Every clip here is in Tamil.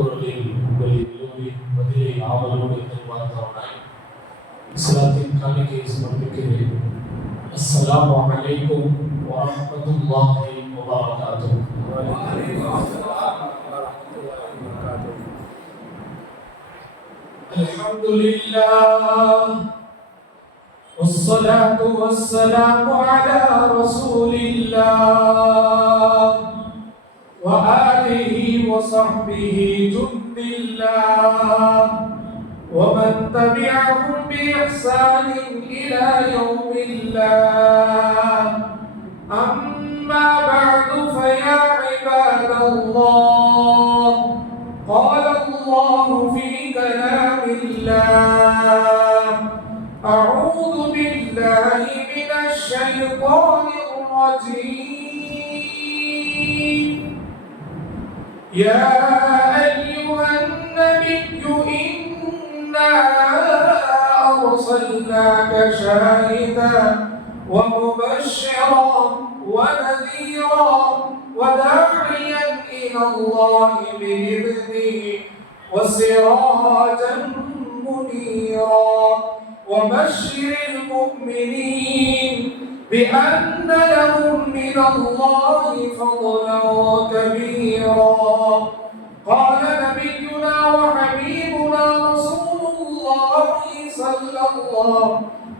பொருளில் உங்கள் எல்லோரின் பதிலை ஆவலோடு எதிர்பார்த்தவனாய் இஸ்லாத்தின் காணிக்கையை சமர்ப்பிக்கிறேன். அஸ்ஸலாமு அலைக்கும் வரஹ்மத்துல்லாஹி வபரகாத்துஹு. அல்ஹம்துலில்லாஹ் والصلاة والسلام على رسول الله وآله وصحبه جند الله ومن تبعهم بإحسان إلى يوم الله. أما بعد فيا عباد الله، قال الله في كلام الله: أعوذ بالله من الشيطان الرجيم. يا أيها النبي إنا أرسلناك شاهدا ومبشرا ونذيرا وداعيا إلى الله بإذنه وسراجا منيرا وبشر المؤمنين بأن لهم من الله فضلا كبيرا. قال نبينا وحبيبنا رسول الله صلى الله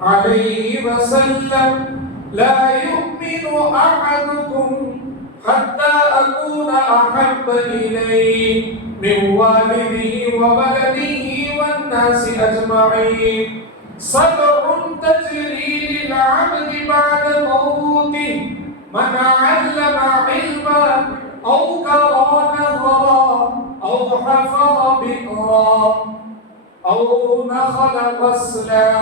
عليه وسلم: لا يؤمن أحدكم حتى أكون أحب إليه من والده وولده والناس أجمعين. صبر تجري للعبد بعد موته: من علم علما أو كرى نهرا أو حفر بئرا أو نخل فصلا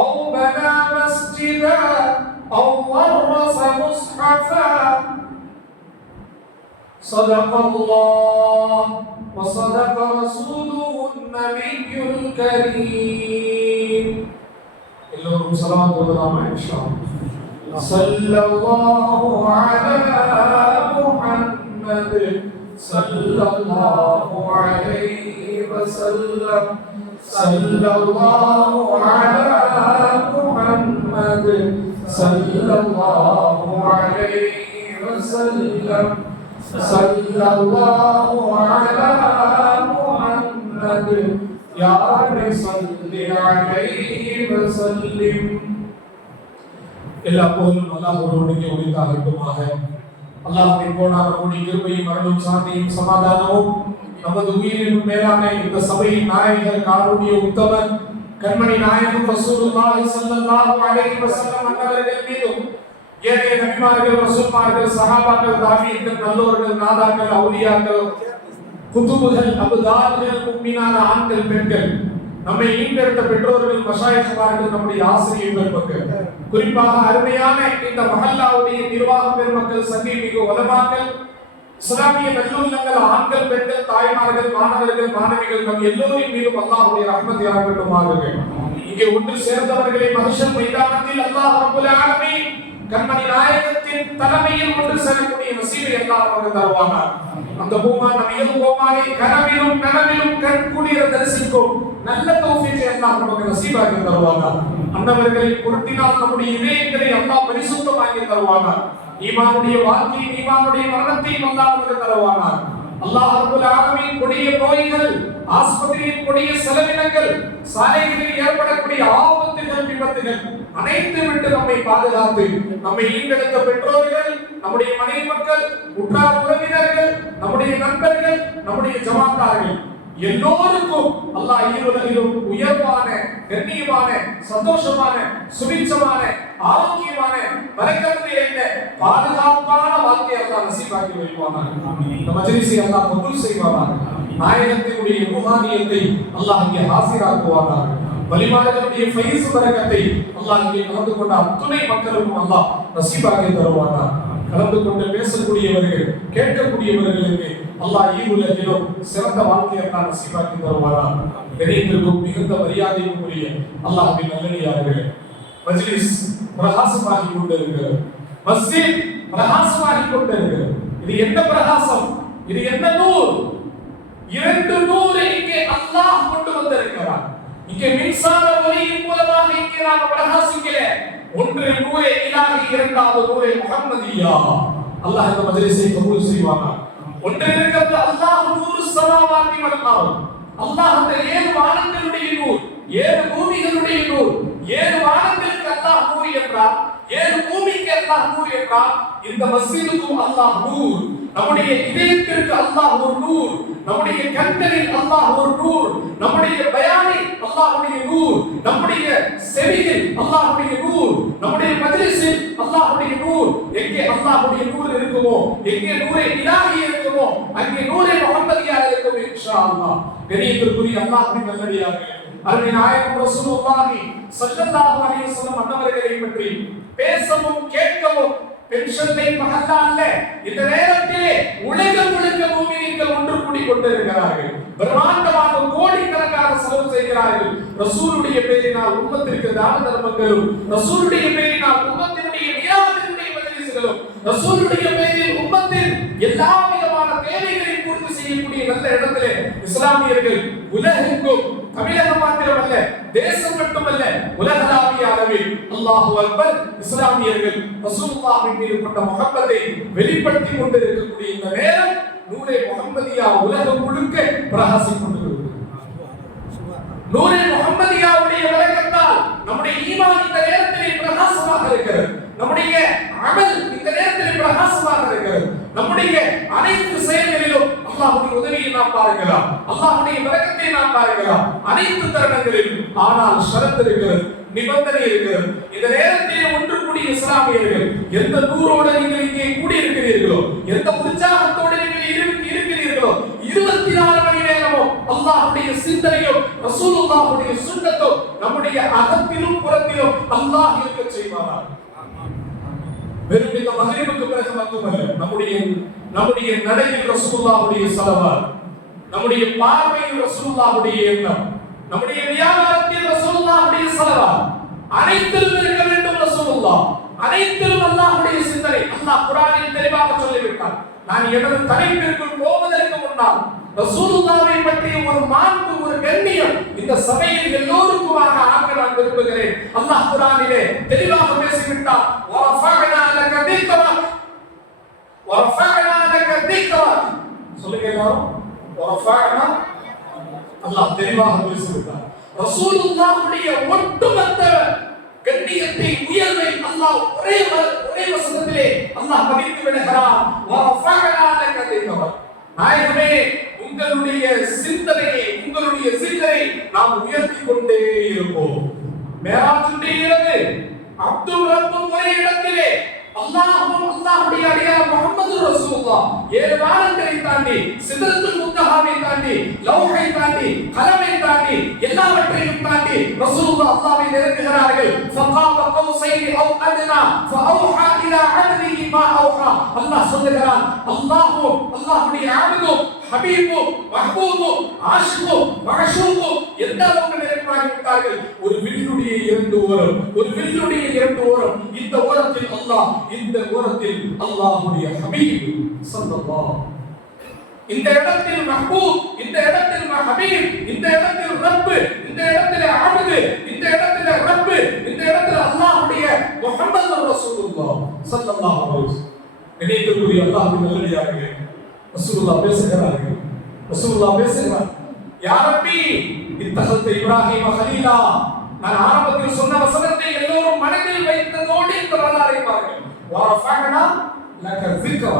أو بنى مسجدا أو ورث مصحفا. صدق الله وصدق رسوله النبي الكريم. اللهم صل على صلى الله على محمد صلى الله عليه وسلم. صلى الله على محمد صلى الله عليه وسلم. صلى الله على محمد يا رب صل عليه وسلم. எல்லா போதும் அல்லாஹ் ஒருவனுக்கு உரித்தாகட்டுமாக. அல்லாஹ்வின் கோடான கோடி கிருபையும் அருளும் சாந்தியும் சமாதானமும் நமது உயிரினும் மேலான இந்த சபையின் நாயகர் காருண்ய உத்தமர் கண்மணி நாயகம் ரசூலுல்லாஹி ஸல்லல்லாஹு அலைஹி வஸல்லம் அன்னவர்கள் மீதும் ஏனைய நபிமார்கள், ரசூல்மார்கள், சஹாபாக்கள், தாபீன்கள், நல்லோர்கள், நாதாக்கள், அவுலியாக்கள், குதுபுகள், அபுதார்கள், முஃமினான ஆண்கள், பெண்கள், நம்மை ஈண்டெடுத்த பெற்றோர்கள், மஷாயிக்மார்கள், நம்முடைய ஆசிரியர்கள் மக்கள், குறிப்பாக அருமையான இந்த மஹல்லாவுடைய நிர்வாக பெருமக்கள், சங்கீமிகு உலமாக்கள், இஸ்லாமிய நல்லுள்ளங்கள், ஆண்கள், பெண்கள், தாய்மார்கள், மாணவர்கள், மாணவிகள், நம் எல்லோரின் மீதும் அல்லாஹ்வுடைய ரஹ்மத் இறங்கட்டுமாக. இங்கே ஒன்று சேர்ந்தவர்களை மஹ்ஷர் மைதானத்தில் அல்லாஹ் ரப்பல் ஆலமீன் கண்மணி நாயகத்தின் தலைமையில் ஒன்று சேரக்கூடிய நசீபை அல்லாஹ் நமக்கு தருவானார். அந்த பூமான் நபிகள் கோமானை கனவிலும் நனவிலும் கண்குளிர தரிசிக்கும் நல்ல தௌஃபீகை அல்லாஹ் நமக்கு நசீபாக்கி தருவானார். அன்னவர்களின் பொருட்டினால் நம்முடைய இதயங்களை அல்லாஹ் பரிசுத்தமாக்கி தருவானார். ஈமானுடைய வாழ்க்கை, ஈமானுடைய மரணத்தை அல்லாஹ் நமக்கு தருவானார். அல்லாஹ் ரப்பல் ஆலமீன் கொடிய நோய்கள், ஆஸ்பத்திரியின் கொடிய செலவினங்கள், சாலைகளில் ஏற்படக்கூடிய ஆபத்துகள், விபத்துகள் அனைத்து விட்டு நம்மை பாதுகாத்து நம்மை ஈண்டெடுத்த பெற்றோர்கள், நம்முடைய மனைவி மக்கள், உற்றார் உறவினர்கள், நம்முடைய நண்பர்கள், நம்முடைய ஜமாத்தார்கள் எல்லோருக்கும் அல்லாஹ் ஈருலகிலும் உயர்வான, கண்ணியமான, சந்தோஷமான, சுபிட்சமான, ஆரோக்கியமான, பரக்கத்து நிறைந்த, பாதுகாப்பான வாழ்க்கையை அல்லாஹ் நசீபாக்கி வைப்பானாக. இந்த மஜ்லிஸை அல்லாஹ் கபூல் செய்வானாக. நாயகத்தினுடைய ரூஹானியத்தை அல்லாஹ் இங்கே ஹாசிராக்குவானாக. வலிமார்களுடைய ஃபைஸ் பரக்கத்தை அல்லாஹ் இங்கே கலந்து கொண்ட அத்துணை மக்களுக்கும் அல்லாஹ் நசீபாக்கி தருவானாக. கலந்து கொண்டு பேசக்கூடியவர்கள், கேட்கக்கூடியவர்களுக்கு அல்லாஹ் ஈருலகிலும் சிறந்த வாழ்க்கையை அல்லாஹ் நசீபாக்கி தருவானாக. கண்ணியத்திற்கும் மிகுந்த மரியாதைக்கும் உரிய அல்லாஹ்வின் நல்லடியார்களே, மஜ்லிஸ் பிரகாசமாகி கொண்டிருக்கிறது, மஸ்ஜித் பிரகாசமாகி கொண்டிருக்கிறது. இது என்ன பிரகாசம்? இது என்ன நூர்? இரண்டு நூறு இங்கே அல்லாஹ் கொண்டு வந்திருக்கிறார். இங்கே மின்சார ஒளியின் மூலமாக இங்கே நாம் பிரகாசிக்கல. ஒன்று நூரே இலாஹி, இரண்டாவது நூரே முஹம்மதியா. அல்லாஹ் இந்த மஜ்லிஸை கபூல் செய்வானா. ஒன்று இருக்கிறது அல்லாஹ் நூறு ஸமாவாத்தி வல் அர்த். அல்லாஹ் அந்த ஏழு வானங்களுடைய நூர், ஏழு பூமிகளுடைய நூர். ஏழு வானங்களுக்கு அல்லாஹ் நூர் என்றார், ஏழு பூமிக்கு அல்லாஹ் நூர் என்றார். இந்த மஸ்ஜிதுக்கும் அல்லாஹ் நூர், நம்முடைய இதயத்திற்கு அல்லாஹ் ஒரு நூர், நம்முடைய கண்களில் அல்லாஹ் ஒரு நூர், நம்முடைய பயானில் அல்லாஹ்வுடைய நூர், நம்முடைய செவியில் அல்லாஹ்வுடைய நூர், நம்முடைய மஜ்லிஸில் அல்லாஹ்வுடைய நூர். எங்கே அல்லாஹ்வுடைய நூர் இருக்குமோ, எங்கே நூரே இலாஹி இருக்குமோ, அங்கே நூரே முஹம்மதியா இருக்கும் இன்ஷாஅல்லாஹ். கண்ணியத்திற்குரிய அல்லாஹ்வின் நல்லடியார்களே, அருமை நாயகம் ரசூலுல்லாஹி ஸல்லல்லாஹு அலைஹி வஸல்லம் அன்னவர்களை பற்றி பேசவும் கேட்கவும் பென்ஷனை மஹல்லா அல்ல, இந்த நேரத்திலே உலகம் முழுக்க மூமின்கள் ஒன்று கூடி கொண்டிருக்கிறார்கள். பிரம்மாண்டமாக கோடிக்கணக்காக செலவு செய்கிறார்கள். ரசூலுடைய பேரினால் உம்மத்திற்கு தான தர்மங்களும், ரசூலுடைய பேரினால் உம்மத்தினுடைய மியாதினுடைய மஜ்லிஸ்களும், ரசூலுடைய பேரில் உம்மத்தின் எல்லா விதமான தேவைகளை பூர்த்தி செய்யக்கூடிய நல்ல இடத்திலே இஸ்லாமியர்கள் உலகெங்கும், தமிழகம் மாத்திரமல்ல, தேசம் மட்டுமல்ல, உலகளாவிய அளவில் அல்லாஹு அக்பர் இஸ்லாமியர்கள் ரசூலுல்லாஹின் மீது கொண்ட முஹப்பத்தை வெளிப்படுத்திக் கொண்டிருக்கக்கூடிய இந்த நேரம் நூரே முஹம்மதியா உலகம் முழுக்க பிரகாசித்துக் கொண்டிருக்கிறது. நூரே முஹம்மதியாவுடைய பரக்கத்தால் நம்முடைய ஈமான் இந்த நேரத்தில் பிரகாசமாக இருக்கிறது. நம்முடைய அமல் இந்த நேரத்தில் பிரகாசமாக இருக்கிறது. நம்முடைய அனைத்து செயல்களிலும் அல்லாஹ்வுடைய உதவியை நாம் பார்க்கலாம், அல்லாஹ்வுடைய பரக்கத்தை நாம் பார்க்கலாம் அனைத்து தருணங்களிலும். ஆனால் ஷரத் இருக்கிறது, நிபந்தனை இருக்கிறது. இந்த நேரத்திலே ஒன்று கூடிய இஸ்லாமியர்கள் எந்த நூறோடு நீங்கள் இங்கே கூடி இருக்கிறீர்களோ, எந்த உற்சாகத்தோடு நீங்கள் இருக்கிறீர்களோ, 24 மணி நேரமும் அல்லாஹ்வுடைய சிந்தனையும் ரசூலுல்லாஹ்வுடைய சுன்னத்தும் நம்முடைய அகத்திலும் புறத்திலும் அல்லாஹ் இருக்க செய்வார். வெறும் இந்த மக்ரிபுக்கு பிறகு மட்டுமல்ல, நம்முடைய நடையில் ரசூலுல்லாஹ்வுடைய ஸலவாத், நம்முடைய பார்வையில் ரசூலுல்லாஹ்வுடைய எண்ணம், நம்முடைய வியாபாரத்தில் ரசூலுல்லாஹ்வுடைய ஸலவாத், அனைத்திலும் இருக்க வேண்டும் ரசூலுல்லாஹ். அனைத்திலும் அல்லாஹ்வுடைய சிந்தனை. அல்லாஹ் குர்ஆனில் தெளிவாக சொல்லிவிட்டார். நான் எனது தலைப்பிற்குள் போவதற்கு முன்னால் ரசூலுல்லாஹ்வை பற்றிய ஒரு மாண்பு, ஒரு கண்ணியம் இந்த சபையில் எல்லோருக்குமாக ஆக்க நான் விரும்புகிறேன். அல்லாஹ் குர்ஆனிலே தெளிவாக பேசிவிட்டார். வரஃபஅனா லக திக்ரக், வரஃபஅனா லக திக்ரக். சொல்லுங்க எல்லாரும், வரஃபஅனா. அல்லாஹ் தெளிவாக பேசிவிட்டார். ரசூலுல்லாஹ்வுடைய ஒட்டுமொத்த கண்ணியத்தை, உயர்வை அல்லாஹ் ஒரே வசனத்திலே அல்லாஹ் பதித்து விடுகிறார். வரஃபஅனா லக திக்ரக். நாயகமே, உங்களுடைய சிந்தனையை, உங்களுடைய சிந்தனை நாம் உயர்த்தி கொண்டே இருப்போம். மேராஜுடைய இரவு அப்துல் ரப்பும் ஒரே இடத்திலே, அல்லாஹ்வும் அல்லாஹ்வுடைய அடியார் முஹம்மது ரசூலுல்லாஹ் 7 வானங்களை தாண்டி, சிதறத்துல் முன்தஹாவை தாண்டி, லௌஹை தாண்டி, கலமை தாண்டி, எல்லாவற்றையும் தாண்டி ரசூலுல்லாஹ் அல்லாஹ்வை நெருங்குகிறார்கள். ஃபகாப கௌஸைனி அவ் அத்னா ஃபஅவ்ஹா இலா அப்திஹி மா அவ்ஹா. அல்லாஹ் சொல்லுகிறான், அல்லாஹ்வும் அல்லாஹ்வுடைய அப்தும் ஹபீபும் மஹ்பூபும் ஆஷிகும் மஅஷூகும் எந்த அளவுக்கு நெருக்கமாகி விட்டார்கள். ஒரு வில்லுடைய 2 ஓரம், ஒரு வில்லுடைய 2 ஓரம். இந்த ஓரத்தில் அல்லாஹ், இந்த ஓரத்தில் அல்லாஹ்வுடைய ஹபீப் ஸல்லல்லாஹு. இந்த இடத்தில் மஹ்பூப், இந்த இடத்தில் ஹபீப், இந்த இடத்தில் ரப், இந்த இடத்தில் அப்து, இந்த இடத்தில் ரப், இந்த இடத்தில் அல்லாஹ்வுடைய முஹம்மது ரசூலுல்லாஹ் ஸல்லல்லாஹு அலைஹி வஸல்லம். கண்ணியத்திற்குரிய அல்லாஹ்வின் நல்லடியார்களே, ரசூலுல்லாஹ் பேசுகிறார்கள். ரசூலுல்லாஹ் பேசுகிறார், யா ரப்பி இத்தஹல்த இப்ராஹீம கலீலா. நான் ஆரம்பத்தில் சொன்ன வசனத்தை எல்லோரும் மனதில் வைத்ததோடு இந்த வரலாறை பாருங்கள். வரஃபஅனா லக திக்ரா.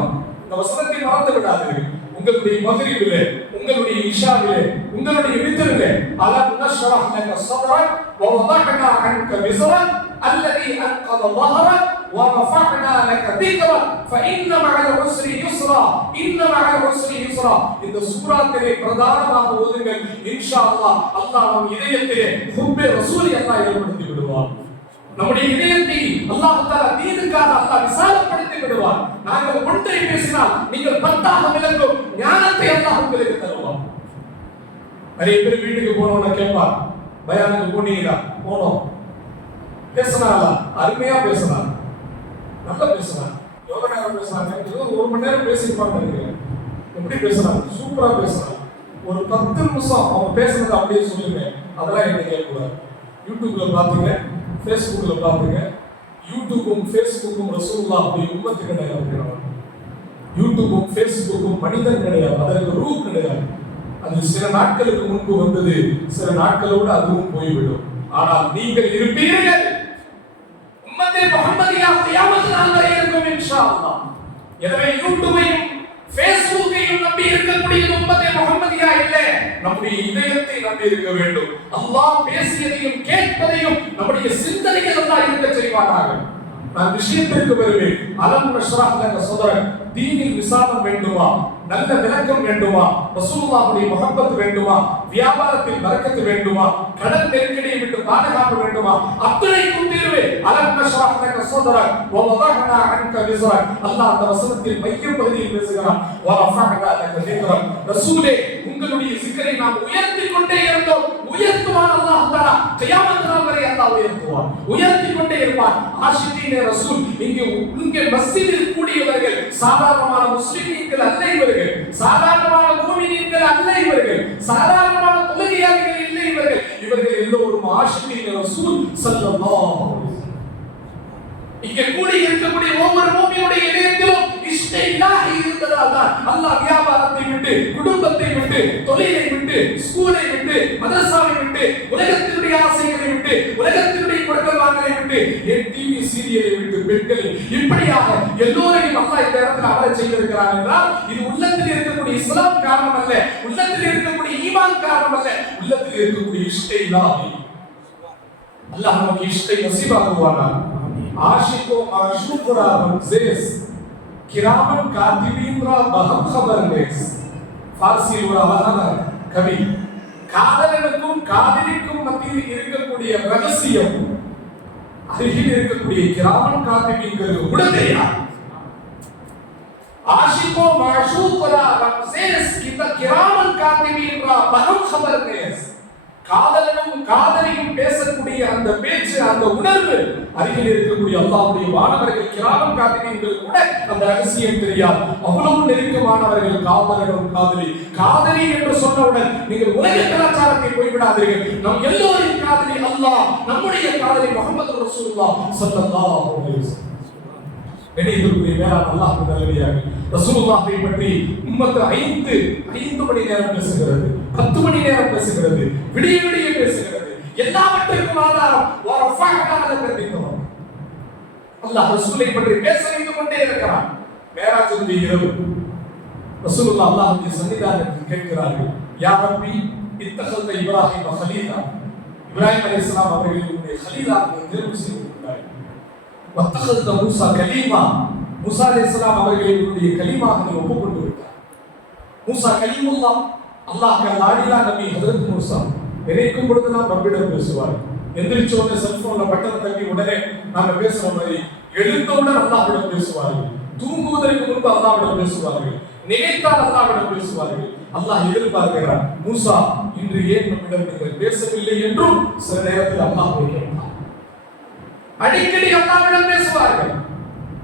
இந்த வசனத்தை மறந்து விடாதீர்கள். உங்களுடைய மக்ரிபிலே, உங்களுடைய இஷாவிலே, உங்களுடைய வித்ரிலே அலம் நஷ்ரஹ் லக ஸத்ரக் வ வதஅனா அன்க விஸ்ரக் அல்லதி அன்கத ظهرك ورفعنا لك ذكرك فإن مع العسر يسرا إن مع العسر يسرا. இந்த சூராத்திலே பிரதானமாக ஓதுங்கள். இன்ஷாஅல்லாஹ் அல்லாஹ் நம் இதயத்திலே ஹுப்பே ரசூல் அல்லாஹ் ஏற்படுத்தி விடுவார். நம்முடைய இதயத்தை அல்லாஹ் தஆலா தீனுக்காக அல்லாஹ் விசாலப்படுத்தி விடுவார். நாங்கள் ஒன்றை பேசினால் நீங்கள் 10ஆக விளங்கும் ஞானத்தை அல்லாஹ் உங்களுக்கு தருவார். நிறைய பேர் வீட்டுக்கு போனவன கேட்பார், பயானுக்கு போனீங்களா? போனோம். பேசினாங்களா? அருமையா பேசினாங்க, நல்லா பேசினாங்க. எவ்வளவு நேரம் பேசினாங்க? 1 மணி நேரம் பேசியிருப்பாங்க. எப்படி பேசினாங்க? சூப்பரா பேசினாங்க. ஒரு 10 நிமிஷம் அவங்க பேசுறது அப்படியே சொல்லுங்க. அதெல்லாம் என்ன கேட்கக்கூடாது. யூடியூப்ல பாத்துங்க, ஃபேஸ்புக்ல பாத்துங்க. யூடியூபும் ஃபேஸ்புக்கும் ரசூலுல்லாஹ் அப்படி உம்மத்து கிடையாது. யூடியூபும் ஃபேஸ்புக்கும் மனிதன் கிடையாது, அதற்கு ரூஹ் கிடையாது. அது சில நாட்களுக்கு முன்பு வந்தது, சில நாட்களோடு அதுவும் போய்விடும். ஆனால் நீங்கள் இருப்பீர்கள். உம்மத்தே முஹம்மதியா கியாமத் நாள் வரை இருக்கும் இன்ஷா அல்லாஹ். எனவே யூடியூபையும் ஃபேஸ்புக்கையும் நம்பி இருக்கக்கூடிய உம்மத்தே முஹம்மதியா இல்ல, நம்முடைய இதயத்தை நம்பி இருக்க வேண்டும். அல்லாஹ் பேசியதையும் கேட்பதையும் நம்முடைய சிந்தனைகள் எல்லாம் இருக்க செய்வானாக. நான் விஷயத்திற்கு வருவேன். அலம் நஷ்ரஹ் லக சத்ரக். தீனில் விசாலம் வேண்டுமா, நல்ல விளக்கம் வேண்டுமா, ரசூலுல்லாஹ்வுடைய முஹப்பத் வேண்டுமா, வியாபாரத்தில் பரக்கத்து வேண்டுமா, கடன் நெருக்கடியை விட்டு பாதுகாப்பு வேண்டுமா, அத்தனைக்கும் தீர்வு அலம் நஷ்ரஹ் லக சத்ரக் வ வதஅனா அன்க விஸ்ரக். அல்லாஹ் அந்த வசனத்தில் மைய பகுதியில் பேசுகிறான். வ ரஃபஅனா லக திக்ரக். ரசூலே, உங்களுடைய சிக்கரை நாம் உயர்த்திக் கொண்டே இருந்தோம். உயர்த்துவான் அல்லாஹ் தஆலா. கியாமத் நாள் வரை அல்லாஹ் உயர்த்துவான், உயர்த்திக் கொண்டே இருப்பான். ஆஷிகீனே ரசூல், இங்கே மஸ்ஜிதில் கூடியவர்கள் சாதாரணமான முஸ்லிம்கள் அல்ல, இவர்கள் சாதாரணமான முஃமினீன்கள் அல்ல, இவர்கள் சாதாரணமான தொழுகையாளிகள் இல்லை, இவர்கள் எல்லோரும் ஆஷிகீனே ரசூல் ஸல்லல்லாஹு அலைஹி வஸல்லம். இங்கே கூடி இருக்கக்கூடிய ஒவ்வொரு முஃமினுடைய இதயத்திலும் இஷ்ட இலாஹி இருந்ததால் தான் அல்லாஹ் வியாபாரத்தை விட்டு, குடும்பத்தை விட்டு, தொழிலை விட்டு, ஸ்கூலை விட்டு, மதரசாவை விட்டு, உலகத்தினுடைய ஆசைகளை விட்டு, உலகத்தினுடைய கொடுக்கல் வாங்கலை விட்டு, டிவி சீரியலை விட்டு, பெண்களை இப்படியாக எல்லோரையும் அல்லாஹ் இந்த இடத்துல அமர செய்திருக்கிறார் என்றால் இது உள்ளத்தில் இருக்கக்கூடிய இஸ்லாம் காரணம் அல்ல, உள்ளத்தில் இருக்கக்கூடிய ஈமான் காரணம் அல்ல, உள்ளத்தில் இருக்கக்கூடிய இஷ்ட இலாஹி. அல்லாஹ் நமக்கு இஷ்டை நசீபாக்குவானாக. आशिको माशूकरा रमज़ेस किरामन कातिबीनरा बहम खबरनेस. फारसी ஒரு அழகான கவி. காதலனுக்கும் காதலிக்கும் மத்தியில் இருக்கக்கூடிய ரகசியம் அருகில் இருக்கக்கூடிய கிராமன் காத்திபீன்களுக்கு கூட தெரியாது. आशिको माशूकरा रमज़ेस किरामन कातिबीनरा बहम खबरनेस. காதலனும் காதலியும் பேசக்கூடிய அந்த பேச்சு, அந்த உணர்வு அருகில் இருக்கக்கூடிய அல்லாஹ்வுடைய வானவர்கள் கிராமம் காத்திபீன்கள் கூட அந்த ரகசியம் தெரியாது. அவ்வளவு நெருக்கமானவர்கள் காதலனும் காதலி. காதலி என்று சொன்னவுடன் நீங்கள் உலக கலாச்சாரத்தை போய்விடாதீர்கள். நம் எல்லோரின் காதலி அல்லாஹ், நம்முடைய காதலி முஹம்மது ரசூலுல்லாஹ் ஸல்லல்லாஹு அலைஹி வஸல்லம். என்னைக்குரிய மேலான அல்லாஹ்வின் நல்லடியார்களே, ரசூலுல்லாஹை பற்றி உம்மத்து 5 மணி நேரம் பேசுகிறது, 10 மணி நேரம் பேசுகிறது, விடிய விடிய பேசுகிறது. எல்லாவற்றிற்கும் ஆதாரம் வரஃபஅனா லக திக்ரக். அல்லாஹ் ரசூலை பற்றி பேச வைத்துக் கொண்டே இருக்கிறான். மேராஜுடைய இரவு ரசூலுல்லாஹ் அல்லாஹ்வுடைய சன்னிதானத்தில் கேட்கிறார்கள், யா ரப்பி இத்தகல்த இப்ராஹிம் கலீலா. இப்ராஹிம் அலைஹிஸ்ஸலாம் அவர்களுடைய கலீலாவை தேர்வு செய்திருக்கிறார்கள். வத்தகல்த மூசா கலீமா. மூசா அலைஹிஸ்ஸலாம் அவர்களுடைய கலீமாக நீ ஒப்புக்கொண்டு விட்டார். மூசா கலீமுல்லாஹ், அல்லாஹ்க்கு லாடிலா நபி ஹஜ்ரத் மூசா. நினைக்கும் பொழுதெல்லாம் ரப்பிடம் பேசுவார். எந்திரிச்ச உடனே செல்போன்ல பட்டனை தட்டி உடனே நாம பேசுற மாதிரி எழுந்தவுடன் அல்லாஹ்விடம் பேசுவார்கள். தூங்குவதற்கு முன்பு அல்லாஹ்விடம் பேசுவார்கள். நினைத்தால் அல்லாஹ்விடம் பேசுவார்கள். அல்லாஹ் எதிர்பார்க்கிறார், மூசா இன்று ஏன் நம்மிடம் நீங்கள் பேசவில்லை என்றும் சில நேரத்தில் அல்லாஹ் கேட்கிறார். அடிக்கடி அல்லாஹ்விடம் பேசுவார்கள்.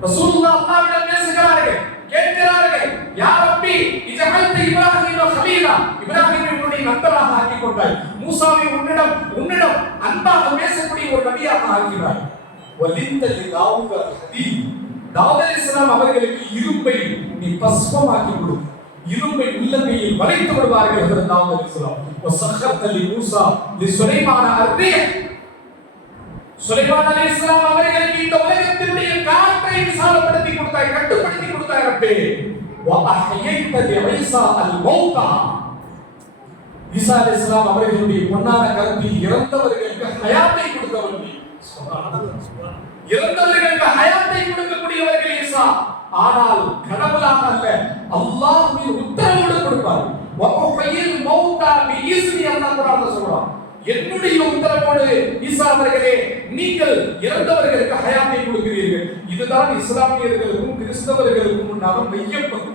ரசூலுல்லாஹ் அல்லாஹ்விடம் பேசுகிறார்கள், கேட்கிறார்கள், யா ரப்பி இஜஅல்த இப்ராஹீம கலீலா. இப்ராஹீமை உன்னுடைய நண்பராக ஆக்கிக் கொண்டாய். மூசாவை உன்னிடம் அன்பாக பேசக்கூடிய ஒரு நபியாக ஆக்கினாய். வலிந்த லிதாவுக ஹதீத். தாவூத் அலைஹிஸ்ஸலாம் அவர்களுக்கு இரும்பை நீ பஸ்பமாக்கி கொடு. இரும்பை உள்ளங்கையில் வளைத்து விடுவார்கள் ஹஜ்ரத் தாவூத் அலைஹிஸ்ஸலாம். வஸഖர்த லி மூசா லி சுலைமான அர்ரிஹ். சுலைமான் அலைஹிஸ்ஸலாம் அவர்களுக்கு இந்த உலகத்தினுடைய காற்றை விசாலப்படுத்தி கொடுத்தாய், கட்டுப்படுத்தி கொடுத்தாய் ரப்பே. வ அஹ்யைத லிஈசா அல் மௌதா. ஈசா அலைஹிஸ்ஸலாம் அவர்களுடைய பொன்னான கரத்தில் இறந்தவர்களுக்கு ஹயாத்தை கொடுத்தவர் நீ. சுப்ஹானல்லாஹ். இறந்தவர்களுக்கு ஹயாத்தை கொடுக்கக்கூடியவர்கள் ஈசா. ஆனால் கடவுளாக அல்ல, அல்லாஹ்வின் உத்தரவோடு கொடுப்பார். வ உஹ்யில் மௌதா பிஇஸ்னி. அல்லாஹ் குர்ஆன்ல சொல்றான், என்னுடைய உத்தரவோடு ஈசா அவர்களே நீங்கள் இறந்தவர்களுக்கு ஹயாத்தை கொடுக்கிறீர்கள். இதுதான் இஸ்லாமியர்களுக்கும் கிறிஸ்தவர்களுக்கும் உண்டான மையப்பகுதி.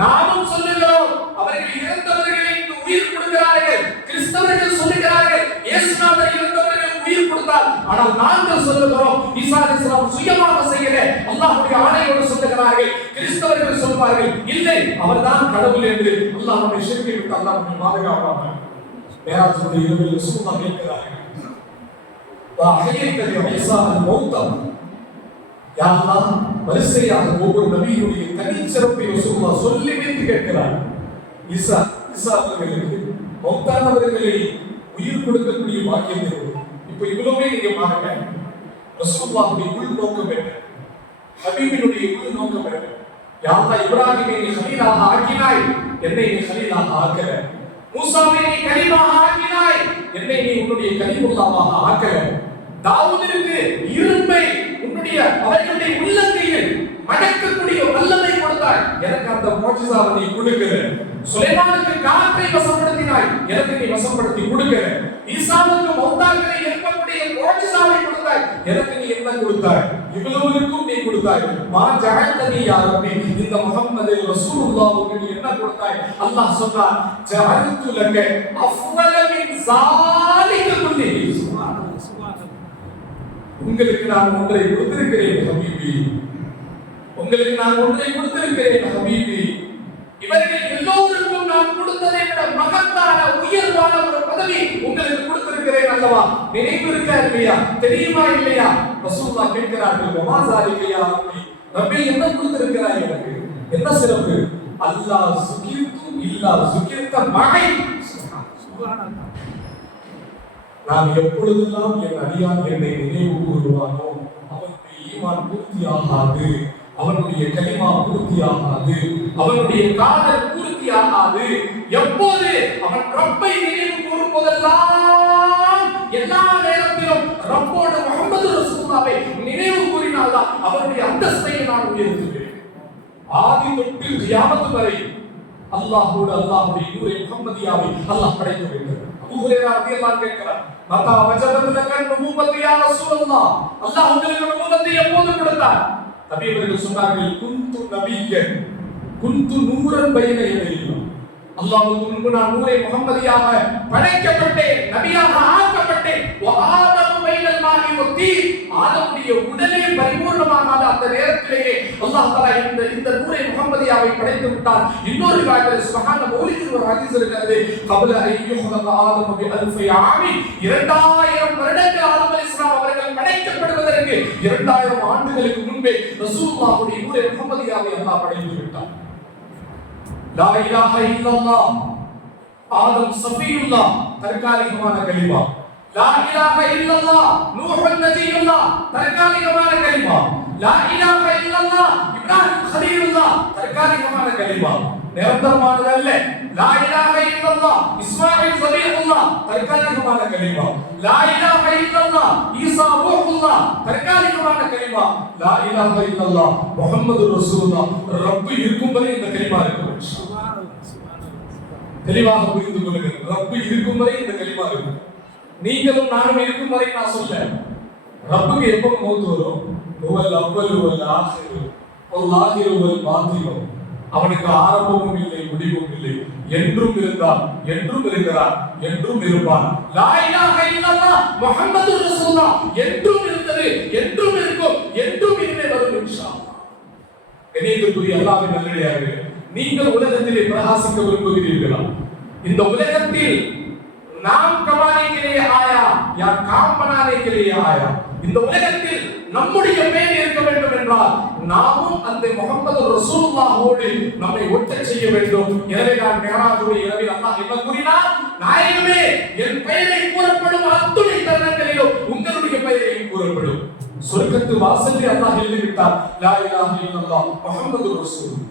நாமும் சொல்லுகிறோம், அவர்கள் இறந்தவர்களுக்கு உயிர் கொடுக்கிறார்கள். கிறிஸ்தவர்கள் சொல்லுகிறார்கள், இயேசுநாதர் இறந்தவர்களுக்கு உயிர் கொடுத்தார். ஆனால் நாங்கள் சொல்லுகிறோம், ஈசா அலைஹிஸ்ஸலாம் சுயமாக செய்யல, அல்லாஹ்வுடைய ஆணையோடு சொல்லுகிறார்கள். கிறிஸ்தவர்கள் சொல்வார்கள் இல்லை அவர்தான் கடவுள் என்று. அல்லாஹ் நம்மை ஷிர்க்கை விட்டு அல்லாஹ் நம்மை பாதுகாப்பானாக. மேராஜுடைய இரவில் ரசூலுல்லாஹ் கேட்கிறார்கள், வஹையத்தலி ஈஸா அல் மௌத்தம். யா அல்லாஹ், வரிசையாக ஒவ்வொரு நபியினுடைய தனிச்சிறப்பை ரசூலுல்லாஹ் சொல்லி வைத்து கேட்கிறார். ஈசா அவர்களுக்கு மௌத்தானவர்களை உயிர் கொடுக்கக்கூடிய பாக்கியம் இருக்கும். இப்போ இவ்வளவே நீங்க பாருங்க, ரசூலுல்லாஹுடைய உள் நோக்கம் என்ன, ஹபீபினுடைய உள் நோக்கம் என்ன? யா அல்லாஹ், இப்ராஹிமை நீ கலீலாக ஆக்கினாய், என்னை நீ கலீலாக ஆக்கல. மூசாவை நீ கலீமாக ஆக்கினாய், என்னை நீ உன்னுடைய கலீமுல்லாவாக ஆக்கல. தாவூதிற்கு இரும்பை உன்னுடைய அவர்களுடைய உள்ளங்கையில் மடக்கக்கூடிய வல்லமை கொடுத்தாய், எனக்கு அந்த மோஜிசாவை நீ கொடுக்கல. சுலைமானுக்கு காற்றை வசப்படுத்தினாய், எனக்கு நீ வசப்படுத்தி கொடுக்கல. ஈசாவுக்கு மௌத்தாக்களை எழுப்பக்கூடிய மோஜிசாவை கொடுத்தாய், எனக்கு நீ என்ன கொடுத்தாய்? இவ்வளவுக்கும் நீ கொடுத்தாய். மா ஜஅல்தனி யா ரப்பி, இந்த முஹம்மது ரசூலுல்லாஹ்வுக்கு நீ என்ன கொடுத்தாய்? அல்லாஹ் சொன்னார், ஜஅல்து லக அஃவல மின் ஸாலிக குல்லிஹி. உங்களுக்கு நான் ஒன்றை கொடுத்திருக்கிறேன் ஹபீபி, உங்களுக்கு நான் ஒன்றை கொடுத்திருக்கிறேன் ஹபீபி. இவர்கள் எல்லோருக்கும் நான் கொடுத்ததை விட மகத்தான உயர்வான ஒரு பதவி உங்களுக்கு கொடுத்திருக்கிறேன் அல்லவா? நினைவு இருக்கா இல்லையா? தெரியுமா இல்லையா? ரசூலுல்லாஹ் கேட்கிறார்கள், வமா ஸாலிக யா ரப்பி, ரப்பி என்ன கொடுத்திருக்கிறாய் எனக்கு? என்ன சிறப்பு? அல்லாஹ் ஸுகிர்து இல்லா ஸுகிர்த மகை. சுப்ஹானல்லாஹ். நான் எப்பொழுதெல்லாம் என் அடியான் என்னை நினைவு கூறுவானோ அவனுடைய ஈமான் பூர்த்தியாகாது, அவனுடைய கலிமா பூர்த்தியாகாது, அவனுடைய காதல் பூர்த்தியாகாது. எப்போது அவன் ரப்பை நினைவு கூறும் போதெல்லாம், எல்லா நேரத்திலும் ரப்போடு முஹம்மது ரசூலுல்லாஹை நினைவு கூறினால்தான் அவனுடைய அந்தஸ்தை நான் உயர்த்துவேன். ஆதி தொட்டு கியாமத் வரை அல்லாஹ்வோடு அல்லாஹ்வுடைய நூரை முஹம்மதியாவை அல்லாஹ் படைத்து வைத்தார். அபூ ஹுரைரா ரலியல்லாஹு அன்ஹு கேட்கிறார், மதா வஜதத் லக நுபுவத் யா ரசூலுல்லாஹ், அல்லாஹ் உங்களுக்கு நுபுவத்தை எப்போது கொடுத்தார்? நபி அவர்கள் சொன்னார்கள், குந்து நபியன் குந்து நூரன் பைன யதைஹி, அல்லாஹ்வுக்கு முன்பு நான் நூரை முஹம்மதியாக படைக்கப்பட்டேன், நபியாக ஆக்கப்பட்டேன். வ ஆதமு பைனல் மாஹி வ தீன், ஆதமுடைய உடலே பரிபூர்ணமாகாத அந்த நேரத்திலேயே அல்லாஹ் தஆலா இந்த நூரை முஹம்மதியாவை படைத்து விட்டார். இன்னொரு ரிவாயத்தில் சுப்ஹான மௌலிதில் ஒரு ஹதீஸ் இருக்கிறது, கப்ல அய்யுஹ்லக ஆதமு பி அல்ஃபி ஆமி, 2000 வருடங்கள் ஆதம் அலைஹிஸ்ஸலாம் அவர்கள் படைக்கப்படுவதற்கு 2000 ஆண்டுகளுக்கு முன்பே ரசூலுல்லாஹுடைய நூரை முஹம்மதியாவை அல்லாஹ் படைத்து விட்டார். லா இலாஹ இல்லல்லாஹ், ஆதம் சஃபியுல்லாஹ், தற்காலிகமான கலிமா. லா இலாஹ இல்லல்லாஹ், நூஹ் நபியுல்லாஹ், தற்காலிகமான கலிமா. லா இலாஹ இல்லல்லாஹ், இப்ராஹிம் கலீலுல்லாஹ், தற்காலிகமான கலிமா, நிரந்தரமானது அல்ல. லா இலாஹ இல்லல்லாஹ், இஸ்மாயில் ஸபீஹுல்லாஹ், தற்காலிகமான கலிமா. லா இலாஹ இல்லல்லாஹ், ஈசா ரூஹுல்லாஹ், தற்காலிகமான கலிமா. லா இலாஹ இல்லல்லாஹ், முஹம்மதுர் ரசூலுல்லாஹ், ரப் இருக்கும் வரை இந்த கலிமா இருக்கும். தெளிவாக புரிந்து கொள்ளுங்கள், ரப் இருக்கும் வரை இந்த கலிமா இருக்கும். நீங்களும் நானும் இருக்கும் வரை நான் சொல்ல, ரப்புக்கு எப்போ மௌத் வரும்? ஹுவல் அவ்வல் வல் ஆஹிர் வல் ஆஹிர் வல் பாத்தின். அவனுக்கு ஆரம்பமும் இல்லை முடிவும் இல்லை, என்றும் இருந்தான், என்றும் இருக்கிறான், என்றும் இருப்பான். லா இலாஹ இல்லல்லாஹ் முஹம்மதுர் ரசூலுல்லாஹ் என்றும் இருந்தது, என்றும் இருக்கும், என்றும் இனிமே வரும் இன்ஷாஅல்லாஹ். கண்ணியத்திற்குரிய அல்லாஹ்வின் நல்லடியார்களே, நீங்கள் உலகத்திலே பிரகாசிக்க விரும்புகிறீர்களா? இந்த உலகத்தில் நாம் கமாने के लिए आया या काम बनाने के लिए आया? இந்த உலகத்தில் நம்முடைய பேர் இருக்க வேண்டும் என்றால் நாமும் அந்த முஹம்மது ரசூலுல்லாஹோடு நம்மை ஒட்டச் செய்ய வேண்டும். எனவே நான் மேராஜுடைய இரவில் அல்லாஹ் என்ன கூறினார்? நாயகமே, என் பெயரை கூறப்படும் அத்துணை தருணங்களிலும் உங்களுடைய பெயரையும் கூறப்படும். சொர்க்கத்து வாசலில் அல்லாஹ் எழுதிவிட்டார், லா இலாஹ இல்லல்லாஹ் முஹம்மது ரசூலுல்லாஹ்.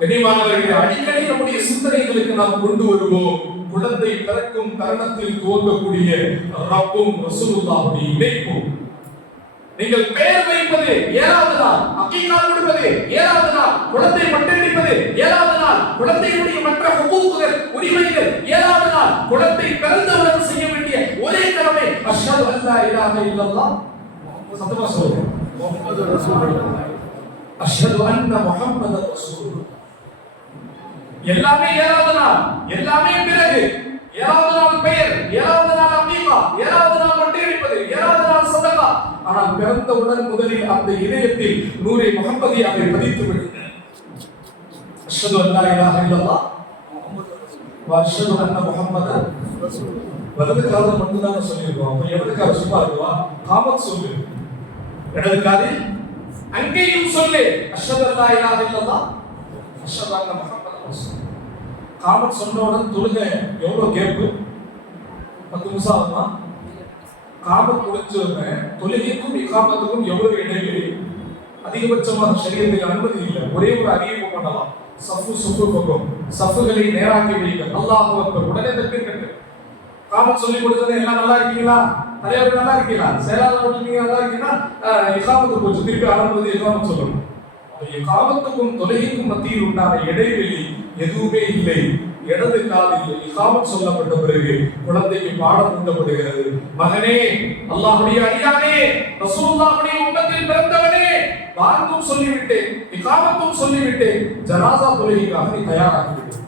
கனிமானவர்களே, அடிக்கடி நம்முடைய சிந்தனைகளுக்கு நாம் கொண்டு வருவோம், குழந்தை பிறக்கும் தருணத்தில் துவங்கக்கூடிய ரப்பும் ரசூலுல்லாஹுடைய இணைப்பும். நீங்கள் பெயர் வைப்பது 7வது நாள், அகீகா கொடுப்பது 7வது நாள், குழந்தை மொட்டையடிப்பது 7வது நாள், குழந்தையுடைய மற்ற ஹுகூக்குகள் உரிமைகள் 7வது நாள், குழந்தை பிறந்தவுடன் செய்ய வேண்டிய ஒரே கடமை அஷ்ஹது அல்லா இலாஹ இல்லல்லாஹ் சத்தமா சொல்லுங்க, முஹம்மது ரசூலுல்லாஹ், அஷ்ஹது அன்ன முஹம்மது ரசூலுல்லாஹ். எல்லாமே 7வது நாள், எல்லாமே பிறகு ஏழாவது நாள் பெயர், ஏழாவது நாள் அமீகா, ஏழாவது நாள் வட்டி அளிப்பது, ஏழாவது நாள் சதகா. ஆனால் பிறந்தவுடன் முதலில் அந்த இதயத்தில் நூரை முஹம்மதியாவை பதித்து விடுங்கள். அஷ்ஹது அல்லா இலாஹ இல்லல்லாஹ் வ அஷ்ஹது அன்ன முஹம்மதன் ரசூலுல்லாஹ். வலது காதில் மட்டும்தான் சொல்லியிருக்கோம். அப்ப இடது காது சும்மா இருக்குவா? காமத் சொல்லு. இடது காதில் அங்கேயும் சொல்லு அஷ்ஹது அல்லா இலாஹ இல்லல்லாஹ் அஷ்ஹது அன்ன முஹம்மதன் ரசூலுல்லாஹ். காமத் சொன்னவுடன் தொழுகை எவ்வளவு கேப்பு? 10 நிமிஷம் ஆகுமா? காமத் முடிஞ்சோடனே தொழுகைக்கும் இகாமத்துக்கும் எவ்வளவு இடைவெளி? அதிகபட்சமாக ஷரியத்தில் அனுமதி இல்லை. ஒரே ஒரு அறிவிப்பு பண்ணலாம், சஃபு சுஃபுக்கும், சஃபுகளை நேராக்கி வைங்கள், அல்லாஹு அக்பர், உடனே தக்பீர் கட்டு. காமத் சொல்லி கொடுத்தது எல்லாம் நல்லா இருக்கீங்களா? தலைவர் நல்லா இருக்கீங்களா? செயலாளர் போட்டுருக்கீங்க நல்லா இருக்கீங்கன்னா இகாமத்து போச்சு, திருப்பி ஆரம்பது இகாமத் சொல்லணும். இகாமத்துக்கும் தொழுகைக்கும் மத்தியில் உண்டான இடைவெளி எதுவுமே இல்லை. இடது காதில் இகாமத் சொல்லப்பட்ட பிறகு குழந்தைக்கு பாடம் ஊட்டப்படுகிறது. மகனே, அல்லாஹ்வுடைய அடியானே, ரசூலுல்லாஹ்வுடைய உம்மத்தில் பிறந்தவனே, பாங்கும் சொல்லிவிட்டேன், இகாமத்தும் சொல்லிவிட்டேன், ஜனாஸா தொழுகைக்காக நீ தயாராகிவிடு.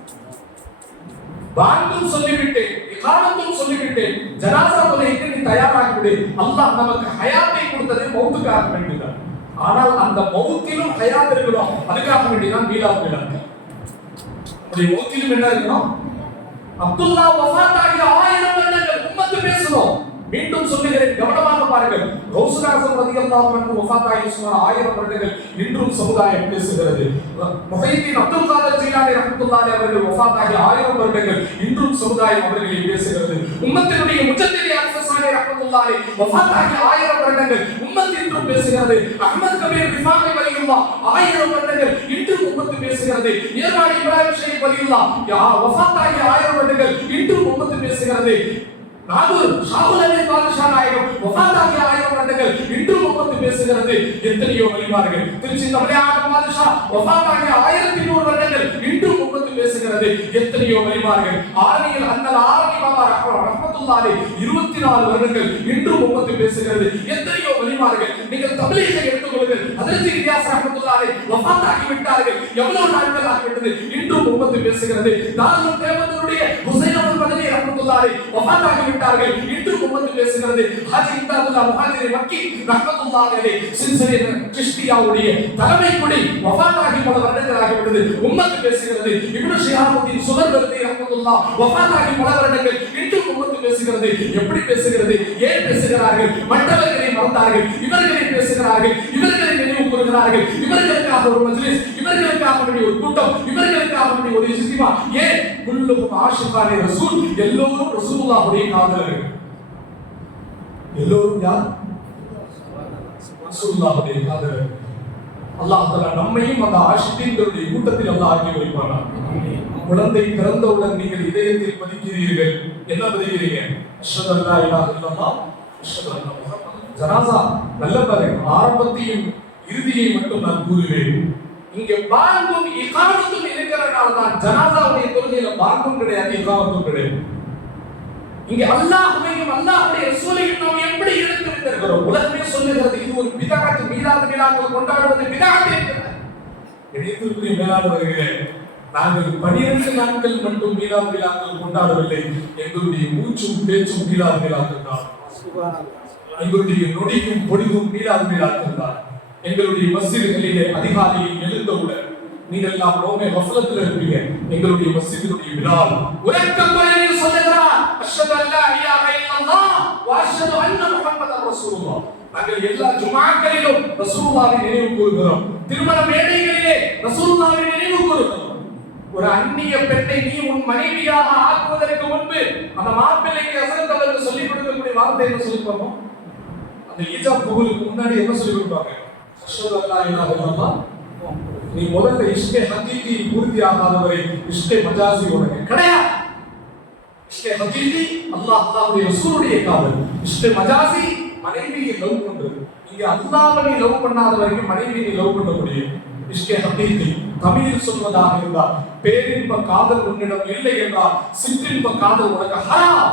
பாங்கும் சொல்லிவிட்டேன், இகாமத்தும் சொல்லிவிட்டேன், ஜனாஸா தொழுகைக்கு நீ தயாராகிவிடு. அல்லாஹ் நமக்கு ஹயாத்தை கொடுத்தது மௌத்துக்காக வேண்டியதான். ஆனால் அந்த மௌத்திலும் ஹயாத் இருக்கணும், அதுக்காக வேண்டியதான் மீலாத் விழா. மௌத்திலும் என்ன இருக்கணும்? அப்துல்லா வஃபாத் ஆகிய 1000 வருடங்கள் உம்மத்து பேசணும். மீண்டும் சொல்லுகிறேன், கவனமாக பாருங்கள். கௌசுல் ஆஸம் ரலியல்லாஹு அன்ஹு வஃபாத் ஆகி சுமார் 1000 வருடங்கள் இன்றும் சமுதாயம் பேசுகிறது. முஹைதீன் அப்துல் காதர் ஜீலானி ரஹ்மத்துல்லாஹி அவர்கள் வஃபாத் ஆகி 1000 வருடங்கள் இன்றும் சமுதாயம் அவர்களை பேசுகிறது. உம்மத்தினுடைய முஜத்திதி அல்ஃபசானி ரஹ்மத்துல்லாஹி வஃபாத் ஆகி 1000 வருடங்கள் உம்மத் இன்றும் பேசுகிறது. அஹ்மத் கபீர் ரிஃபாயி வலியுல்லாஹ் 1000 வருடங்கள் இன்றும் உம்மத்து பேசுகிறது. ஏர்வாடி இப்ராஹிம் ஷைக் வலியுல்லாஹ் வஃபாத் ஆகி 1000 வருடங்கள் இன்றும் உம்மத்து பேசுகிறது. நாகூர் ஷாஹுல் அமீர் பாதுஷா நாயகம் வஃபாத்தாகி 1000 வருடங்கள் இன்றும் உம்மத்து பேசுகிறது. எத்தனையோ வலிமார்கள். திருச்சி தமிழக பாதுஷா வஃபாத்தாகி 1100 வருடங்கள் இன்றும் உம்மத்து பேசுகிறது. எத்தனையோ வலிமார்கள். ஆரணியில் அண்ணல் ஆரணி பாபா ரஹ்மத்துல்லாஹி 24 வருடங்கள் இன்றும் உம்மத்து பேசுகிறது. எத்தனையோ வலிமார்கள். நீங்கள் தப்லீகை எடுத்துக்கொள்ளுங்கள். ஹஜ்ரத் இலியாஸ் ரஹ்மத்துல்லாஹி வஃபாத்தாகி விட்டார்கள். எவ்வளவு நாட்கள் ஆகிவிட்டது, இன்றும் உம்மத்து பேசுகிறது. தாரூல் தேவதனுடைய ஹுசைன் அப்துல் மதனி ரஹ்மத்துல்லாஹி வஃபாத்தாகி விட்டார்கள். இன்றும் உம்மத்து பேசுகிறது. ஹாஜி இம்தாதுல்லா முஹாஜிரி மக்கி ரஹ்மத்துல்லாஹி அலைஹி சில்சிலே கிஷ்தியாவுடைய தலைமை கொடி வஃபாத்தாகி பல வருடங்கள் ஆகிவிட்டது. உம்மத்து பேசுகிறது. இப்னு ஷிஹாபுத்தீன் சுஹர்வர்தி ரஹ்மத்துல்லாஹ் வஃபாத்தாகி பல வருடங்கள் இன்றும் உம்மத்து பேசுகிறது. எப்படி பேசுகிறது? ஏன் பேசுகிறார்கள்? மற்றவர்களை மறந்தார்கள், இவர்களை பேசுகிறார்கள், இவர்களை நினைவு கூறுகிறார்கள். இவர்களுக்காக ஒரு மஜ்லிஸ், இவர்களுக்காக வேண்டிய ஒரு கூட்டம், இவர்களுக்காக வேண்டிய ஒரு இஜ்திமா. ஏன்? குல்லுஹும் ஆஷிகானி ரசூல், எல்லோரும் ரசூலுல்லாஹ்வுடைய காதலர்கள். எல்லோரும் யார்? ரசூலுல்லாஹ்வுடைய காதலர்கள். அல்லாஹ் தஆலா நம்மையும் அந்த ஆஷிகீன்களுடைய கூட்டத்தில் அல்லாஹ் ஆக்கி வைப்பானாக. குழந்தை பிறந்தவுடன் நீங்கள் இதயத்தில் பதிக்கிறீர்கள். என்ன பதிக்கிறீங்க? அஷ்ஹது அல்லா இலாஹ இல்லல்லாஹ் அஷ்ஹது அன்ன முஹம்மதன். ஜனாஸா நல்ல பாருங்க, ஆரம்பத்தையும் இறுதியை மட்டும் நான் கூறுவேன். இங்க பாங்கும் இகாமத்தும் இருக்கிறனால தான் ஜனாஸாவுடைய தொழுகையில பாங்கும் கிடையாது, இகாமத்தும் கிடையாது. இங்க அல்லாஹ்வையும் அல்லாஹ்வுடைய ரசூலையும் நாம் எப்படி எடுத்து வைத்திருக்கிறோம்? உலகமே சொல்லுகிறது இது ஒரு பிதஅத், மீலாத் விழாக்கள் கொண்டாடுவது பிதஅத் என்கிறது. இடையத்திற்குரிய மேலாளர்களே, நாங்கள் 12 நாட்கள் மட்டும் மீலாத் விழாக்கள் கொண்டாடவில்லை. எங்களுடைய மூச்சும் பேச்சும் மீலாத் விழாக்கள் தான். எங்களுடைய நொடியும் பொடியும் மீலாத் விழாக்கள் தான். எங்களுடைய மஸ்ஜிதுகளிலே அதிகாலையில் எழுந்தவுடன் நீங்கள் எல்லாம் ரோமே வஃலத்தில் இருப்பீங்க. எங்களுடைய மஸ்ஜிதுடைய பிலால் உரக்க குரலில் சொல்லுகிறார், அஷ்ஹது அல்லா இலாஹ இல்லல்லாஹ் வ அஷ்ஹது அன்ன முஹம்மதர் ரசூலுல்லாஹ். நாங்கள் எல்லா ஜும்ஆக்களிலும் ரசூலுல்லாஹ்வை நினைவு கூறுகிறோம். திருமண மேடைகளிலே ரசூலுல்லாஹ்வை நினைவு கூறுகிறோம். ஒரு அந்நிய பெண்ணை நீ உன் மனைவியாக ஆக்குவதற்கு முன்பு அந்த மாப்பிள்ளைக்கு ஹஸரத் அவர்கள் சொல்லிக் கொடுக்கக்கூடிய வார்த்தை என்ன சொல்லிப்பாங்க? அந்த ஹிஜாப் கபூலுக்கு முன்னாடி என்ன சொல்லிக் கொடுப்பாங்க? அஷ்ஹது அல்லா இலாஹ இல்லல்லாஹ். நீ முதல்ல இஷ்கே ஹகீகி பூர்த்தி ஆகாதவரை இஷ்கே மஜாசி உனக்கு கிடையாது. இஷ்கே ஹகீகி அல்லாஹ்வுடைய ரசூலுடைய காதல். இஷ்கே மஜாசி மனைவியை லவ் பண்றது. இங்க அல்லாஹ்வை நீ லவ் பண்ணாத வரைக்கும் மனைவியை நீ லவ் பண்ண முடியும். இஷ்கே ஹகீகி தமிழில் சொல்வதாக இருந்தால் பேரின்ப காதல் உன்னிடம் இல்லை என்றால் சிற்றின்ப காதல் உனக்கு ஹராம்.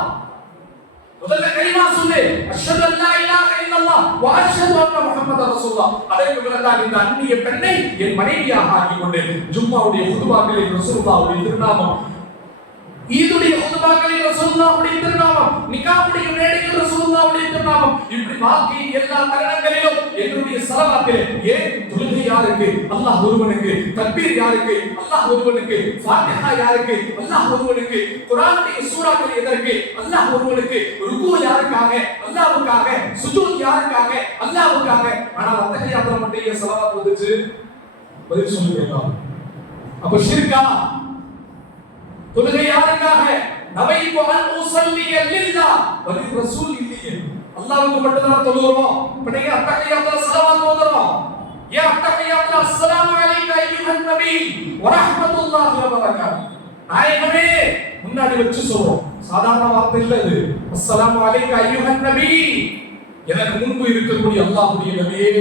முதல்ல கலிமா சொல்லு, அஷ்ஹது அல்லா இலாஹ இல்லல்லாஹ் வ அஷ்ஹது அன்ன முஹம்மதர் ரசூலுல்லாஹ். அதற்கு பிறகு இந்த அந்நிய பெண்ணை என் மனைவியாக ஆக்கிக் கொண்டேன். ஜும்மாவுடைய குதுபாக்களில் ரசூலுல்லாஹ்வுடைய திருநாமம் ஈதுடைய குதுபாக்களில் ரசூலுல்லாஹ்வுடைய திருநாமம், நிகாஹுடைய மேடையில் ரசூலுல்லாஹ்வுடைய திருநாமம், இப்படி வாழ்க்கையின் எல்லா தருணங்களிலும் எங்களுடைய ஸலவாத்திலே ஏன் தொழுகை யாருக்கு? அல்லாஹ் ஒருவனுக்கு. தக்பீர் யாருக்கு? அல்லாஹ் ஒருவனுக்கு. ஃபாத்திஹா யாருக்கு? அல்லாஹ் ஒருவனுக்கு. குர்ஆனுடைய சூறாக்கள் எதற்கு? அல்லாஹ் ஒருவனுக்கு. ருக்கு யாருக்காக? அல்லாஹ்வுக்காக. சுஜூத் யாருக்காக? அல்லாஹ்வுக்காக. ஆனால் அத்தஹியாத்துல மட்டும் ஏன் ஸலவாத் வந்துச்சு? பதில் சொல்லுங்க. அப்ப ஷிர்கா? தொழுகை யாருக்காக? நவைத்து அன் உஸல்லிய லில்லாஹ் வலி ரசூல் இல்லையே, அல்லாஹ்வுக்கு மட்டும் தான் தொழுகிறோம். இப்படியே அத்தஹியாத்துல ஸலவாத் ஓதுறோம். யா அத்தஹியாத்துல அஸ்ஸலாமு அலைக்க அய்யுஹன் நபி வ ரஹ்மத்துல்லாஹி வ பரகாத்துஹு. நாயகமே முன்னாடி வச்சு சொல்றோம். சாதாரண வார்த்தை இல்ல இது. அஸ்ஸலாமு அலைக்க அய்யுஹன் நபி, எனக்கு முன்பு இருக்கக்கூடிய அல்லாஹ்வுடைய நபியே.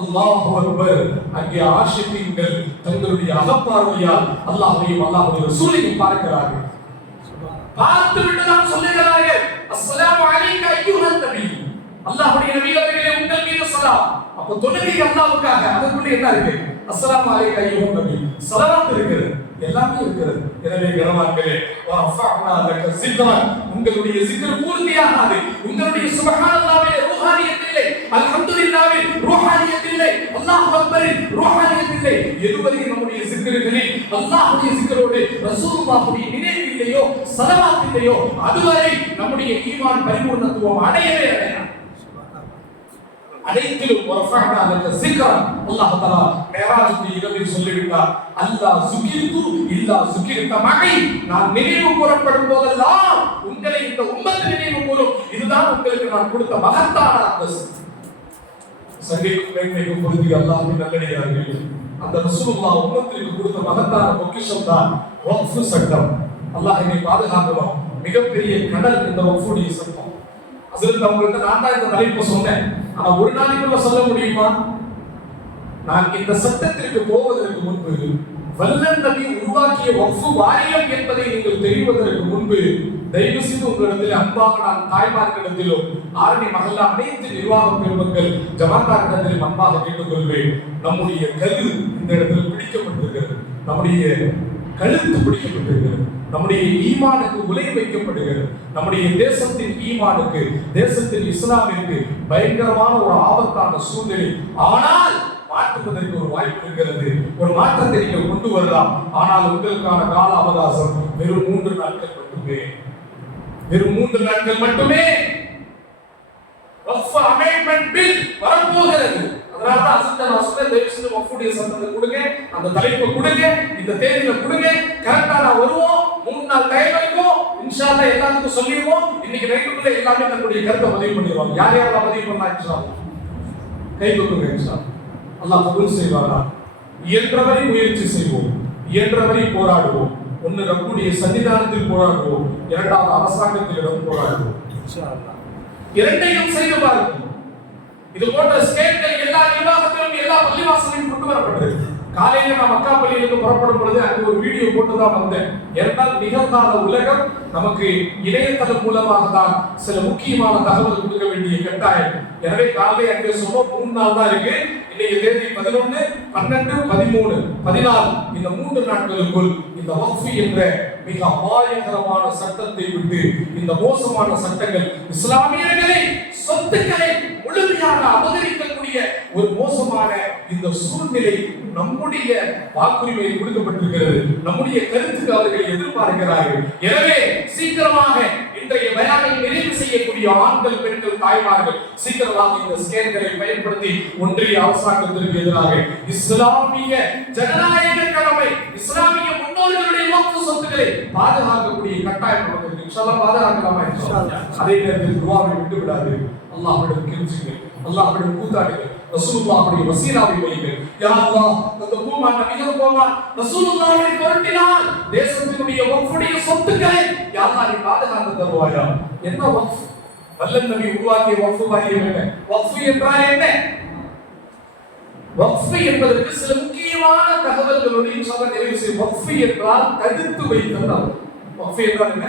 அல்லாஹு அக்பர். அங்கே ஆஷிகீன்கள் தங்களுடைய அகப்பார்வையால் அல்லாஹ்வையும் அல்லாஹ்வுடைய ரசூலையும் பார்க்கிறார்கள். பார்த்து விட்டு தான் சொல்லுகிறார்கள், அஸ்ஸலாமு அலைக்க அய்யுஹன் நபி, அல்லாஹ்வுடைய நபி அவர்களே உங்கள் மீது ஸலாம். அப்ப தொழுகை அல்லாஹ்வுக்காக. அதுக்குள்ள என்ன இருக்கு? அஸ்ஸலாமு அலைக்க அய்யுஹன் நபி, ஸலவாத் இருக்குது, எல்லாமே இருக்குது. எனவே கனவான்களே, வஃபஅனா லக ஸிக்ரன், உங்களுடைய ஸிக்ர் பூர்த்தியாகாது. உங்களுடைய சுப்ஹானல்லாஹ்விலே ரூஹானியத் இல்லை, அல்ஹம்துலில்லாஹ்வில் ரூஹானியத் இல்லை, அல்லாஹு அக்பரில் ரூஹானியத் இல்லை. எதுவரை நம்முடைய ஸிக்ர்களில் அல்லாஹ்வுடைய ஸிக்ரோடு ரசூலுல்லாஹ்வுடைய நினைவு இல்லையோ, ஸலவாத் இல்லையோ, அதுவரை நம்முடைய ஈமான் பரிபூர்ணத்துவம் அடையவே அடையாது. அனைத்திலும் வஃபஅனா லக ஸிக்ரன். அல்லாஹ் தஆலா மிராஜுடைய இரவில் சொல்லிவிட்டார், அல்லாஹ் ஸுகிர்து இல்லா ஸுகிர்த மகை, நான் நினைவு கூறப்படும் போதெல்லாம் உங்களை இந்த உம்மத் நினைவு கூறும். இதுதான் உங்களுக்கு நான் கொடுத்த மகத்தான அந்தஸ்து. சங்கைக்கும் மேன்மைக்கும் பொருந்திய அல்லாஹ்வின் நல்லடியார்களே, அந்த ரசூலுல்லாஹ் உம்மத்திற்கு கொடுத்த மகத்தான பொக்கிஷம் தான் வக்ஃப் சட்டம். அல்லாஹ் என்னை பாதுகாக்கணும். மிகப்பெரிய கடல் இந்த வக்ஃபுடைய சட்டம். ஹஜ்ரத் அவங்களுக்கு நான் தான் இந்த தலைப்பு சொன்னேன். ஆனா ஒரு நாளைக்குள்ள சொல்ல முடியுமா? நான் இந்த சட்டத்திற்கு போவதற்கு முன்பு, வல்லன் நபி உருவாக்கிய வக்ஃப் வாரியம் என்பதை நீங்கள் தெரிவதற்கு முன்பு, தயவு செய்து உங்களிடத்தில் அன்பாக நான் தாய்மார்களிடத்திலும் ஆரணி மஹல்லா அனைத்து நிர்வாக பெருமக்கள் ஜமாத்தாரிடத்திலும் அன்பாக கேட்டுக்கொள்வேன். நம்முடைய கரு இந்த இடத்தில் பிடிக்கப்பட்டிருக்கிறது, நம்முடைய கழுத்து பிடிக்கப்பட்டிருக்கிறது, நம்முடைய ஈமானுக்கு உலை வைக்கப்படுகிறது. நம்முடைய தேசத்தின் ஈமானுக்கு, தேசத்தின் இஸ்லாமிற்கு பயங்கரமான ஒரு ஆபத்தான சூழ்நிலை. ஆனால் மாற்றுவதற்கு ஒரு வாய்ப்பு இருக்கிறது. ஒரு மாற்றத்தை நீங்கள் கொண்டு வரலாம். ஆனால் உங்களுக்கான கால அவகாசம் வெறும் 3 நாட்கள் மட்டுமே. வெறும் 3 நாட்கள் மட்டுமே. வக்ஃப் அமெண்ட்மென்ட் பில் வரப்போகிறது. அதனால தான் அசந்த நான் சொன்ன தேசிய வக்ஃபுடைய சட்டத்தை கொடுங்க, அந்த தலைப்பை கொடுங்க, இந்த தேதியில கொடுங்க. கரெக்டா நான் வருவோம். 3 நாள் டைம் இருக்கும். இன்ஷா அல்லாஹ் எல்லாத்துக்கும் சொல்லிடுவோம். இன்னைக்கு நைட்டுக்குள்ள எல்லாமே தன்னுடைய கருத்தை பதிவு பண்ணிடுவாங்க. யார் யாரெல்லாம் பதிவு பண்ணலாம் இன்ஷா அல்லாஹ் கை தூக்குங்க. இன்ஷா அல்லாஹ் கபூல் செய்வாரா? இயன்றவரை முயற்சி செய்வோம், இயன்றவரை போராடுவோம். ஒன்னு ரப்புடைய சன்னிதானத்தில் போராடுவோம், இரண்டாவது அரசாங்கத்திடம் போராடுவோம். இன்ஷா அல்லாஹ் இரண்டையும் செய்து பாருங்கள். இது போன்ற ஸ்டேட்கள் எல்லா நிர்வாகத்திலும் எல்லா பள்ளிவாசலையும் கொண்டு வரப்பட்டிருக்கு. காலையில நான் மக்கா பள்ளியிலிருந்து புறப்படும் பொழுது அங்கு ஒரு வீடியோ போட்டு தான் வந்தேன். ஏனென்றால் நிகழ்கால உலகம் நமக்கு இணையதளம் மூலமாக தான் சில முக்கியமான தகவல் கொடுக்க வேண்டிய கட்டாயம். எனவே காலையில அங்கே சொன்னோம் 3 நாள் தான் இருக்கு. இன்னைக்கு தேதி 11, 12, 13, 14 இந்த 3 நாட்களுக்குள் இந்த வக்ஃப் என்ற மிக அபாயகரமான சட்டத்தை விட்டு, இந்த மோசமான சட்டங்கள், இஸ்லாமியர்களை சொத்துக்களை முழுமையாக அபகரிக்கக்கூடிய ஒரு மோசமான இந்த சூழ்நிலை நம்முடைய வாக்குரிமை கொடுக்கப்பட்டிருக்கிறது. நம்முடைய கருத்துக்கு அவர்கள் எதிர்பார்க்கிறார்கள். எனவே சீக்கிரமாக இன்றைய பயானை நிறைவு செய்யக்கூடிய ஆண்கள், பெண்கள், தாய்மார்கள் சீக்கிரமாக இந்த ஸ்கேன்களை பயன்படுத்தி ஒன்றிய அரசாங்கத்திற்கு எதிராக இஸ்லாமிய ஜனநாயக கடமை, இஸ்லாமிய முன்னோர்களுடைய வக்ஃப் சொத்துக்களை பாதுகாக்கக்கூடிய கட்டாயம் நமக்கு இருக்கு. இன்ஷா அல்லாஹ் பாதுகாக்கலாமா? இன்ஷா அல்லாஹ். அதே நேரத்தில் துஆவை விட்டு விடாது. அல்லாஹ்விடம் கெஞ்சுங்கள், அல்லாஹ்விடம் கூத்தாடுங்கள், ரசூலுல்லாஹ்வுடைய வஸீலாவை வையுங்கள். யா அல்லாஹ், அந்த பூமான் நபிகள் போவான் ரசூலுல்லாஹ்வை பொருட்டினால் தேசத்தினுடைய வக்ஃபுடைய சொத்துக்களை யா அல்லாஹ் நீ பாதுகாத்து தருவாயா? என்ன வக்ஃப்? வல்லன் நபி உருவாக்கிய வக்ஃப் வாரியம் என்ன? வக்ஃப் என்றால் என்ன? வக்ஃப் என்பதற்கு சில முக்கியமான தகவல்களோடு இன்ஷாஅல்லாஹ் நிறைவு செய்வோம். வக்ஃப் என்றால் தடுத்து வைத்தல். வக்ஃப் என்றால் என்ன?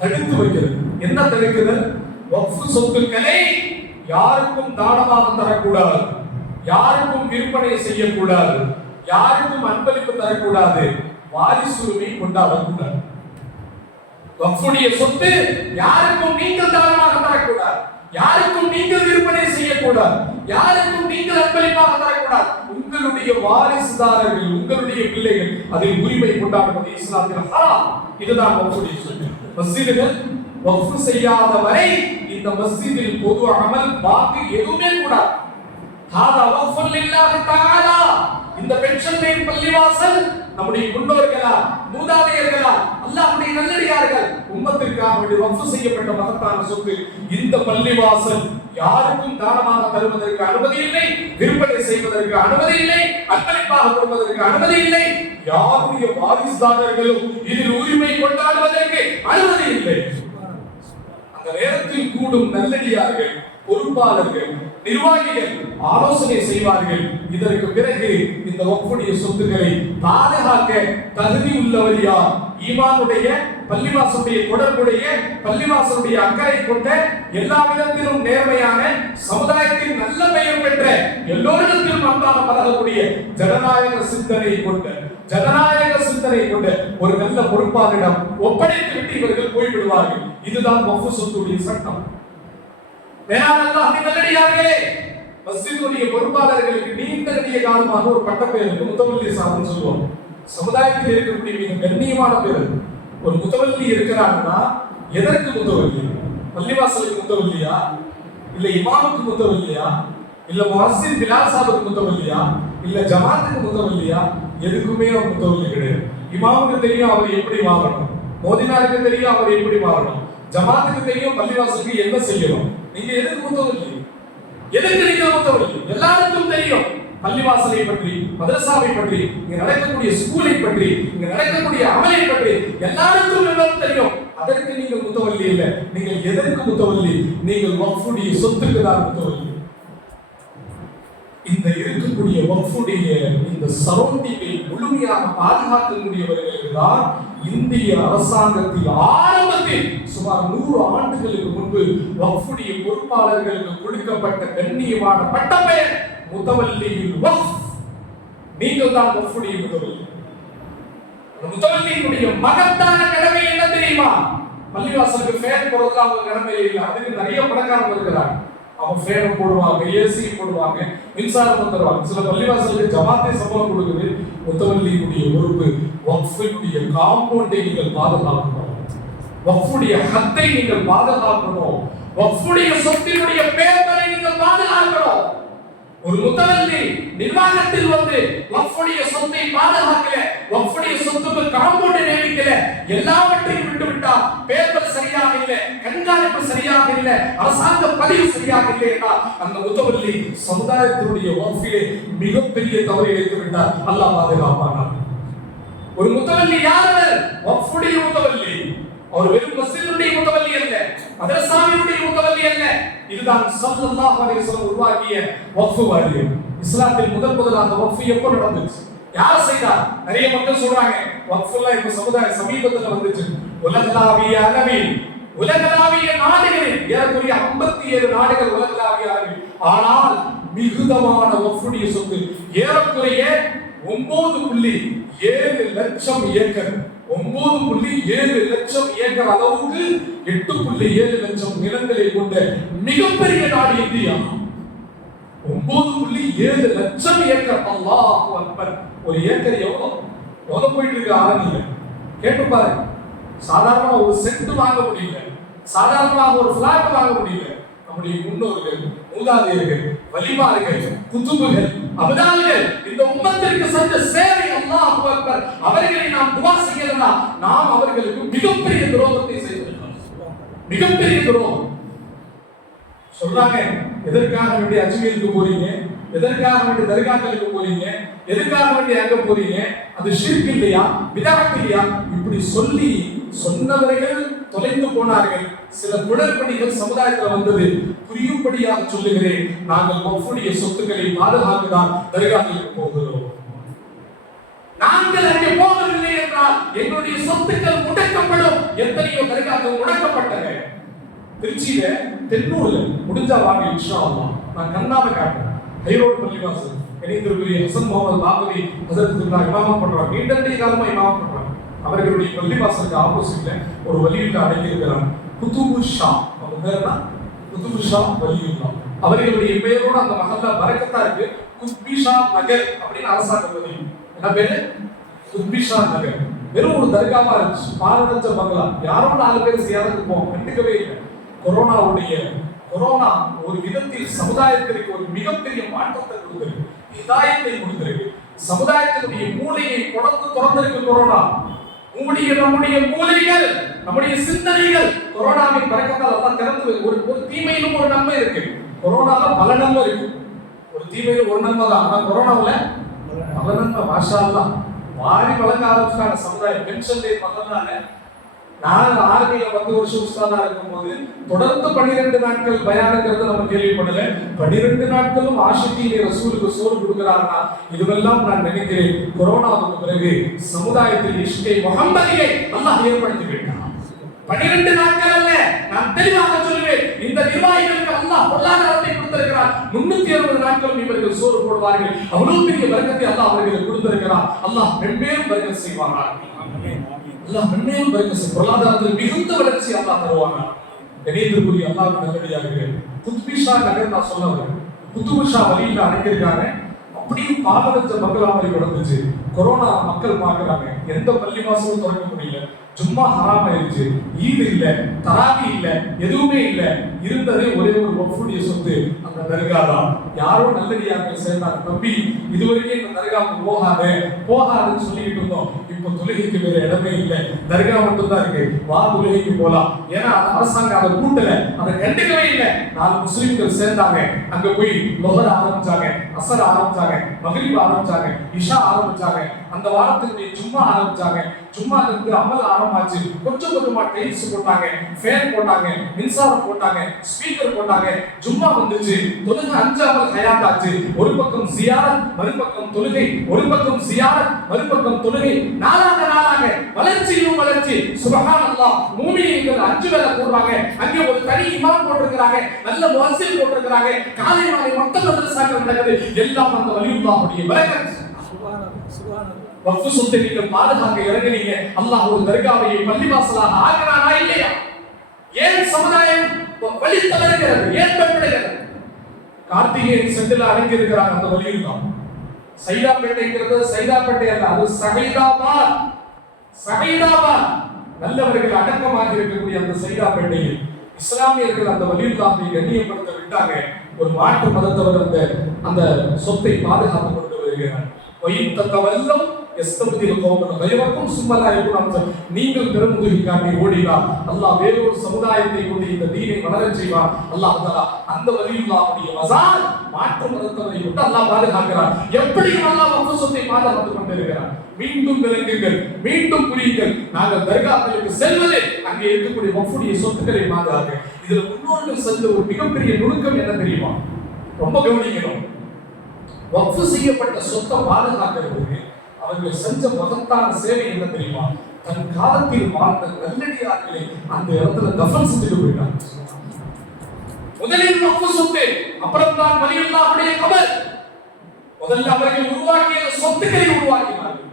தடுத்து வைக்கிறது. என்ன தடுக்குதல்? வக்ஃப் சொத்துக்களை யாருக்கும் தானமாக தரக்கூடாது, யாருக்கும் விற்பனை செய்யக்கூடாது, யாருக்கும் அன்பளிப்பு தரக்கூடாது, வாரிசுரிமை கொண்டாடக்கூடாது. வக்ஃபுடைய சொத்து யாருக்கும் நீங்கள் தானமாக தரக்கூடாது, யாருக்கும் நீங்கள் விற்பனை செய்யக்கூடாது, யாருக்கும் நீங்கள் அன்பளிப்பாக தரக்கூடாது. உங்களுடைய வாரிசுதாரர்கள், உங்களுடைய பிள்ளைகள் அதில் உரிமை கொண்டாடுவது இஸ்லாத்தில் ஹராம். இதுதான் வக்ஃபுடைய சொத்து. மஸ்ஜிதுகள் வக்ஃப் செய்யாத வரை இந்த மஸ்ஜிதில் பொது அமல் பாக்கி எதுவுமே கூடாது. ஹாதா வக்ஃபுல் லில்லாஹி தஆலா. இந்த பென்ஷன் பள்ளிவாசல் நம்முடைய முன்னோர்களா, மூதாதையர்களா, அல்லாஹ்வுடைய நல்லடியார்கள் உம்மத்திற்காக வேண்டி வக்ஃப் செய்யப்பட்ட மகத்தான சொத்து. இந்த பள்ளிவாசல் யாருக்கும் தானமாக தருவதற்கு அனுமதி இல்லை, விற்பனை செய்வதற்கு அனுமதி இல்லை, அன்பளிப்பாக கொடுப்பதற்கு அனுமதி இல்லை. யாருடைய வாரிசுதாரர்களும் இதில் உரிமை கொண்டாடுவதற்கு அனுமதி இல்லை. அந்த நேரத்தில் கூடும் நல்லடியார்கள், பொறுப்பாளர்கள், நிர்வாகிகள் ஆலோசனை செய்வார்கள். இதற்கு பிறகு இந்த வக்ஃபுடைய சொத்துக்களை பாதுகாக்க தகுதி உள்ளவர் யார்? ஈமானுடைய, பள்ளிவாசலுடைய தொடர்புடைய, பள்ளிவாசலுடைய அக்கறை கொண்ட, எல்லா விதத்திலும் நேர்மையான, சமுதாயத்தின் நல்ல பெயர் பெற்ற, எல்லோரிடத்திலும் அன்பாக பழகக்கூடிய ஜனநாயக சிந்தனை கொண்ட ஒரு நல்ல பொறுப்பாளரிடம் ஒப்படைத்து விட்டு இவர்கள் போய்விடுவார்கள். இதுதான் வக்ஃப் சொத்துடைய சட்டம். நல்லடியார்களே, மஸ்ஜிதுடைய பொறுப்பாளர்களுக்கு நீண்ட நெடிய காலமாக ஒரு பட்டப்பெயர் இருக்கு, முத்தவல்லி சாப்னு சொல்லுவாங்க. சமுதாயத்தில் இருக்கக்கூடிய மிக கண்ணியமான பேர். ஒரு முத்தவல்லி இருக்கிறாங்கன்னா எதற்கு முத்தவல்லி? பள்ளிவாசலுக்கு முத்தவல்லியா, இல்ல இமாமுக்கு முத்தவல்லியா, இல்ல முஹஸ்ஸின் பிலால் சாஹிபுக்கு முத்தவல்லியா, இல்ல ஜமாத்துக்கு முத்தவல்லியா? எதுக்குமே அவர் முத்தவல்லி கிடையாது. இமாமுக்கு தெரியும் அவர் எப்படி வாழணும், மோதினாருக்கு தெரியும் அவர் எப்படி வாழணும், ஜமாத்துக்கு தெரியும் பள்ளிவாசலுக்கு என்ன செய்யணும். நீங்க எதுக்கு முத்தவல்லி? எதுக்கு நீங்க முத்தவல்லி? எல்லாருக்கும் தெரியும் பள்ளிவாசலை பற்றி, மதரசாவை பற்றி, இங்க நடக்கக்கூடிய ஸ்கூலை பற்றி, இங்க நடக்கக்கூடிய அமலை பற்றி எல்லாருக்கும் எல்லாம் தெரியும். அதற்கு நீங்கள் முத்தவல்லி இல்லை. நீங்கள் எதற்கு முத்தவல்லி? நீங்கள் வக்ஃபுடைய சொத்துக்கு தான் முத்தவல்லி. இந்த இருக்கக்கூடிய வக்ஃபுடைய இந்த சரௌண்டிங்கை முழுமையாக பாதுகாக்கக்கூடியவர்களுக்கு தான் இந்திய அரசாங்கத்தில் ஆரம்பத்தில் சுமார் 100 ஆண்டுகளுக்கு முன்பு வக்ஃபுடைய பொறுப்பாளர்களுக்கு கொடுக்கப்பட்ட கண்ணியமான பட்டப்பெயர் முத்தவல்லியுல் வக்ஃப். நீங்கள் தான் வக்ஃபுடைய முத்தவல்லி. முத்தவல்லியினுடைய மகத்தான கடமை என்ன தெரியுமா? பள்ளிவாசலுக்கு ஃபேன் போடுறதுல அவங்க கடமை இல்லை. அதுக்கு நிறைய பணக்காரங்க இருக்கிறாங்க. அவங்க ஃபேன் போடுவாங்க, ஏசி போடுவாங்க, மின்சாரம் தருவாங்க. சில பள்ளிவாசலுக்கு ஜமாத்தே சம்பளம் கொடுக்குது. முத்தவல்லியினுடைய பொறுப்பு வக்ஃபினுடைய காம்பவுண்டை நீங்கள் பாதுகாக்கணும், வக்ஃபுடைய ஹத்தை நீங்கள் பாதுகாக்கணும், வக்ஃபுடைய சொத்தினுடைய பேப்பரை நீங்கள் பாதுகாக்கணும். ஒரு முத்தவல்லி நிர்வாகத்தில் வந்து வக்ஃபுடைய சொத்தை பாதுகாக்கல, வக்ஃபுடைய சொத்துக்கு காம்பவுண்ட் நியமிக்கல, எல்லாவற்றையும் விட்டுவிட்டா பேப்பர் சரியாக இல்லை, கண்காணிப்பு சரியாக இல்லை, அரசாங்க பதிவு சரியாக இல்லை என்றால் அந்த முத்தவல்லி சமுதாயத்தினுடைய வக்ஃபிலே மிகப்பெரிய தவறு இழைத்து விட்டார். அல்லாஹ் பாதுகாப்பானார். ஒரு முத்தவல்லி யார்? வக்ஃபுடைய முத்தவல்லி. அவர் வெறும் மஸ்ஜிதுடைய முத்தவல்லி அல்ல, மதரசாவினுடைய முத்தவல்லி அல்ல. இதுதான் ஸல்லல்லாஹு அலைஹி வஸல்லம் உருவாக்கிய வக்ஃப் வாரியம். இஸ்லாத்தில் முதலாக வக்ஃப் எப்போ நடந்துச்சு? யார் செய்தார்? நிறைய மக்கள் சொல்றாங்க வக்ஃப்லாம் இப்ப சமுதாய சமீபத்துல வந்துச்சு. உலகளாவிய அளவில், உலகளாவிய நாடுகளில் ஏறக்குறைய 57 நாடுகள் உலகளாவிய அளவில். ஆனால் மிகுதமான வக்ஃபுடைய சொத்து ஏறக்குறைய 9.7 லட்சம் ஏக்கர். 9.7 லட்சம் ஏக்கர் அளவுக்கு 8.7 லட்சம் நிலங்களை கொண்ட மிகப்பெரிய நாடு இந்தியா. 9.7 லட்சம் ஏக்கர். அல்லாஹு அக்பர். ஒரு ஏக்கர் எவ்வளவு போயிட்டு இருக்கு ஆரணியில கேட்டு பாருங்க. சாதாரணமா ஒரு சென்ட் வாங்க முடியல, சாதாரணமாக ஒரு பிளாட் வாங்க முடியல. நம்முடைய முன்னோர்கள், மூதாதையர்கள், வலிமார்கள், குதுபுகள், அபதால்கள் இந்த உம்மத்திற்கு செஞ்ச சேவை அல்லாஹு அக்பர். அவர்களை நாம் துஆ செய்யலனா நாம் அவர்களுக்கு மிகப்பெரிய துரோகத்தை செய்திருக்கிறோம். மிகப்பெரிய துரோகம். சொல்றாங்க எதற்காக வேண்டிய அஜ்மீருக்கு போறீங்க, எதற்காக வேண்டிய தர்காக்களுக்கு போறீங்க, எதற்காக வேண்டிய அங்க போறீங்க, அது ஷிர்க் இல்லையா, பிதஅத் இல்லையா? இப்படி சொல்லி சொன்னவர்கள் தொலைந்து போனார்கள். சில குடற்படிகள் சமுதாயத்தில் வந்தது. புரியும்படியாக சொல்லுகிறேன், நாங்கள் வக்ஃபுடைய சொத்துக்களை பாதுகாக்கதான் தர்காக்களுக்கு போகிறோம். நாங்கள் அங்கே போகவில்லை என்றால் எங்களுடைய சொத்துக்கள் முடக்கப்படும். எத்தனையோ தர்காக்கள் முடக்கப்பட்டன. திருச்சியில தென்னூர்ல முடிஞ்சா வாங்க இன்ஷா அல்லாஹ். நான் கண்ணால காட்டுறேன். ஹைரோட் பள்ளிவாசல் இணைந்திருக்கிற ஹசன் முகமது பாகவி ஹசரத் இமாமத் பண்றாங்க. நீண்ட காலமா இமாமத் பண்றாங்க. அவர்களுடைய பள்ளிவாசலுக்கு ஆப்போசிட்ல ஒரு வலியுல்லா அடைந்திருக்கிறார். குதுபு ஷா, அவங்க பேருனா குதுபு ஷா வலியுல்லா. அவர்களுடைய பெயரோட அந்த மஹல்லா பரக்கத்தா இருக்கு. குத்பிஷா நகர் அப்படின்னு அரசாங்க பதிவு. என்ன பேரு? குத்பிஷா நகர். வெறும் ஒரு தர்காவா இருந்துச்சு, பாரடஞ்ச பங்களா. யாரும் 4 பேர் சியாரத்துக்கு போவோம், கண்டுக்கவே இல்லை. கொரோனா ஒரு விதத்தில் சமுதாயத்திற்கு ஒரு மிகப்பெரிய மாற்றத்தை கொடுத்திருக்கு, ஹிதாயத்தை கொடுத்திருக்கு. சமுதாயத்தினுடைய மூளையை திறந்திருக்கு கொரோனா. நம்முடைய மூளைகள், நம்முடைய சிந்தனைகள் கொரோனாவின் பறக்கத்தால் எல்லாம் திறந்து ஒரு தீமையிலும் ஒரு நன்மை இருக்கு. கொரோனால பல நன்மை இருக்கு. ஒரு தீமையில ஒரு நன்மை தான், ஆனா கொரோனாவுல பல நன்மை. மாஷா அல்லாஹ் வாரி வழங்க ஆரம்பிச்சாங்க சமுதாயம். பென்ஷன் டே பண்ணதால நான் ஆர்மியில 10 வருஷம் உஸ்தாதா இருக்கும்போது தொடர்ந்து 12 நாட்கள் பயானுங்கிறது நம்ம கேள்விப்படல. 12 நாட்களும் ஆஷிகீன் ரசூலுக்கு சோறு கொடுக்கிறாங்கன்னா இதுவெல்லாம் நான் நினைக்கிறேன் கொரோனாவுக்கு பிறகு சமுதாயத்தில் இஷ்கை முஹம்மதியை அல்லாஹ் ஏற்படுத்தி விட்டான். 12 நாட்கள் அல்ல, நான் தெளிவாக சொல்லுவேன், இந்த நிர்வாகிகளுக்கு அல்லாஹ் பொருளாதாரத்தை கொடுத்திருக்கிறார். 360 நாட்களும் இவர்கள் சோறு போடுவார்கள். அவ்வளவு பெரிய பரக்கத்தை அல்லாஹ் அவர்களுக்கு கொடுத்திருக்கிறார். அல்லாஹ் மென்மேலும் பரக்கத் செய்வானார். அல்லாஹ் மென்மேலும் பரக்கத் செய்வார். பொருளாதாரத்தில் மிகுந்த வளர்ச்சி அல்லாஹ் தருவானார். கணேந்திரபுரி அல்லாஹ் நல்லபடியாக குத்பிஷா நகர் நான் சொல்ல வரேன். குத்துபிஷா வழியில் அடைஞ்சிருக்காங்க. அப்படியும் பாலவச்ச மக்களாவை நடந்துச்சு. கொரோனா மக்கள் பார்க்கறாங்க, எந்த பள்ளிவாசலும் திறக்க முடியல, ஜும்மா ஹராம் ஆயிடுச்சு, ஈத் இல்ல, தராவி இல்ல, எதுவுமே இல்ல. இருந்ததே ஒரே ஒரு வஃபுடைய சொத்து, அந்த தர்கா தான். யாரோ நல்லடியார்கள் சேர்ந்தாங்க, தம்பி இதுவரைக்கும் இந்த தர்காவுக்கு போகாதுன்னு சொல்லிட்டு இருந்தோம். இப்போ தொழுகைக்கு வேற இடமே இல்லை, தர்கா மட்டும் தான் இருக்கு, வா தொழுகைக்கு போலாம். ஏன்னா அரசாங்கம் அதை கூட்டல, அதை கண்டுக்கவே இல்லை. 4 முஸ்லிம்கள் சேர்ந்தாங்க, அங்க போய் லொஹர் ஆரம்பிச்சாங்க, அசர் ஆரம்பிச்சாங்க, மக்ரிப் ஆரம்பிச்சாங்க, இஷா ஆரம்பிச்சாங்க. அந்த வாரத்துக்கு ஜும்மா ஆரம்பிச்சாங்க. ஜும்மாக்கு அமல் ஆரம்பிச்சு கொஞ்சம் கொஞ்சமா டைல்ஸ் போட்டாங்க, ஃபேன் போட்டாங்க, மின்சாரம் போட்டாங்க, ஸ்பீக்கர் போட்டாங்க. ஜும்மா வந்துச்சு, தொழுகை 5 அமல் ஹயாத் ஆச்சு. ஒரு பக்கம் ஜியாரத், மறுபக்கம் தொழுகை, ஒரு பக்கம் ஜியாரத், மறுபக்கம் தொழுகை. நாளாக வளர்ச்சியும் வளர்ச்சி. சுப்ஹானல்லாஹ், மூமின்கள் 5 வேளை போடுறாங்க. அங்கே ஒரு தனி இமாம் போட்டிருக்கிறாங்க, நல்ல முஅஸ்ஸின் போட்டிருக்கிறாங்க. காலை மாலை மொத்த மதரசாக்கள் நடக்குது. எல்லாம் அந்த வலியுல்லாஹ்வுடைய பரக்கத். வக்ஃப் சொத்தை நீங்கள் பாதுகாக்க இறங்கினீங்க. அல்லாஹ் ஒரு தர்காவை பள்ளிவாசலாக ஆக்குறானா இல்லையா? ஏன் சமுதாயம் வழி தவறுகிறது? ஏன் பயப்படுகிறது? கார்த்திகேயன் செந்தில் அடங்கி இருக்கிறாங்க அந்த வலியுல்லாம். சைதாப்பேட்டைங்கிறது சைதாப்பேட்டை அல்ல, அது சஹீதாபாத். நல்லவர்கள் அடக்கமாக இருக்கக்கூடிய அந்த சைதாப்பேட்டையில் இஸ்லாமியர்கள் அந்த வலியுல்லாவை கண்ணியப்படுத்த விட்டாங்க. ஒரு மாற்று மதத்தவர் அந்த சொத்தை பாதுகாத்து கொண்டு வருகிறார். நீங்கள் பெருமுதுகை காட்டி ஓடினார், அல்லாஹ் வேறொரு சமுதாயத்தை கொண்டு இந்த தீனை வளரச் செய்வார். அல்லாஹ் தஆலா அந்த வலியுல்லாஹ்வுடைய மஸார் மாற்று மதத்தவரை விட்டு அல்லாஹ் பாதுகாக்கிறார். எப்படி அல்லாஹ் வக்ஃப் சொத்தை பாதுகாத்துக் கொண்டிருக்கிறார்? மீண்டும் விளங்குங்கள், மீண்டும் புரியுங்கள். நாங்கள் தர்காக்களுக்கு செல்வது அங்கே இருக்கக்கூடிய வக்ஃபுடைய சொத்துக்களை பாதுகாக்க. இதுல முன்னோர்கள் செஞ்ச ஒரு மிகப்பெரிய நுணுக்கம் என்ன தெரியுமா? ரொம்ப கவனிக்கணும். வக்ஃப் செய்யப்பட்ட சொத்தை பாதுகாக்கிறதுக்கு அவர்கள் செஞ்ச மகத்தான சேவை என்ன தெரியுமா? தன் காலத்தில் வாழ்ந்த நல்லடியார்களை அந்த இடத்துல தஃபன் செஞ்சுட்டு போயிட்டாங்க. முதலில் வக்ஃப் சொத்து, அப்புறம் தான் வலியுல்லாஹ்வுடைய கபர். முதல்ல அவர்கள் உருவாக்கிய சொத்துக்களை உருவாக்கினார்கள்,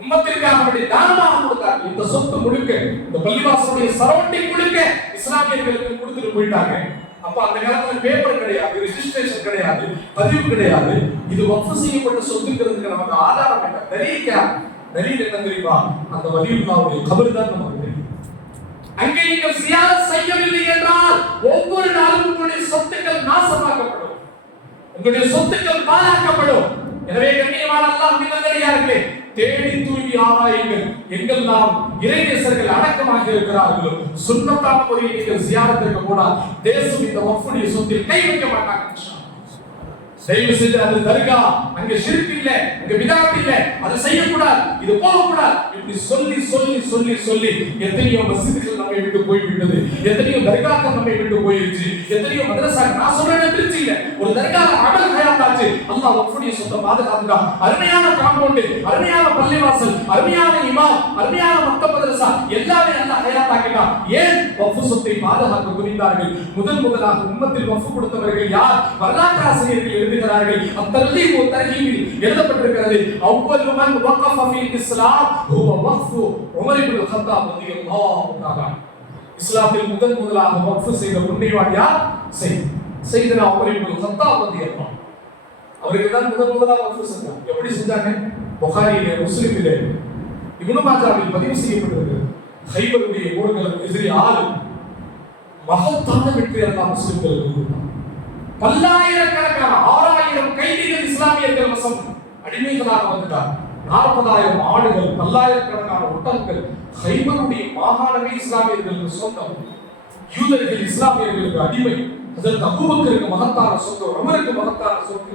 உம்மத்திற்காக அவருடைய தானமாக கொடுத்தார்கள். இந்த சொத்து முழுக்க, இந்த பள்ளிவாசலுடைய சரௌண்டிங் முழுக்க இஸ்லாமியர்களுக்கு கொடுத்துட்டு போயிட்டாங்க. அப்ப அந்த காலத்துல பேப்பர் கிடையாது, ரெஜிஸ்ட்ரேஷன் கிடையாது, பதிவு கிடையாது. இது வக்ஃப் செய்யப்பட்ட சொத்துக்கிறதுக்கு நமக்கு ஆதாரம் என்ன? தலீல் என்ன தெரியுமா? அந்த வலியுல்லாஹ்வுடைய கபர் தான் நமக்கு தெரியும். அங்கே நீங்கள் சியாரத் செய்யவில்லை என்றால் ஒவ்வொரு நாளும் உங்களுடைய சொத்துக்கள் நாசமாக்கப்படும், உங்களுடைய சொத்துக்கள் பாழாக்கப்படும். எனவே கண்ணியமான அல்லாஹ்வின் நல்லடியார்களே, தேடி தூவி ஆராயுங்கள். எங்கெல்லாம் இறைநேசர்கள் அடக்கமாக இருக்கிறார்களோ சுன்னத்தான முறையில் நீங்கள் ஜியாரத்திற்கு போனால் தேசம் இந்த வக்ஃபுடைய சொத்தில் கை வைக்க மாட்டாங்க. தயவு செஞ்சு அது தர்கா, அங்க ஷிர்க் இல்ல, அங்க பிதஅத் இல்ல, அது செய்யக்கூடாது, இது போகக்கூடாது, இப்படி சொல்லி சொல்லி சொல்லி சொல்லி எத்தனையோ மஸ்ஜிதுகள் நம்மை விட்டு போய்விட்டது, எத்தனையோ தர்காக்கள் நம்மை விட்டு போயிருச்சு, எத்தனையோ மதரசா. நான் சொல்றேன் திருச்சி இல்ல, ஒரு தர்கா அமல் ஹயாத் ஆச்சு. அல்லாஹ் வக்ஃபுடைய சொத்தை பாதுகாத்துட்டான். அருமையான காம்பவுண்ட், அருமையான பள்ளிவாசல், அருமையான இமாம், அருமையான மக்தப் மதரசா எல்லாமே அல்லாஹ் ஹயாத் ஆக்கிட்டான். ஏன்? வக்ஃப் சொத்தை பாதுகாக்க புரிந்தார்கள். முதலாக உம்மத்தில் வக்ஃப் கொடுத்தவர்கள் யார்? வரலாற்று ஆசிரியர்கள் எழுதுகிறார்கள். அத்தர்ஹீப் வ தர்ஹீபில் எழுதப்பட்டிருக்கிறது, அவ்வளவு மன் வக்ஃப ஃபீல் இஸ்லாம் ஹுவ வக்ஃப் உமர் இப்னு கத்தாப் ரலியல்லாஹு தஆலா. இஸ்லாத்தில் முதலாக வக்ஃப் செய்த புண்ணியவான் யார்? சையதுனா உமர் இப்னு கத்தாப் ரலியல்லாஹு. அவருக்கு தான் முதலாக வக்ஃப் செஞ்சாங்க. எப்படி செஞ்சாங்க? புகாரியிலே, முஸ்லிமிலே, இப்னு மாஜாவில் பதிவு செய்யப்பட்டிருக்கிறது. கைபருடைய போர்களும் எதிரி 6 மகத்தான வெற்றி அல்லாஹ் முஸ்லிம்களுக்கு கொடுத்தார். பல்லாயிரக்கணக்கான 6000 கைதிகள் இஸ்லாமியர்கள் வசம் அடிமைகளாக வந்துட்டார். 40,000 ஆடுகள், பல்லாயிரக்கணக்கான ஒட்டகங்கள். கைபருடைய மாகாணமே இஸ்லாமியர்களுக்கு சொந்தம். யூதர்கள் இஸ்லாமியர்களுக்கு அடிமை. அதற்கு அபூபக்கருக்கு மகத்தான சொத்து, உமருக்கு மகத்தான சொத்து.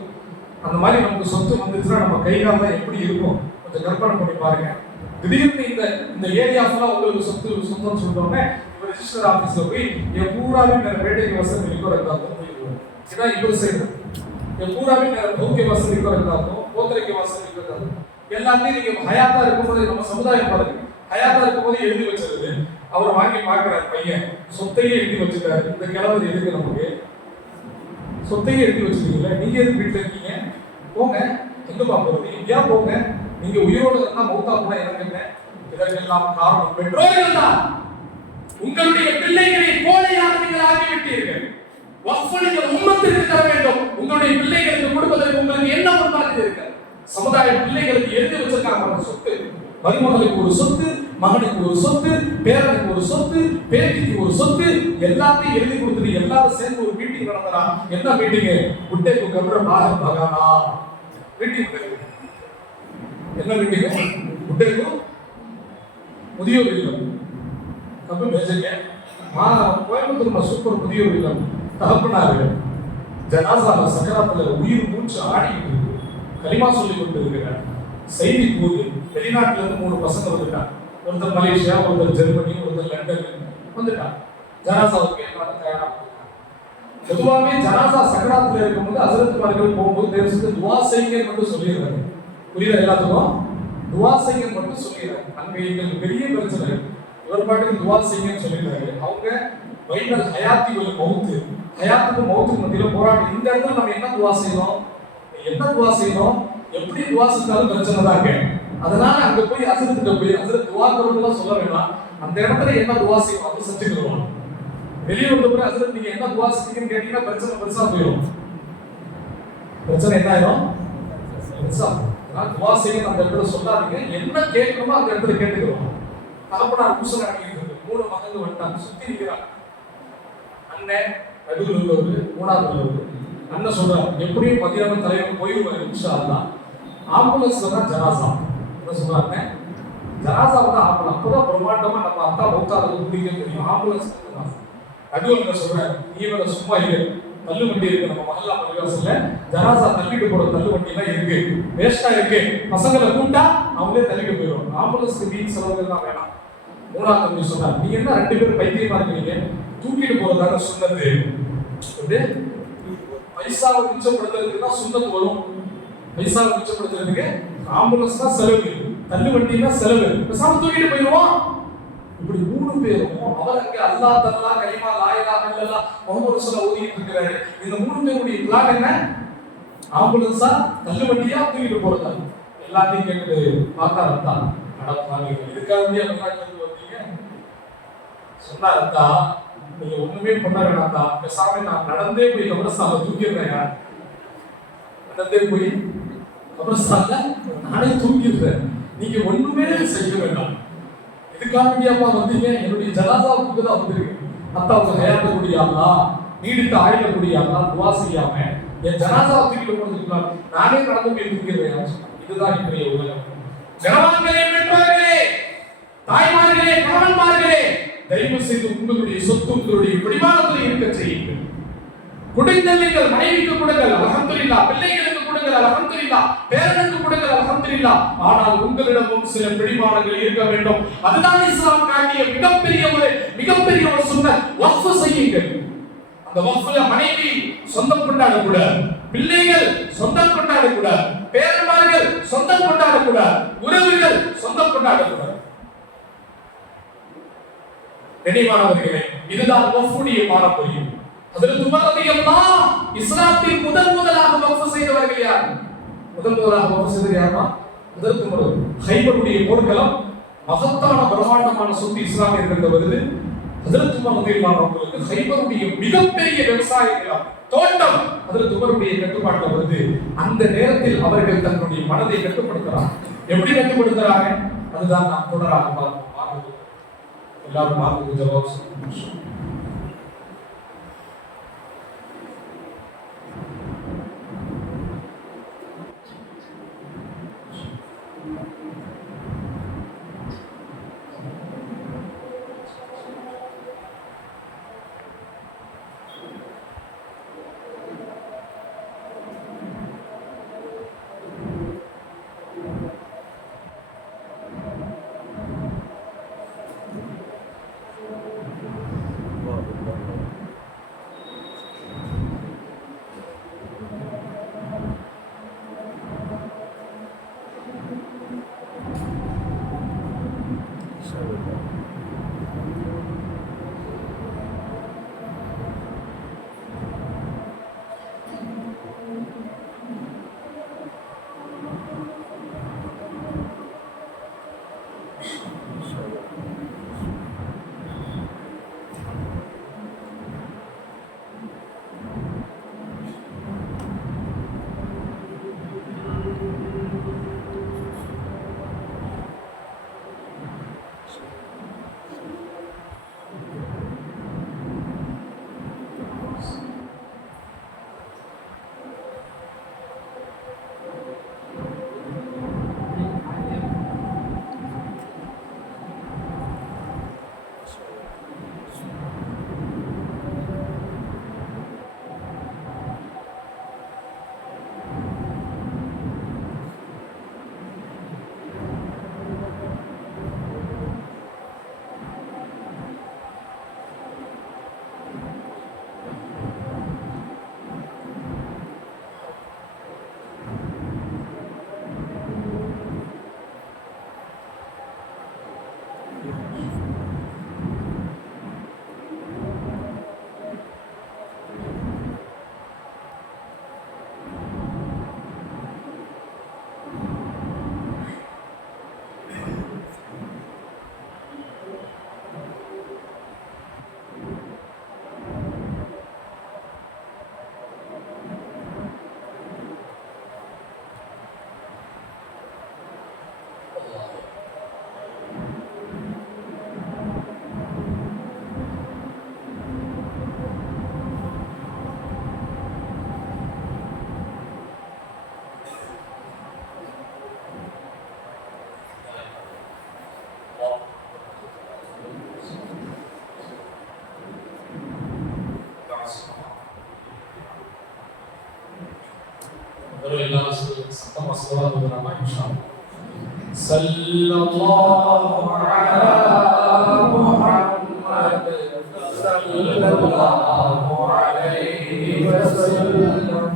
அந்த மாதிரி நமக்கு சொத்து வந்துச்சுன்னா நம்ம கைகால எப்படி இருக்கும் கொஞ்சம் கற்பனை பண்ணி பாருங்க. திடீர்னு இந்த ஏரியா ஃபுல்லா உங்களுக்கு சொந்தம் சொல்றோன்னே இவர் ரிஜிஸ்டர் ஆபீஸ்ல போய் என் பூராவே मेरे बेटे के वसन लिखो रखता हूं इतना इवर से என் பூராவே मेरे बहू के वसन लिखो रखता हूं पोतरे के वसन लिखो रखता हूं எல்லாத்தையும் நீங்க ஹயாத்தா இருக்கும்போது நம்ம சமுதாயம் பாருங்க. ஹயாத்தா இருக்கும்போது எழுதி வச்சிருது. அவர் வாங்கி பார்க்கறாரு பையன், சொத்தையே எழுதி வச்சிருக்காரு. இந்த கிழவர் எதுக்கு நமக்கு சொத்தையே எழுதி வச்சிருக்கீங்களா? நீங்க எதுக்கு வீட்டுல இருக்கீங்க? போங்க, எங்க போறது? எங்கேயா போங்க. நீங்க உயிரோடு இருந்தா மௌத்தா கூட இறங்குங்க. இதற்கெல்லாம் காரணம் பெற்றோர்கள் தான். உங்களுடைய பிள்ளைகளை கோழையாக நீங்கள் ஆக்கிவிட்டீர்கள். வக்ஃப் நீங்கள் உம்மத்திற்கு தர வேண்டும். உங்களுடைய பிள்ளைகளுக்கு கொடுப்பதற்கு உங்களுக்கு என்ன உண்டாக்குது? சமுதாய பிள்ளைகளுக்கு எழுதி வச்சிருக்காங்க சொத்து. மருமகளுக்கு ஒரு சொத்து, மகனுக்கு ஒரு சொத்து, பேரனுக்கு ஒரு சொத்து, பேத்திக்கு ஒரு சொத்து, எல்லாத்தையும் எழுதி கொடுத்துட்டு எல்லாரும் சேர்ந்து ஒரு மீட்டிங் நடந்தா. என்ன மீட்டிங்? குட்டே கபர பாகம் பகானா மீட்டிங். என்ன மீட்டிங்? குட்டேக்கு முதியோர் இல்லம் கப भेजेंगे. கோயம்புத்தூர்ல சூப்பர் முதியோர் இல்லம் தகப்பனாரு ஜனாசால சக்கராத்துல உயிர் மூச்சு ஆடிட்டு இருக்கு. கலிமா சொல்லி கொண்டு இருக்கிறார். செய்தி போது வெளிநாட்டுல இருந்து 3 பசங்க வந்துட்டாங்க. ஒருத்தர் மலேசியா, ஒருத்தர் ஜெர்மனி, ஒருத்தர் லண்டன் வந்துட்டாங்க. ஜனாசாவுக்கு எல்லாரும் தயாரா. பொதுவாகவே ஜனாசா சக்கராத்துல இருக்கும்போது ஹஜ்ரத்மார்கள் போகும்போது தேவசத்துக்கு துவா செய்யுங்க மட்டும் சொல்லிடுறாங்க. புரியுதா? எல்லாத்துக்கும் துவா செய்யுங்க மட்டும் சொல்லிடுறாங்க. அங்க எங்களுக்கு பெரிய பிரச்சனை. இவர் பாட்டுக்கு துவா செய்யுங்கன்னு சொல்லிடுறாங்க. அவங்க வைனல் ஹயாத்தி ஒரு மௌத்து, ஹயாத்துக்கும் மௌத்துக்கு மத்தியில போராடி. இந்த இடத்துல நம்ம என்ன துவா செய்யணும்? என்ன துவா செய்யணும்? எப்படி துவா செஞ்சாலும் பிரச்சனை தான் இருக்கு. அதனால அங்க போய் ஹஜ்ரத்கிட்ட போய் ஹஜ்ரத் துவா கருத்துலாம் சொல்ல வேண்டாம். அந்த இடத்துல என்ன துவா செய்யணும் அது செஞ்சுக்கிறோம். வெளியே வந்த பிறகு ஹஜ்ரத் நீங்க என்ன துவா செஞ்சீங்கன்னு கேட்டீங்கன்னா பிரச்சனை பெருசா போயிடும். பிரச்சனை என்ன ஆயிடும்? பெருசா. அதனால துவா செய்யணும் அந்த இடத்துல சொல்லாதீங்க. என்ன கேட்கணுமோ அந்த இடத்துல கேட்டுக்கிறோம். தகப்பனார் குசல் அடிக்கிறது 3 மகன்கள் வந்துட்டாங்க. சுத்தி நிற்கிறாங்க. அண்ணன் நடுவில் உள்ளவர், 3வது உள்ளவர். அண்ணன் சொல்றாரு எப்படியும் மதியானம் தலைவர் போயிடுவாரு இன்ஷா அல்லாஹ். ஆம்புலன்ஸ்ல தான் ஜனாசா. என்ன சொல்றாங்க? ஜனாசா வந்து ஆம்புலன்ஸ். அப்பதான் பிரம்மாண்டமா நம்ம அத்தா மௌத்தாருக்கு பிடிக்க தெரியும். ஆம்புலன்ஸ் நடுவில் என்ன சொல்றாரு? நீ வேற சும்மா இரு. தள்ளு வண்டி இருக்கு நம்ம மஹல்லா பள்ளிவாசல்ல. ஜனாசா தள்ளிட்டு போற தள்ளு வண்டி எல்லாம் இருக்கு. வேஸ்டா இருக்கு. பசங்களை கூட்டா அவங்களே தள்ளிட்டு போயிடும். ஆம்புலன்ஸ்க்கு வீண் செலவுகள் தான் வேணாம். 3வது தம்பி சொன்னார் நீங்க என்ன 2 பேரும் பைத்தியமா இருக்கீங்க? தூக்கிட்டு போறதான சுண்ணத்து. பைசாவை மிச்சப்படுத்துறதுக்கு தான் சுண்ணத்து வரும். பைசாவை மிச்சப்படுத்துறதுக்கு ஆம்புலன்ஸ் தான் செலவு, தள்ளு வண்டினா செலவு. பேசாம தூக்கிட்டு போயிடுவோம். இப்படி 3 பேரும் அவர் அங்க அல்லாஹ் தஆலா கலிமா லா இலாஹ இல்லல்லாஹ் முஹம்மது ரசூலுல்லாஹ் ஓதிட்டு இருக்காரு. இந்த 3 பேருடைய பிளான் என்ன? ஆம்புலன்ஸா தள்ளு வண்டியா தூக்கிட்டு போறதா? எல்லாத்தையும் கேட்டு பார்த்தாருந்தா நடப்பாங்க. இதுக்காக முன்னாடி வந்து வந்தீங்க சொன்னாருந்தா நீங்க ஒண்ணுமே பண்ண வேணாம்டா. பேசாம நான் நடந்தே போய் கபரஸ்தான்ல தூக்கிடுறேன். நடந்தே போய் கபரஸ்தான்ல நானே தூக்கிடுறேன். நீங்க ஒண்ணுமே செய்ய வேண்டாம். இதுக்காக வேண்டியப்பா வந்தீங்க? என்னுடைய ஜனாசாவுக்கு தான் வந்திருக்கு. அத்தாவுக்கு ஹயாத்த கூடியாங்களா, நீடித்த ஆயுத கூடியாங்களா துவா செய்யாம என் ஜனாசாவை தூக்கிட்டு போறதுக்கு நானே நடந்து போய் தூக்கிடுறேன். இதுதான் இன்றைய உலகம். கணவன்களே, பெற்றோர்களே, தாய்மார்களே, கணவன்மார்களே, தயவு செய்து உங்களுடைய சொத்து உங்களுடைய பிடிவாதத்தில் இருக்க செய்யுங்கள். குடுங்கள், நீங்கள் மனைவிக்கு கொடுங்கள் அல்ஹம்துலில்லாஹ், பிள்ளைகளுக்கு கொடுங்கள் அல்ஹம்துலில்லாஹ், பேரனுக்கு கொடுங்கள் அல்ஹம்துலில்லாஹ். ஆனால் உங்களிடமும் சில பிடிவாதங்கள் இருக்க வேண்டும். அதுதான் இஸ்லாம் காட்டிய மிகப்பெரிய ஒரு சுன்னத். வக்ஃப் செய்யுங்கள். அந்த வக்ஃப்ல மனைவி சொந்தம் கொண்டாடக்கூடாது, பிள்ளைகள் சொந்தம் கொண்டாடக்கூடாது, பேரன்மார்கள் சொந்தம் கொண்டாடக்கூடாது, உறவுகள் சொந்தம் கொண்டாடக்கூடாது. கண்ணியமானவர்களே, இதுதான் வக்ஃபுடைய பாரம்பரியம். ஹஜ்ரத் உமர் ரலியல்லாஹு இஸ்லாத்தில் முதலாக வக்ஃப் செய்தவர்கள் யார்? முதலாக வக்ஃப் செய்தவர் யாரா? ஹஜ்ரத் உமர். கைபருடைய போர்க்களம் மகத்தான பிரம்மாண்டமான சொத்து இஸ்லாமியர்கள் வருது. ஹஜ்ரத் உமர் ரலியல்லாஹு அன்ஹு அவர்களுக்கு ஹைபருடைய மிகப்பெரிய விவசாய நிலம் தோட்டம் ஹஜ்ரத் உமருடைய கட்டுப்பாட்டில் வருது. அந்த நேரத்தில் அவர்கள் தன்னுடைய மனதை கட்டுப்படுத்துறாங்க. எப்படி கட்டுப்படுத்துறாங்க? அதுதான் நாம் தொடராக பார்ப்போம். எல்லாரும் மார்க்கு ஜவாப் சொல்லுங்க. சத்தமா சொல்லுவாங்க இன்ஷா அல்லாஹ். ஸல்லல்லாஹு அலா முஹம்மத் ஸல்லல்லாஹு அலைஹி வஸல்லம்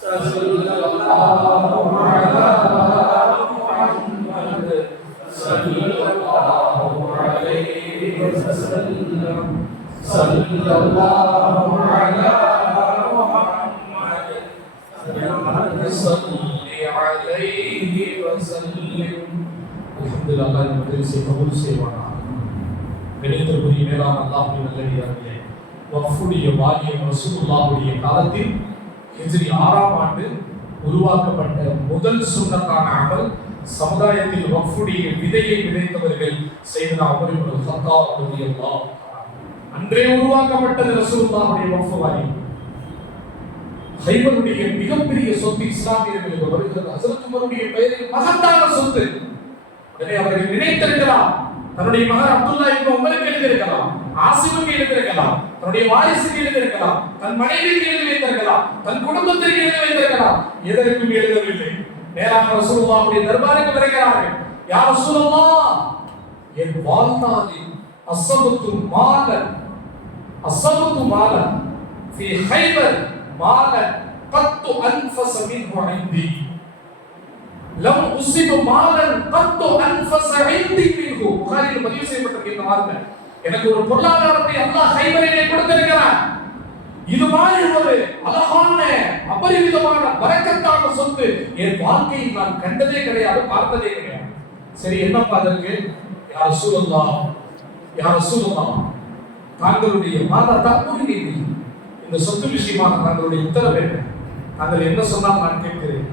ஸல்லல்லாஹு அலா முஹம்மத் ஸல்லல்லாஹு அலைஹி வஸல்லம் ஸல்லல்லாஹு அலா صلي عليه وسلم. அல்ஹம்துலில்லாஹ் இந்த மஜ்லிஸை கபூல் செய்வானாக. கணிதத்துக்குரிய மேலான அல்லாஹ்வின் நல்லடியார்களே, வக்ஃபுடைய வாரியம் ரசூலுல்லாஹ்வுடைய காலத்தில் ஹிஜ்ரி 6ஆம் ஆண்டு உருவாக்கப்பட்ட முதல் சுன்னத்தான அமல். சமுதாயத்தில் வக்ஃபுடைய விதையை விதைத்தவர்கள் செய்தனா உமர் இப்னு கத்தாப் ரலியல்லாஹு அன்ஹு. அன்றே உருவாக்கப்பட்டது ரசூலுல்லாஹ்வுடைய வக்ஃப் வாரியம். ஹைபருடைய மிகப்பெரிய சொத்து இஸ்லாமியர்களுக்கு வருகிறது. ஹஜ்ரத் உமருடைய பெயரில் மகத்தான சொத்து. எனவே அவர்கள் நினைத்திருக்கலாம், தன்னுடைய மகன் அப்துல்லா இப்னு உமருக்கு எழுதியிருக்கலாம், ஆசிமுக்கு எழுதியிருக்கலாம், தன்னுடைய வாரிசுக்கு எழுதியிருக்கலாம், தன் மனைவிக்கு எழுதி வைத்திருக்கலாம், தன் குடும்பத்திற்கு எழுதி வைத்திருக்கலாம். எதற்கும் எழுதவில்லை. நேராக ரசூலுல்லாஹ்வுடைய தர்பாருக்கு வருகிறார்கள். யா ரசூலுல்லாஹ், என் வாழ்நாளில் அஸபத்து மாலன் ஃபீ ஹைபர் مالا قط انفس منه عندي لم اصب مالا قط انفس عندي منه. புகாரில் பதிவு செய்யப்பட்டிருக்கிற இந்த வார்த்தை. எனக்கு ஒரு பொருளாதாரத்தை அல்லாஹ் ஹைபரிலே கொடுத்திருக்கிறார். இது மாதிரி ஒரு அழகான அபரிமிதமான பரக்கத்தான சொத்து என் வாழ்க்கையில் நான் கண்டதே கிடையாது, பார்த்ததே கிடையாது. சரி, என்னப்பா அதற்கு? யா ரசூலல்லாஹ், யா ரசூலல்லாஹ், தாங்களுடைய மாதா தாக்குறீங்க, இந்த சொத்து விஷயமாக தாங்களுடைய உத்தரவு என்ன? தாங்கள் என்ன சொன்னால் நான் கேட்கிறேன்.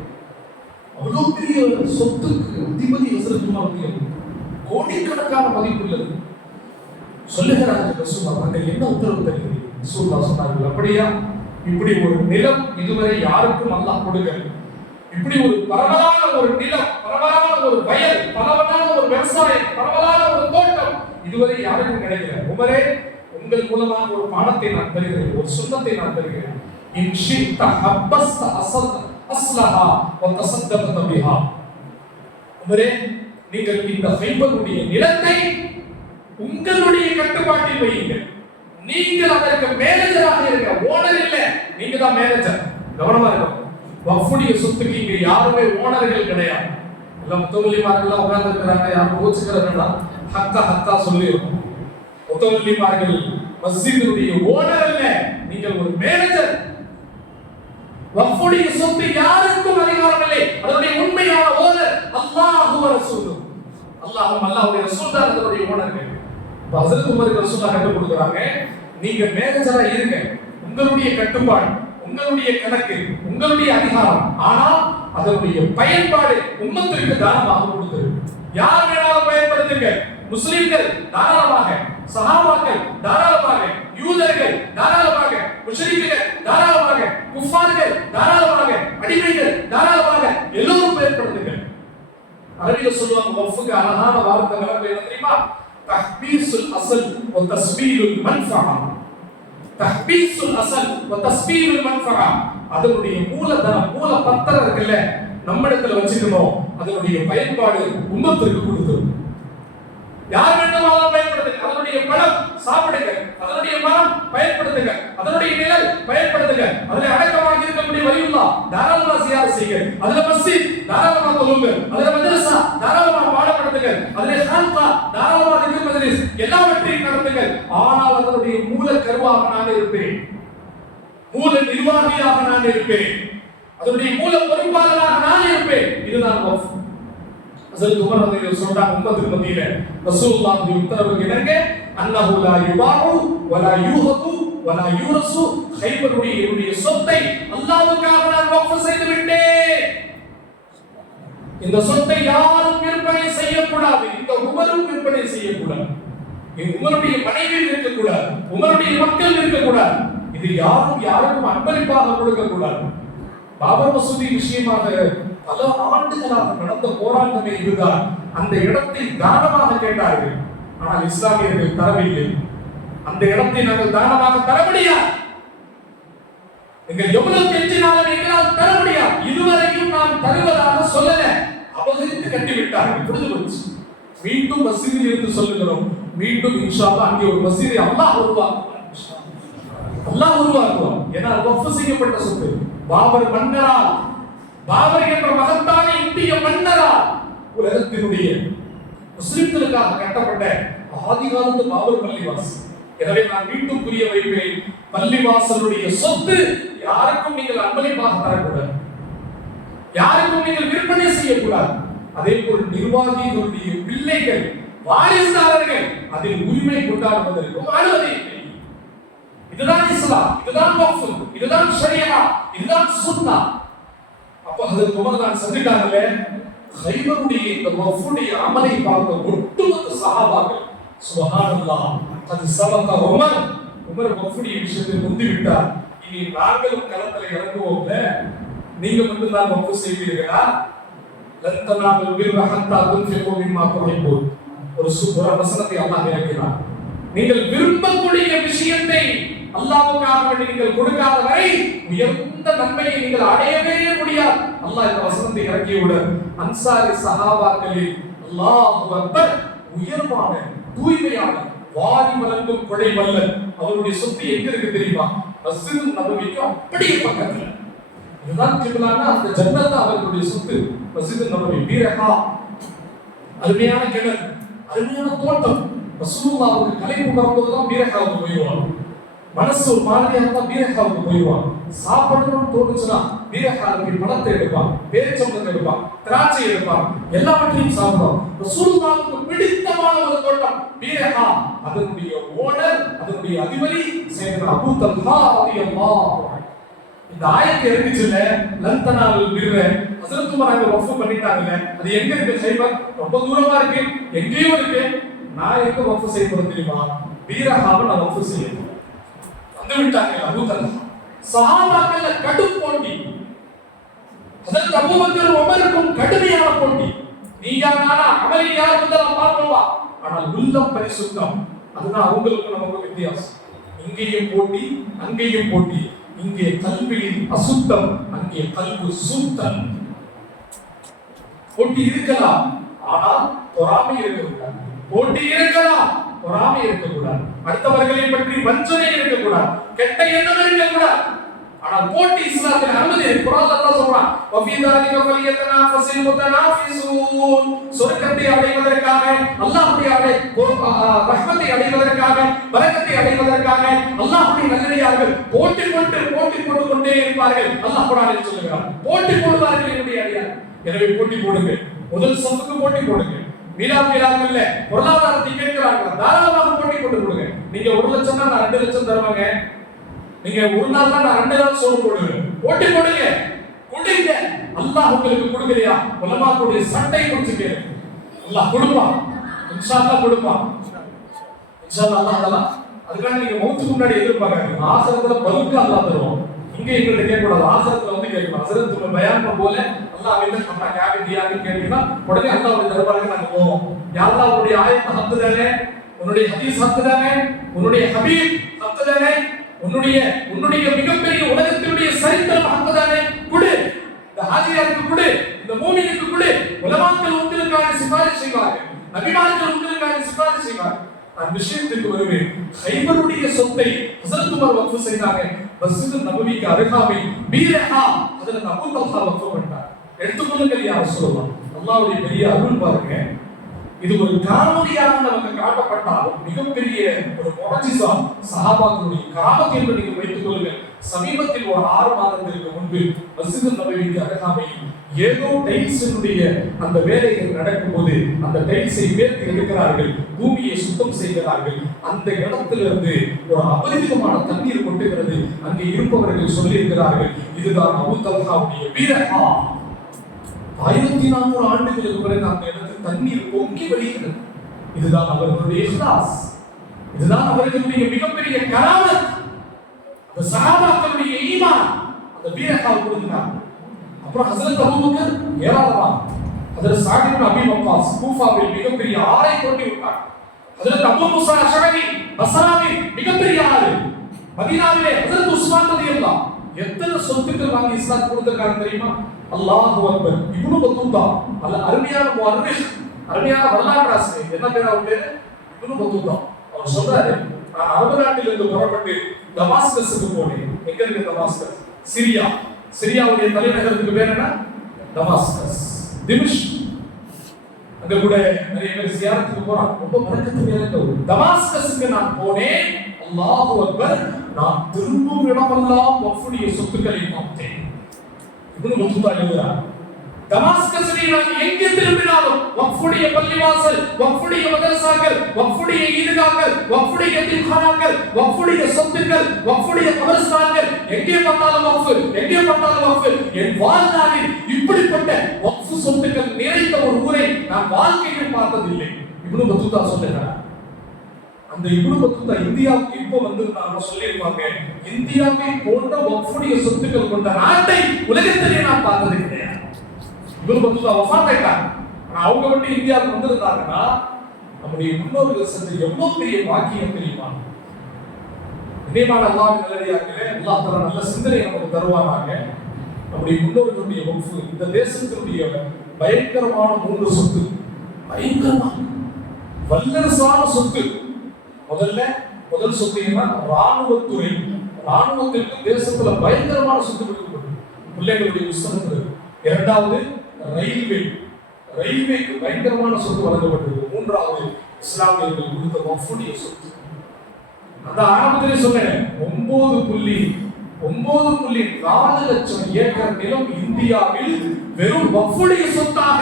அவ்வளவு பெரிய சொத்துக்கு அதிபதி ஹஸரத் கோடிக்கணக்கான மதிப்புள்ளது. சொல்லுகிறார்கள் ரசூலுல்லாஹ், தாங்கள் என்ன உத்தரவு தருகிறீர்கள்? ரசூலுல்லாஹ் சொன்னார்கள், அப்படியா, இப்படி ஒரு நிலம் இதுவரை யாருக்கும் அல்லாஹ் கொடுக்கல. இப்படி ஒரு பரவலான ஒரு நிலம், பரவலான ஒரு வயல், பரவலான ஒரு விவசாயம், பரவலான ஒரு தோட்டம் இதுவரை யாருக்கும் கிடைக்கல. உமரே, உங்கள் மூலமாக ஒரு பாடத்தை நான் பெறுகிறேன், ஒரு சுண்ணத்தை நான் பெறுகிறேன். இன் ஷித்த ஹப்பஸ்த அஸ்லஹா வ தஸத்தக்த பிஹா. உமரே, நீங்கள் இந்த ஹைபருடைய நிலத்தை உங்களுடைய கட்டுப்பாட்டில் வையுங்கள். நீங்கள் அதற்கு மேனேஜராக இருக்க, ஓனர் இல்ல, நீங்க தான் மேனேஜர். கவனமா இருக்கணும். வஃபுடைய சொத்துக்கு இங்க யாருமே ஓனர்கள் கிடையாது. எல்லாம் முத்தவல்லிமார்கள் உட்கார்ந்து இருக்கிறாங்க, யாரும் கோச்சுக்கிறாங்களா? ஹக்கா சொல்லிடும். முத்தவல்லிமார்கள் மஸ்ஜிதுடைய ஓனர் இல்ல, நீங்கள் ஒரு மேனேஜர். வஃபுடைய சொத்து யாருக்கும் அதிகாரம் இல்லை. அதனுடைய உண்மையான ஓனர் அல்லாஹ் வ ரசூலுஹு. அல்லாஹ்வுடைய ரசூல் தான் அதனுடைய ஓனர்கள். ஹஸரத் உமருக்கு ரசூலுல்லாஹ் கற்றுக் கொடுக்குறாங்க, நீங்க மேனேஜரா இருங்க, உங்களுடைய கட்டுப்பாடு, உங்களுடைய கணக்கு, உங்களுடைய அதிகாரம், ஆனால் அதனுடைய பயன்பாடு உம்மத்திற்கு தானமாக கொடுத்தது. யார் வேணாலும் பயன்படுத்துங்க. முஸ்லிம்கள் தாராளமாக, சஹாபாக்கள் தாராளமாக, யூதர்கள் தாராளமாக, முஷ்ரிக்குகள் தாராளமாக, குஃபார்கள் தாராளமாக, அடிமைகள் தாராளமாக, எல்லோரும் பயன்படுத்துங்க. அரபியில சொல்லுவாங்க, வஃபுக்கு அழகான வார்த்தை கலப்பு என்ன தெரியுமா? தஹ்பீசுல் அஸ்ல் வ தஸ்பீலுல் மன்ஃபஅ. தஹ்பீசுல் அஸ்ல் வ தஸ்பீலுல் மன்ஃபஅ. அதனுடைய மூலதனம், மூல பத்திரம் இருக்குல்ல, நம்மிடத்துல வச்சுக்கணும். அதனுடைய பயன்பாடு உம்மத்திற்கு கொடுக்கணும். யார் வேண்டுமானாலும் பயன்படுத்துங்க. அதனுடைய பழம் சாப்பிடுங்க, அதனுடைய மரம் பயன்படுத்துங்க, அதனுடைய நிழல் பயன்படுத்துங்க, அதுல அடக்கமாக இருக்கக்கூடிய வலியுல்லா தாராளமா சியாரத் செய்யுங்க, அதுல மஸ்ஜித் தாராளமா தொழுங்க, அதுல மதரசா தாராளமா பாடப்படுத்துங்க, அதுல ஹல்கா தாராளமா திக்ர் மஜ்லிஸ் எல்லாவற்றையும் நடத்துங்க. ஆனால் அதனுடைய மூல கருவாக நான் இருப்பேன், மூல நிர்வாகியாக நான் இருப்பேன், அதனுடைய மூல பொறுப்பாளராக நான் இருப்பேன். இதுதான் வக்ஃப். ஹஸரத் உமர் ரலியல்லாஹு சொல்றாங்க, உம்மத்துக்கு மத்தியில ரசூலுல்லாஹ்வுடைய உத்தரவுக்கு இணங்க அன்னஹு லா யுபாஉ வலா யூஹது வலா யூரசு. கைபருடைய சொத்தை அல்லாஹ்வுக்காக நான் வக்ஃப் செய்து விட்டேன். இந்த சொத்தை யாரும் விற்பனை செய்யக்கூடாது. இந்த உமரும் விற்பனை செய்யக்கூடாது. உமருடைய மனைவி இருக்கக்கூடாது, உமருடைய மக்கள் இருக்கக்கூடாது. இது யாருக்கும் அன்பளிப்பாக கொடுக்க கூடாது. பாபர் மசூதி விஷயமாக பல ஆண்டுகளாக நடந்த போராட்டமே இதுதான். அந்த இடத்தை தானமாக கேட்டார்கள், ஆனால் இஸ்லாமியர்கள் தரவில்லை. அந்த இடத்தை நாங்கள் தானமாக தர முடியாது. நீங்கள் எவ்வளவு கெஞ்சினாலும் எங்களால் தர முடியாது. இதுவரையும் நாம் தருவதாக சொல்லல, அபகரித்து கட்டிவிட்டார்கள். புரிந்து போச்சு. மீண்டும் மஸ்ஜிதில் இருந்து சொல்லுகிறோம், மீண்டும் இன்ஷா அல்லாஹ் அங்கே ஒரு மஸ்ஜிதை அல்லாஹ் உருவாக்குவார். ஏன்னா வக்ஃப் செய்யப்பட்ட சொத்து. பாபர் மன்னரால், பாபர் என்ற மகத்தான இந்திய மன்னரால் உலகத்தினுடைய முஸ்லிம்களுக்காக கட்டப்பட்ட ஆதிகாலத்து பாபர் பள்ளிவாசல். எனவே நான் மீண்டும் புரிய வைப்பேன், பள்ளிவாசலுடைய சொத்து யாருக்கும் நீங்கள் அன்பளிப்பாக தரக்கூடாது, யாருக்கும் நீங்கள் விற்பனை செய்யக்கூடாது. அதே போல் நிர்வாகிகளுடைய பிள்ளைகள், வாரிசுதாரர்கள் அதில் உரிமை கொண்டாடுவதற்கும் அனுமதி இல்லை. இதுதான் இஸ்லாம், இதுதான் வக்ஃப், இதுதான் ஷரியா, இதுதான் சுன்னா. அப்ப ஹஜ்ரத் உமர் தான் செஞ்சிட்டாங்களே, கைபருடைய இந்த வக்ஃபுடைய அமலை பார்த்த ஒட்டுமொத்த சஹாபாக்கள் சுப்ஹானல்லாஹ், அது சபக உமர் வக்ஃபுடைய விஷயத்தில் முந்தி விட்டார். இனி நாங்களும் களத்தில் இறங்குவோம்ல, நீங்க மட்டும் தான் வக்ஃப் செய்வீர்களா? லன் தனாலுல் பிர்ர ஹத்தா துன்ஃபிகு மிம்மா துஹிப்பூன். ஒரு வசனத்தை அல்லாஹ் இறக்கினார். நீங்கள் விரும்பக்கூடிய விஷயத்தை அல்லாஹ்வுக்காக வேண்டி நீங்கள் கொடுக்காத வரை உயர்ந்த நன்மையை நீங்கள் அடையவே முடியாது. அல்லாஹ் இந்த வசனத்தை இறக்கியவுடன் அன்சாரி சஹாபாக்களில் அல்லாஹு அக்பர் உயர்வான, தூய்மையான, வாரி வழங்கும் கொடை வல்லன் அவருடைய சொத்து எங்க இருக்கு தெரியுமா? மஸ்ஜித் நபவிக்கு அப்படியே பக்கத்துல. இதுதான் கிப்லானா, அந்த ஜன்னத் தான் அவர்களுடைய சொத்து. மஸ்ஜித் நபவி பீரஹா, அருமையான கிணறு, அருமையான தோட்டம். ரசூலுல்லாஹ்வுக்கு கலைப்பு வரும்போது தான் பீரஹாவுக்கு போய்வாங்க. மனசு ஒரு மாதிரியா இருந்தா பீரகாவுக்கு போயிடுவான். சாப்பிடணும்னு தோணுச்சுன்னா பீரகாவுக்கு பழத்தை எடுப்பான், பேரிச்சம்பழத்தை எடுப்பான், திராட்சை எடுப்பான், எல்லாவற்றையும் சாப்பிடுவான். ரசூலுல்லாஹ்வுக்கு பிடித்தமான ஒரு தோட்டம் பீரகா. அதனுடைய ஓனர், அதனுடைய அதிபதி சையதுனா அபூ தல்ஹா ரலியல்லாஹு அன்ஹு. இந்த ஆயத்து இறங்குச்சுல லந்தனாவில் பிர்ர ஹஜ்ரத் உமர் அங்க வக்ஃப் பண்ணிட்டாங்க. அது எங்க இருக்கு? ஷைபர் ரொம்ப தூரமா இருக்கு, எங்கேயோ இருக்கு. நான் எங்க வக்ஃப் செய்ய போறேன் தெரியுமா? பீரகாவை நான் வக்ஃப் செய்யணும் வந்து விட்டாங்க அபூ தல்ஹா. சஹாபாக்கள்ல கடும் போட்டி. ஹஜ்ரத் அபூபக்கர் உமருக்கும் கடுமையான போட்டி. நீயா நானா அமலி யார் முதல்ல பார்ப்போமா? ஆனால் உள்ளம் பரிசுத்தம். அதுதான் அவங்களுக்கு நமக்கு வித்தியாசம். இங்கேயும் போட்டி, அங்கேயும் போட்டி. இங்கே கல்வியில் அசுத்தம், அங்கே கல்வி சுத்தம். போட்டி இருக்கலாம், ஆனால் பொறாமை இருக்கக்கூடாது. போட்டி இருக்கலாம், பொறாமை இருக்கக்கூடாது. அடுத்தவர்களை பற்றி வஞ்சனை இருக்கக்கூடாது, கெட்ட எண்ணம் இருக்கக்கூடாது. ஆனால் போட்டி இஸ்லாத்தில் அனுமதி இருக்கு. குர்ஆன்ல அல்லாஹ் சொல்றான், "வஃபீ ذلك فليتنافس المتنافسون." சொர்க்கத்தை அடைவதற்காக, அல்லாஹ்வுடைய ரஹ்மத்தை அடைவதற்காக, பரக்கத்தை அடைவதற்காக அல்லாஹ்வுடைய நல்லடியார்கள் போட்டி போட்டுக் கொண்டே இருப்பார்கள். அல்லாஹ் குர்ஆனில் சொல்கிறார், போட்டி போடுவார்கள் என்னுடைய அடியார். எனவே போட்டி போடுங்க. முதல் சஃப்க்கு போட்டி போடுங்க. மீளாக்கல்ல பொருளாதாரத்தை கேட்கிறாங்க, தாராளமாக போட்டி போட்டு கொடுங்க. நீங்க 1 லட்சம் நான் 2 லட்சம் தருவாங்க. நீங்க ஒரு நாள் தான் நான் 2 நாள் சோறு போடுவேன். போட்டி போடுங்க, கொடுங்க. அல்லாஹ் உங்களுக்கு கொடுக்கலையா? உலமாக்களுடைய சட்டை குடிச்சுக்க. அல்லாஹ் கொடுப்பான், இன்ஷா அல்லாஹ் கொடுப்பான். இன்ஷா அல்லாஹ் தஆலா. அதுக்காக நீங்க மௌத்துக்கு முன்னாடி எதிர்பார்க்காதீங்க. ஆகிரத்துல பல்கா அல்லாஹ் தருவான். இங்க எங்க கேட்க கூடாது, ஆகிரத்துல வந்து கேட்கணும். ஹஜ்ரத் பயான் போல அல்லாஹ் என்ன பண்ணா கேட்க கேட்டீங்கன்னா உடனே அல்லாஹ்வுடைய தர்பாருக்கு நாங்க போவோம். யா அல்லாஹ் உன்னுடைய ஆயத் ஹக்கு தானே, உன்னுடைய ஹதீஸ் ஹக்கு தானே, உன்னுடைய ஹபீப் ஹக்கு தானே, உன்னுடைய மிகப்பெரிய உலகத்தினுடைய சரித்திரம் ஹக்குதானே, குடு. இந்த ஹாஜியாருக்கு குடு, இந்த மூமினுக்கு குடு. உலமாக்கள் உங்களுக்காக சிபாரிசு செய்வார்கள், நபிமார்கள் உங்களுக்காக சிபாரிசு செய்வார்கள். நான் விஷயத்துக்கு வருவேன். கைபருடைய சொத்தை ஹஜ்ரத் உமர் வக்ஃப் செய்தாங்க. மஸ்ஜித் நபவிக்கு அருகாமையில் பீரஹா ஹஜ்ரத் அபூ தல்ஹா வக்ஃப் பண்ணார். எடுத்துக்கொள்ளுங்கள் யா ரசூலுல்லாஹ். அல்லாஹ்வுடைய பெரிய அருள் பாருங்க. இது ஒரு காணொலியாக நமக்கு காட்டப்பட்டால் மிகப்பெரிய ஒரு முஅஜிஸா சஹாபாக்களுடைய கராமத் என்று நீங்கள் வைத்துக் கொள்ளுங்கள். சமீபத்தில் ஒரு 6 மாதங்களுக்கு முன்பு மஸ்ஜித் நபவிக்கு அருகாமையில் ஏதோ டைல்ஸினுடைய அந்த வேலைகள் நடக்கும்போது அந்த டைல்ஸை பேர்த்து எடுக்கிறார்கள், பூமியை சுத்தம் செய்கிறார்கள். அந்த இடத்திலிருந்து ஒரு அபரிமிதமான தண்ணீர் கொட்டுகிறது. அங்கே இருப்பவர்கள் சொல்லியிருக்கிறார்கள், இதுதான் அபூ தல்ஹாவுடைய பீரஹா. 1400 ஆண்டுகளுக்கு பிறகு அந்த இடத்தில் தண்ணீர் பொங்கி வெளிகிறது. இதுதான் அவர்களுடைய இஹ்லாஸ், இதுதான் அவர்களுடைய மிகப்பெரிய கராமத். அந்த சஹாபாக்களுடைய ஈமான் அந்த பீரஹாவை கொடுத்தார். அப்புறம் ஹஜ்ரத் அபூபக்கர் ஏராளமான ஹஜ்ரத் ஸஅத் இப்னு அபீ வக்காஸ் கூஃபாவில் மிகப்பெரிய ஆறை கொண்டு விட்டார். ஹஜ்ரத் அபூ மூஸா அஷ்அரி பஸ்ராவில் மிகப்பெரிய ஆறு. மதீனாவிலே ஹஜ்ரத் உஸ்மான் ரலியல்லாஹு எத்தனை சொத்துக்கள் வாங்கி இஸ்லாம் கொடுத்திருக்காங்க தெரியுமா? அல்லாஹு அக்பர். இப்னு பத்தூதா அல்ல அருமையான முஅர்ரிஸ், அருமையான வரலாற்று ஆசிரியர். என்ன பேர் அவர் பேரு? இப்னு பத்தூதா. அவர் சொல்றாரு, நான் அரபு நாட்டிலிருந்து புறப்பட்டு டமாஸ்கஸுக்கு போனேன். எங்க இருக்கு டமாஸ்கஸ்? சிரியா. சிரியாவுடைய தலைநகரத்துக்கு பேர் என்ன? டமாஸ்கஸ். திமிஷ்க். அங்க கூட நிறைய பேர் சியாரத்துக்கு போறாங்க. ரொம்ப பரக்கத்து நிறைந்த ஊர். டமாஸ்கஸுக்கு நான் போனேன். அல்லாஹு அக்பர். நான் திரும்பும் இடமெல்லாம் வஃபுடைய சொத்துக்களை பார்த்தேன். இப்னு பத்தூதா எழுதுறார், டமாஸ்கஸில் நான் எங்கே திரும்பினாலும் வக்ஃபுடைய பள்ளிவாசல், வக்ஃபுடைய மதரசாக்கள், வக்ஃபுடைய ஈத்காக்கள், வக்ஃபுடைய யதீம்கானாக்கள், வக்ஃபுடைய சொத்துக்கள், வக்ஃபுடைய கபர்ஸ்தான்கள், எங்கே பார்த்தாலும் வக்ஃப், எங்கே பார்த்தாலும் வக்ஃப். என் வாழ்நாளில் இப்படிப்பட்ட வக்ஃப் சொத்துக்கள் நிறைந்த ஒரு ஊரை நான் வாழ்க்கையில் பார்த்ததில்லை. இப்னு பத்தூதா சொல்றார். அந்த இப்னு பத்தூதா இந்தியாவுக்கு இப்போ வந்திருந்தாங்க, சொல்லியிருப்பாங்க, இந்தியாவை போன்ற வக்ஃபுடைய சொத்துக்கள் கொண்ட நாட்டை உலகத்திலே நான் பார்த்தது கிடையாது. இப்னு பத்தூதா வஃபாத் ஆயிட்டாங்க. அவங்க மட்டும் இந்தியாவுக்கு வந்திருந்தாங்கன்னா நம்முடைய முன்னோர்கள் செஞ்ச எவ்வளவு பெரிய பாக்கியம் தெரியுமா? இதேமான அல்லாஹ்வின் நல்லடியார்களே, அல்லாஹ் தஆலா நல்ல சிந்தனை நமக்கு தருவாராங்க. நம்முடைய முன்னோர்களுடைய வக்ஃப் இந்த தேசத்தினுடைய பயங்கரமான 3 சொத்து, பயங்கரமான வல்லரசான சொத்து. முதல் சொத்து என்ன? ராணுவத்துறை. ராணுவத்திற்கு தேசத்துல பயங்கரமான சொத்து கொடுக்கப்பட்டது, பிள்ளைகளுடைய புஸ்தகங்கள். இரண்டாவது ரயில்வே, ரயில்வேக்கு பயங்கரமான சொத்து வழங்கப்பட்டது. மூன்றாவது இஸ்லாமியர்கள் கொடுத்த வக்ஃபுடைய சொத்து. அந்த ஆரம்பத்திலே சொன்னேன் 9.4 லட்சம் ஏக்கர் நிலம் இந்தியாவில் வெறும் வக்ஃபுடைய சொத்தாக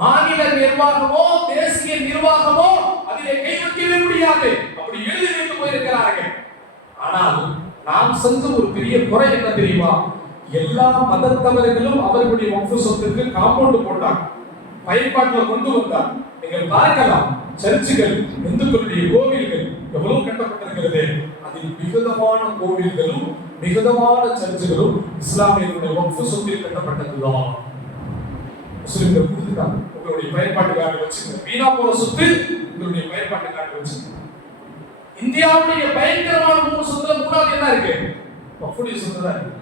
மாநில நிர்வாகமோ தேசிய நிர்வாகமோ அதிலே கை வைக்கவே முடியாது, அப்படி எழுதி வைத்து போயிருக்கிறார்கள். ஆனால் நாம் செஞ்ச ஒரு பெரிய குறை என்ன தெரியுமா? எல்லா மதத்தவர்களும் அவர்களுடைய வக்ஃப் சொத்துக்கு காம்பவுண்ட் போட்டாங்க, பயன்பாட்டில் கொண்டு வந்தார். நீங்கள் பார்க்கலாம், சர்ச்சுகள், இந்துக்களுடைய கோவில்கள் எவ்வளவு கட்டப்பட்டிருக்கிறது. அதில் மிகுதமான கோவில்களும் மிகுதமான சர்ச்சுகளும் இஸ்லாமியர்களுடைய வக்ஃப் சொத்தில் கட்டப்பட்டதுதான். முஸ்லிம்கள் கொடுத்துட்டாங்க, உங்களுடைய பயன்பாட்டுக்காக வச்சுங்க. வீணா போற சொத்து உங்களுடைய பயன்பாட்டுக்காக வச்சுங்க. இந்தியாவுடைய பயங்கரமான 3 சொத்துல 3வது என்ன இருக்கு? வக்ஃபுடைய சொத்து தான் இருக்கு.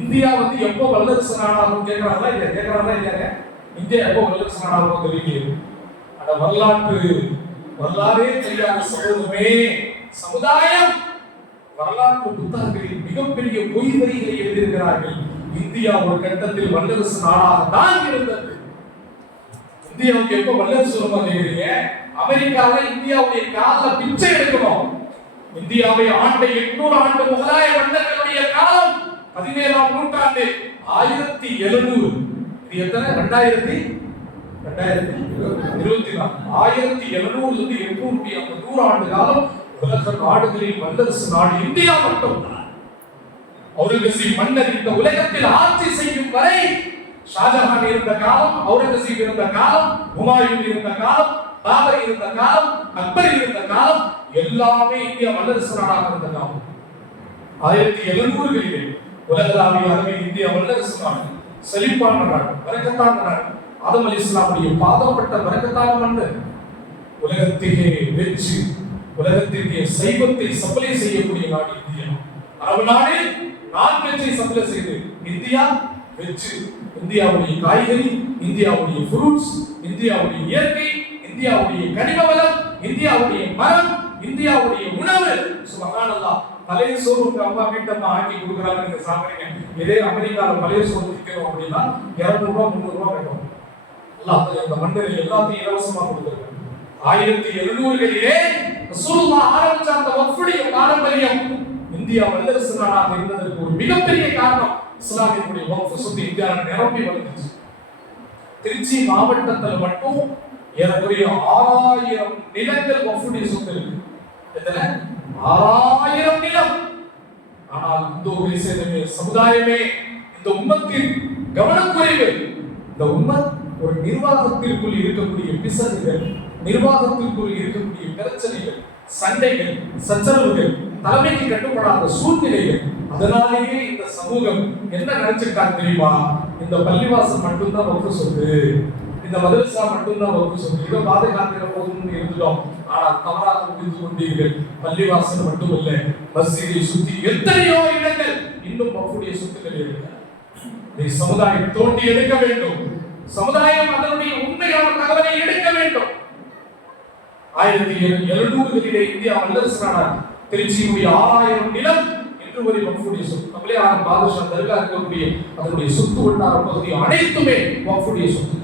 இந்தியா எப்போ வல்லரசு நாடாகும் கேட்கறாங்களா இல்லையா? இந்தியா எப்போ வல்லரசு நாடாகும் தெரியுங்க. அந்த வரலாறே தெரியாத சமுதாயம் வரலாற்று புத்தகங்களில் மிகப்பெரிய பொய் வரிகளை எழுதியிருக்கிறார்கள். இந்தியா ஒரு கட்டத்தில் வல்லரசு நாடாக தான் இருந்தது. இந்தியாவுக்கு எப்போ வல்லரசு கேட்கிறீங்க? அமெரிக்காவில் இந்தியாவுடைய கால பிச்சை எடுக்கணும். இந்தியாவை ஆண்ட 800 ஆண்டு முகலாய மன்னர்களுடைய காலம் 17ஆம் நூற்றாண்டு 1700. இது எத்தனை? 2024. 1700 800 ஆண்டு காலம் உலக நாடுகளில் வல்லரசு நாடு இந்தியா மட்டும்தான். அவுரங்கசீப் மன்னர் இந்த உலகத்தில் ஆட்சி செய்யும் வரை ஷாஜஹான் இருந்த காலம், அவுரங்கசீப் இருந்த காலம், ஹுமாயூன் இருந்த காலம், பாபர் இருந்த காலம், அக்பர் இருந்த காலம் எல்லாமே இந்தியா வல்லரசு நாடாக இருந்த காலம். 1700களிலே உலகளாவிய அளவில் இந்தியா வல்லரசு நாடு, செழிப்பான நாடு, பரக்கத்தான நாடு. ஆதம் அலைஹிஸ்ஸலாமுடைய பாதப்பட்ட பரக்கத்தான மன்னர். உலகத்திலே வெற்றி, உலகத்திற்கு சைவத்தை சப்ளை செய்யக்கூடிய நாடு இந்தியா. அரபு நாடு நான்வெஜ்ஜை சப்ளை செய்து இந்தியா வெஜ். இந்தியாவுடைய காய்கறி, இந்தியாவுடைய ஃப்ரூட்ஸ், இந்தியாவுடைய இயற்கை, இந்தியாவுடைய கனிம வளம், இந்தியாவுடைய மரம், இந்தியாவுடைய உணவு. சுப்ஹானல்லாஹ். பழைய சோறு அம்மா வீட்டம்மா ஆக்கி கொடுக்குறாங்க, நீங்க சாப்பிடுறீங்க. இதே அமெரிக்காவில் பழைய சோறு விற்கிறோம் அப்படின்னா 200 ரூபா 300 ரூபா வேணும். அல்லாஹ் அந்த மன்னர்கள் எல்லாத்தையும் இலவசமா கொடுத்துருக்காங்க. 1700களிலே ரசூலுல்லாஹ் ஆரம்பிச்ச அந்த வக்ஃபுடைய பாரம்பரியம் இந்தியா வல்லரசு நாடாக இருந்ததற்கு ஒரு மிகப்பெரிய காரணம் இஸ்லாமியர்களுடைய வக்ஃப் சொத்து இந்தியாவில் நிரம்பி வளர்ந்துச்சு. திருச்சி மாவட்டத்தில் மட்டும் ஏறக்குறைய 6000 நிலங்கள் வக்ஃபுடைய சொத்து இருக்கு. எத்தனை? 6000 நிலம். ஆனால் இந்த சமுதாயமே, இந்த உம்மத்தின் கவனக்குறைவு, இந்த உம்மத் ஒரு நிர்வாகத்திற்குள் இருக்கக்கூடிய பிசகுகள், நிர்வாகத்திற்குள் இருக்கக்கூடிய பிரச்சனைகள், சண்டைகள், சச்சரவுகள், தலைமைக்கு கட்டுப்படாத சூழ்நிலைகள். அதனாலேயே இந்த சமூகம் என்ன நினைச்சிட்டாங்க தெரியுமா? இந்த பள்ளிவாசல் மட்டும்தான் வக்ஃப் சொத்து, இந்த மதரசா மட்டும்தான் வக்ஃப் சொத்து, இதை பாதுகாக்கிற போதும் இருந்துட்டோம். ஆனால் தவறாக புரிந்து கொண்டீர்கள். பள்ளிவாசல் மட்டுமல்ல, மஸ்ஜிதை சுற்றி எத்தனையோ இடங்கள் இன்னும் வக்ஃபுடைய சொத்துக்கள் இருக்கு. இதை சமுதாயம் தோண்டி எடுக்க வேண்டும். சமுதாயம் அதனுடைய உண்மையான தகவலை எடுக்க வேண்டும். 1700களிலே இந்தியா வல்லரசு நாடாக திருச்சியுடைய 6000 நிலம் இன்று வரை வக்ஃபுடைய சொத்து. நம்மளே பாதுஷா தர்கா இருக்கக்கூடிய அதனுடைய சொத்து வட்டார பகுதி அனைத்துமே வக்ஃபுடைய சொத்து.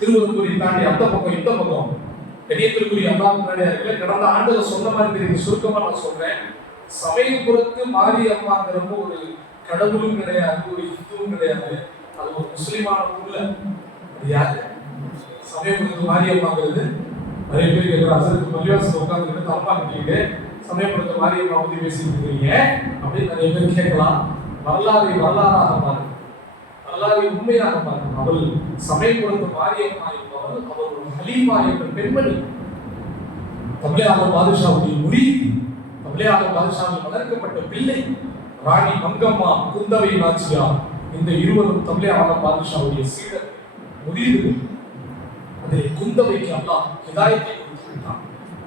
திருவரும்பூரை தாண்டி அந்த பக்கம் இந்த பக்கம் கணியத்திற்குரிய அல்லாஹ் கடந்த ஆண்டுல சொன்ன மாதிரி தெரியுது. சுருக்கமா நான் சொல்றேன். சமயபுரத்து மாரியம்மாங்கிறப்போ ஒரு கடவுளும் கிடையாது, ஒரு இந்துவும் கிடையாது, அது ஒரு முஸ்லிமான ஊர்ல. அது யாரு? சமயபுரத்து மாரியம்மாங்கிறது நிறைய பேர் கேட்கிற அசருக்கு பள்ளிவாசல் உட்காந்துக்கிட்டு தப்பா கட்டிக்கிட்டு சமயபுரத்து மாரியம்மா பத்தி பேசிட்டு இருக்கிறீங்க அப்படின்னு நிறைய பேர் கேட்கலாம். வரலாறாக பாருங்க, வரலாறு உண்மையாக பாருங்க. அவள் சமயபுரத்து மாரியம்மா என்பவர், அவர் ஒரு ஹலீமா என்ற பெண்மணி. தப்லியாத் பாதுஷாவுடைய முரீத், தப்லியாத் பாதுஷாவில் வளர்க்கப்பட்ட பிள்ளை. ராணி மங்கம்மா, குந்தவை நாச்சியார், இந்த இருவரும் தப்லியாத் பாதுஷாவுடைய சீடர், முரீதுகள். அதில் குந்தவைக்கு அல்லாஹ் ஹிதாயத்தை கொடுத்திருக்கிறான்.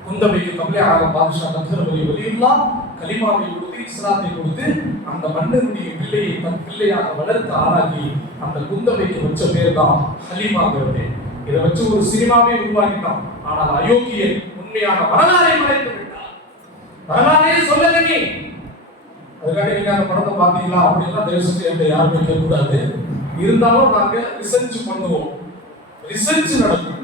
குந்தவைக்கு தப்லியாத் பாதுஷா நத்ஹர் வலியுல்லாஹ் கலிமாவை கொடுத்து, இஸ்லாத்தை கொடுத்து, அந்த மன்னனுடைய பிள்ளையை தன் பிள்ளையாக வளர்த்து ஆளாக்கி அந்த குந்தவைக்கு வச்ச பேர் தான் ஹலீமாங்கிறது. இதை வச்சு ஒரு சினிமாவே உருவாக்கிட்டான். ஆனால் அயோக்கியன் உண்மையான வரலாறை மறைத்து விட்டார். வரலாறே சொல்லல நீ. அதுக்காக நீங்க அந்த படத்தை பாத்தீங்களா அப்படின்னா தயவு செஞ்சு என்கிட்ட யாருமே கேட்கக்கூடாது. இருந்தாலும் நாங்க ரிசர்ச் பண்ணுவோம். ரிசர்ச் நடக்கும்,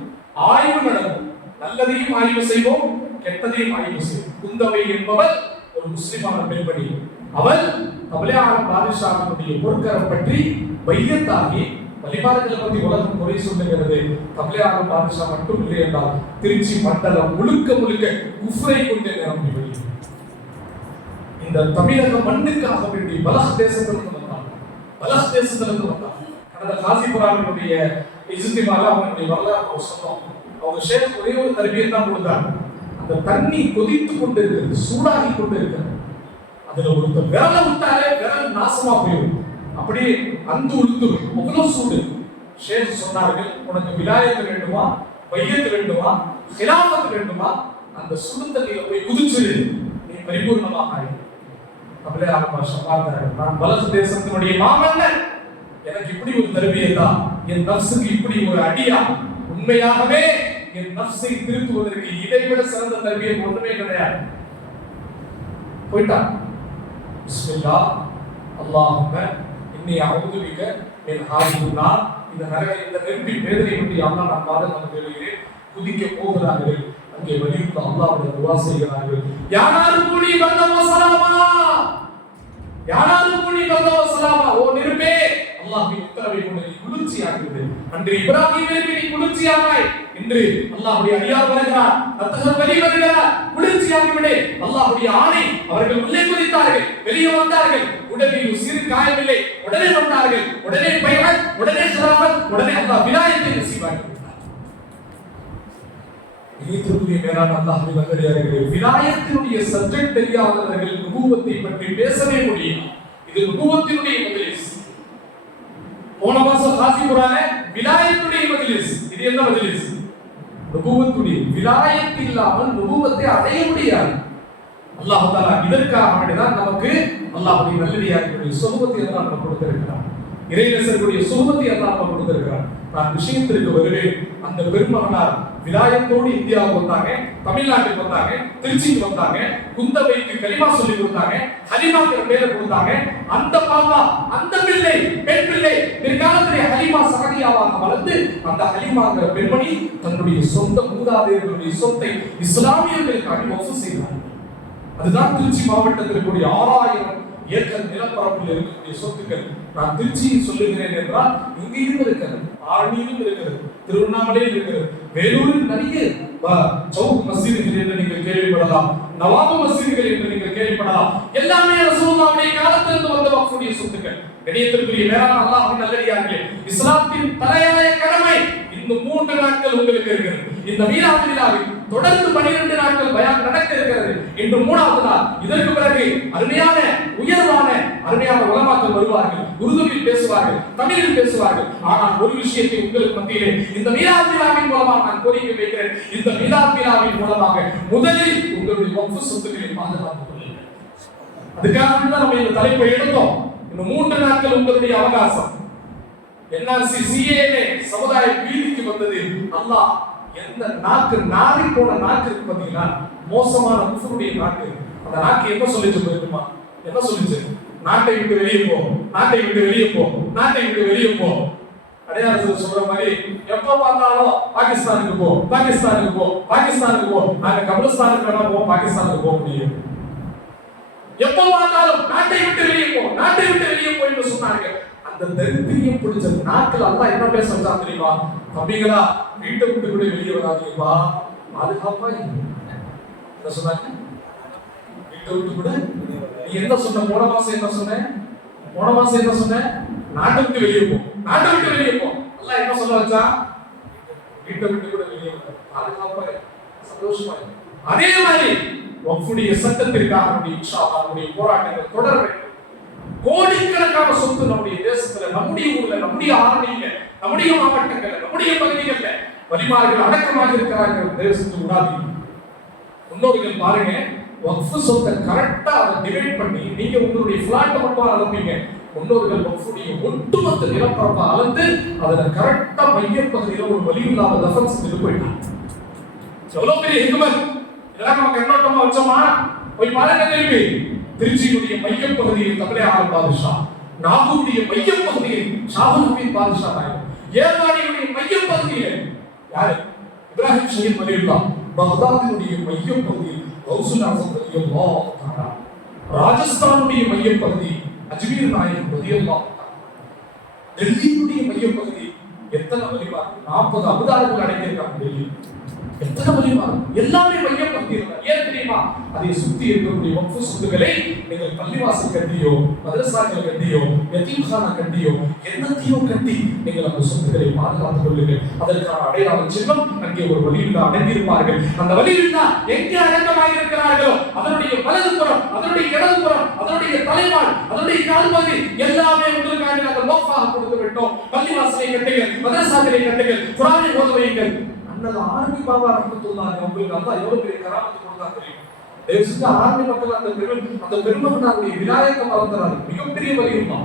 ஆய்வு நடக்கும். நல்லதையும் ஆய்வு செய்வோம், கெட்டதையும் ஆய்வு செய்யும். குந்தவை என்பவர் ஒரு முஸ்லிமான பெண்மணி. அவள் தபலியார் பாதுஷாவினுடைய பொற்கரம் பற்றி பையத்தாகி வழிபாடுகளை பற்றி உலகம் குறை சொல்லுகிறது. தபலியார் பாதுஷா மட்டும் இல்லை என்றால் திருச்சி மண்டலம் முழுக்க முழுக்க குஃப்ரை கொண்டு நிரம்பி வெளியே. இந்த தமிழக மண்ணுக்காக வேண்டி பலஸ் தேசத்திலிருந்து வந்தாங்க. பலஸ் தேசத்திலிருந்து வந்தாங்க. கடந்த காசிபுராவினுடைய இஜ்திமால அவங்களுடைய வரலாறு சொன்னோம். அவங்க ஷேக் ஒரே ஒரு தர்பியத் தான் கொடுத்தாங்க. அந்த தண்ணி கொதித்து கொண்டு இருக்கிறது, சூடாகி கொண்டு இருக்கிறது. அதுல ஒரு விரல விட்டாலே விரல் நாசமா போயிடும். அப்படியே அந்த உளுத்து அவ்வளவு சூடு. ஷேக் சொன்னார்கள், உனக்கு விலாயத்து வேண்டுமா, பையத்து வேண்டுமா, ஹிலாஃபத் வேண்டுமா, அந்த சுடு தண்ணியில போய் குதிச்சிரு, நீ பரிபூர்ணமாக ஆயிடு. அப்படியே நான் பலஸ் தேசத்தினுடைய மாமன்னன், எனக்கு இப்படி ஒரு தர்பியத்தா, என் நஃப்ஸுக்கு இப்படி ஒரு அடியா, உண்மையாகவே என் நஃப்ஸை திருத்துவதற்கு இதைவிட சிறந்த தர்பியத் ஒன்றுமே கிடையாது. போயிட்டான். பிஸ்மில்லாஹ் அல்லாஹும்ம இன்னி அஊது பிக மின் ஹாதிஹின் நார். இந்த நெருப்பின் வேதனை பற்றி அல்லாஹ் நான் பாதுகாப்பு தேடுகிறேன். குதிக்க போகிறார்கள். அங்கே வலியுறுத்த அல்லாஹ்வுடைய துஆ செய்கிறார்கள். யானாரு கூனி பர்தவ ஸலாமா, யானாரு கூனி பர்தவ ஸலாமா. ஓ நெருப்பே, அல்லாஹ்வின் உத்தரவை கொண்டு நீ குளிர்ச்சியாகிறது. அன்று இப்ராஹீமிற்கு நீ குளிர்ச்சியானாய். இன்று அல்லாஹ்வுடைய அடியார் வருகிறார், அத்தஹர் வலி வருகிறார், குளிர்ச்சியாகிவிடு. அல்லாஹ்வுடைய ஆணை. அவர்கள் உள்ளே குதித்தார்கள், வெளியே வந்தார்கள். உடலில் சிறு காயமில்லை, உடனே வந்தார்கள். உடனே பைஅத், உடனே ஷராஃபத், உடனே அல்லாஹ் விலாயத்தை நசீபாக்கி விட்டார். இதற்குரிய மேலான அல்லாஹ்வின் நல்லடியார்களே, விலாயத்தினுடைய சப்ஜெக்ட் தெரியாதவர்கள் நுபுவத்தை பற்றி பேசவே முடியும். இது நுபுவத்தினுடைய மஜ்லிஸ். போன மாசம் காசிபுரால விலாயத்துடைய மஜ்லிஸ். இது என்ன மஜ்லிஸ்? நுபுவத்துடைய. விலாயத் இல்லாமல் நுபுவத்தை அடைய முடியாது. அல்லாஹ் தஆலா இதற்காக வேண்டிதான் நமக்கு அல்லாஹ்வுடைய நல்லடியார்களுடைய சுபத்தை அல்லாஹ் நமக்கு கொடுத்திருக்கிறார். இறைநேசர்களுடைய சுபத்தை அல்லாஹ் நமக்கு கொடுத்திருக்கிறார். நான் விஷயத்திற்கு வருவேன். அந்த பெருமகனார் விலாயத்தோடு இந்தியாவுக்கு வந்தாங்க, தமிழ்நாட்டுக்கு வந்தாங்க, திருச்சிக்கு வந்தாங்க, குந்தவைக்கு கலிமா சொல்லி கொடுத்தாங்க, ஹலிமாங்கிற பேரை கொடுத்தாங்க. அந்த பாப்பா, அந்த பிள்ளை, பெண் பிள்ளை பிற்காலத்திலே ஹலிமா சகதியாவாக வளர்ந்து அந்த ஹலிமாங்கிற பெண்மணி தன்னுடைய சொந்த மூதாதையர்களுடைய சொத்தை இஸ்லாமியர்களுக்கு அடிவசம் செய்தார். அதுதான் திருச்சி மாவட்டத்தில் கூடிய 6000 ஏக்கர் நிலப்பரப்பில் இருக்கக்கூடிய சொத்துக்கள். நான் திருச்சியை சொல்லுகிறேன் என்றால் இங்கேயும் இருக்கிறது, ஆரணியிலும் இருக்கிறது, திருவண்ணாமலையில் இருக்கிறது, வேலூரில் நிறைய சவுக் மஸ்ஜிதுகள் என்று நீங்கள் கேள்விப்படலாம், நவாபு மஸ்ஜிதுகள் என்று நீங்கள் கேள்விப்படலாம். எல்லாமே ரசூலுல்லாஹ்வுடைய காலத்திலிருந்து வந்த வக்ஃபுடைய சொத்துக்கள். கணியத்திற்குரிய மேலான அல்லாஹ்வின் நல்லடியார்களே, இஸ்லாத்தின் தலையாய கடமை இன்னும் 3 நாட்கள் உங்களுக்கு இருக்கிறது. இந்த மீலாது விழாவில் தொடர்ந்து 12 நாட்கள் பயான் நடக்க இருக்கிறது. இன்று 3வது நாள். இதற்கு பிறகு அருமையான உயர்வான அருமையான உலமாக்கள் வருவார்கள், உருதுவில் பேசுவார்கள், தமிழில் பேசுவார்கள். ஆனால் ஒரு விஷயத்தை உங்களுக்கு மத்தியிலே இந்த மீலாது விழாவின் மூலமாக நான் கோரிக்கை வைக்கிறேன். இந்த மீலாது விழாவின் மூலமாக முதலில் உங்களுடைய வக்ஃப் சொத்துக்களை பாதுகாத்துக் கொள்ளுங்கள். அதுக்காக தான் நம்ம இந்த தலைப்பை எடுத்தோம். இன்னும் 3 நாட்கள் உங்களுடைய அவகாசம். என்ஆர்சி சிஏஏ சமுதாய வீதிக்கு வந்தது. அல்லாஹ் எந்த நாக்கு நாரி போன நாக்கு இருக்கு பாத்தீங்களா, மோசமான குஃபருடைய நாக்கு. அந்த நாக்கு என்ன சொல்லிச்சு தெரியுமா? என்ன சொல்லிச்சு? நாட்டை விட்டு வெளியே போ, நாட்டை விட்டு வெளியே போ, நாட்டை விட்டு வெளியே போ. அடையாளத்தில் சொல்ற மாதிரி எப்ப பார்த்தாலும் பாகிஸ்தானுக்கு போ, பாகிஸ்தானுக்கு போ, பாகிஸ்தானுக்கு போ. நாங்க கபிரஸ்தானுக்கு வேணா போ, பாகிஸ்தானுக்கு போக முடியும். எப்ப பார்த்தாலும் நாட்டை விட்டு வெளியே போ, நாட்டை விட்டு வெளியே போ என்று சொன்னார்கள். அந்த தரித்திரியம் பிடிச்ச நாட்கள் அல்லாஹ் என்ன பேச வச்சான் தெரியுமா? தம்பிகளா, வீட்டை விட்டு கூட வெளியே வராதீங்கப்பா, பாதுகாப்பா என்ன சொன்னாங்க? வீட்டை விட்டு கூட. நீ என்ன சொன்ன? போன மாசம் என்ன சொன்ன? போன மாசம் என்ன சொன்ன? நாட்டை விட்டு வெளியே போ, நாட்டை விட்டு வெளியே போ. அல்லாஹ் என்ன சொல்ல வச்சா? வீட்டை விட்டு கூட வெளியே வர, பாதுகாப்பா சந்தோஷமா. அதே மாதிரி வக்ஃபுடைய சட்டத்திற்காக இன்ஷா அல்லாஹ் நம்முடைய போராட்டங்கள் தொடர வேண்டும். கோடிக்கணக்கான சொத்து நம்முடைய தேசத்துல, நம்முடைய ஊர்ல, நம்முடைய ஆரணியில, நம்முடைய மாவட்டங்கள்ல, நம்முடைய பகுதிகள்ல வலிமார்கள் அடக்கமாக இருக்கிறார்கள். தேசத்துக்கு உடாதீங்க. முன்னோர்கள் பாருங்க, வக்ஃப் சொத்தை கரெக்டா அதை டிவைட் பண்ணி நீங்க உங்களுடைய பிளாட் மட்டும் அளப்பீங்க. முன்னோர்கள் வக்ஃபுடைய ஒட்டுமொத்த நிலப்பரப்பை அளந்து அதில் கரெக்டா மையப்பகுதியில் ஒரு வலி இல்லாத தஃபன் செஞ்சு போயிட்டாங்க. எவ்வளவு பெரிய ஹிக்மத்! இதெல்லாம் நம்ம கண்ணோட்டமா வச்சோமா? போய் பாருங்க திரும்பி. திருச்சியுடைய மையப்பகுதியில் தபலியார் பாதுஷா, நாகூருடைய மையப்பகுதியில் ஷாஹுல் ஹமீத் பாதுஷா நாயகம், ஏர்வாடியுடைய மையப்பகுதியில் யாரு? இப்ராஹிம் ஷஹீத் வலியுல்லாஹ், பக்தாதினுடைய மையப்பகுதி கௌசுல் ஆஸம் ரலியல்லாஹு தஆலா, ராஜஸ்தானுடைய மையப்பகுதி அஜ்மீர் நாயகம் ரலியல்லாஹு தஆலா, டெல்லியுடைய மையப்பகுதி எத்தனை வலிமார் 40 அபுதாபிகள் அடங்கியிருக்காங்க. டெல்லி எத்தனை வலிமார் எல்லாமே மையப்பகுதி இருந்தார். ஏன் தெரியுமா? அதை சுத்தி இருக்கக்கூடிய வக்ஃப் சொத்துக்களை நீங்கள் பள்ளிவாசல் கட்டியோ மதரசாக்கள் கட்டியோ யதீம்கானா கட்டியோ என்னத்தையோ கட்டி நீங்கள் அந்த சொத்துக்களை பாதுகாத்துக் கொள்ளுங்கள். அதற்கான அடையாள சின்னம் அங்கே ஒரு வழியில் அடங்கியிருப்பார்கள். அந்த வழியில் எங்கே அடக்கமாக இருக்கிறார்களோ அதனுடைய வலதுபுறம், அதனுடைய இடதுபுறம், அதனுடைய தலைவாள், அதனுடைய கால்பகுதி எல்லாமே உங்களுக்காக நாங்கள் வக்ஃபாக கொடுத்து விட்டோம். பள்ளிவாசலை கட்டுங்கள், மதரசாக்களை கட்டுங்கள், குர்ஆனை ஓத வையுங்கள். அண்ணல் ஆர்மி பாபா ரஹ்மத்துல்லாஹி உங்களுக்கு அல்லாஹ் எவ்வளவு பெரிய கராமத்து கொடுத்தா தெரியும். தயவு செஞ்சு ஆர்மி மக்கள் அந்த பெருமகனாருடைய விநாயக மறந்துறாரு. மிகப்பெரிய வலியுமா,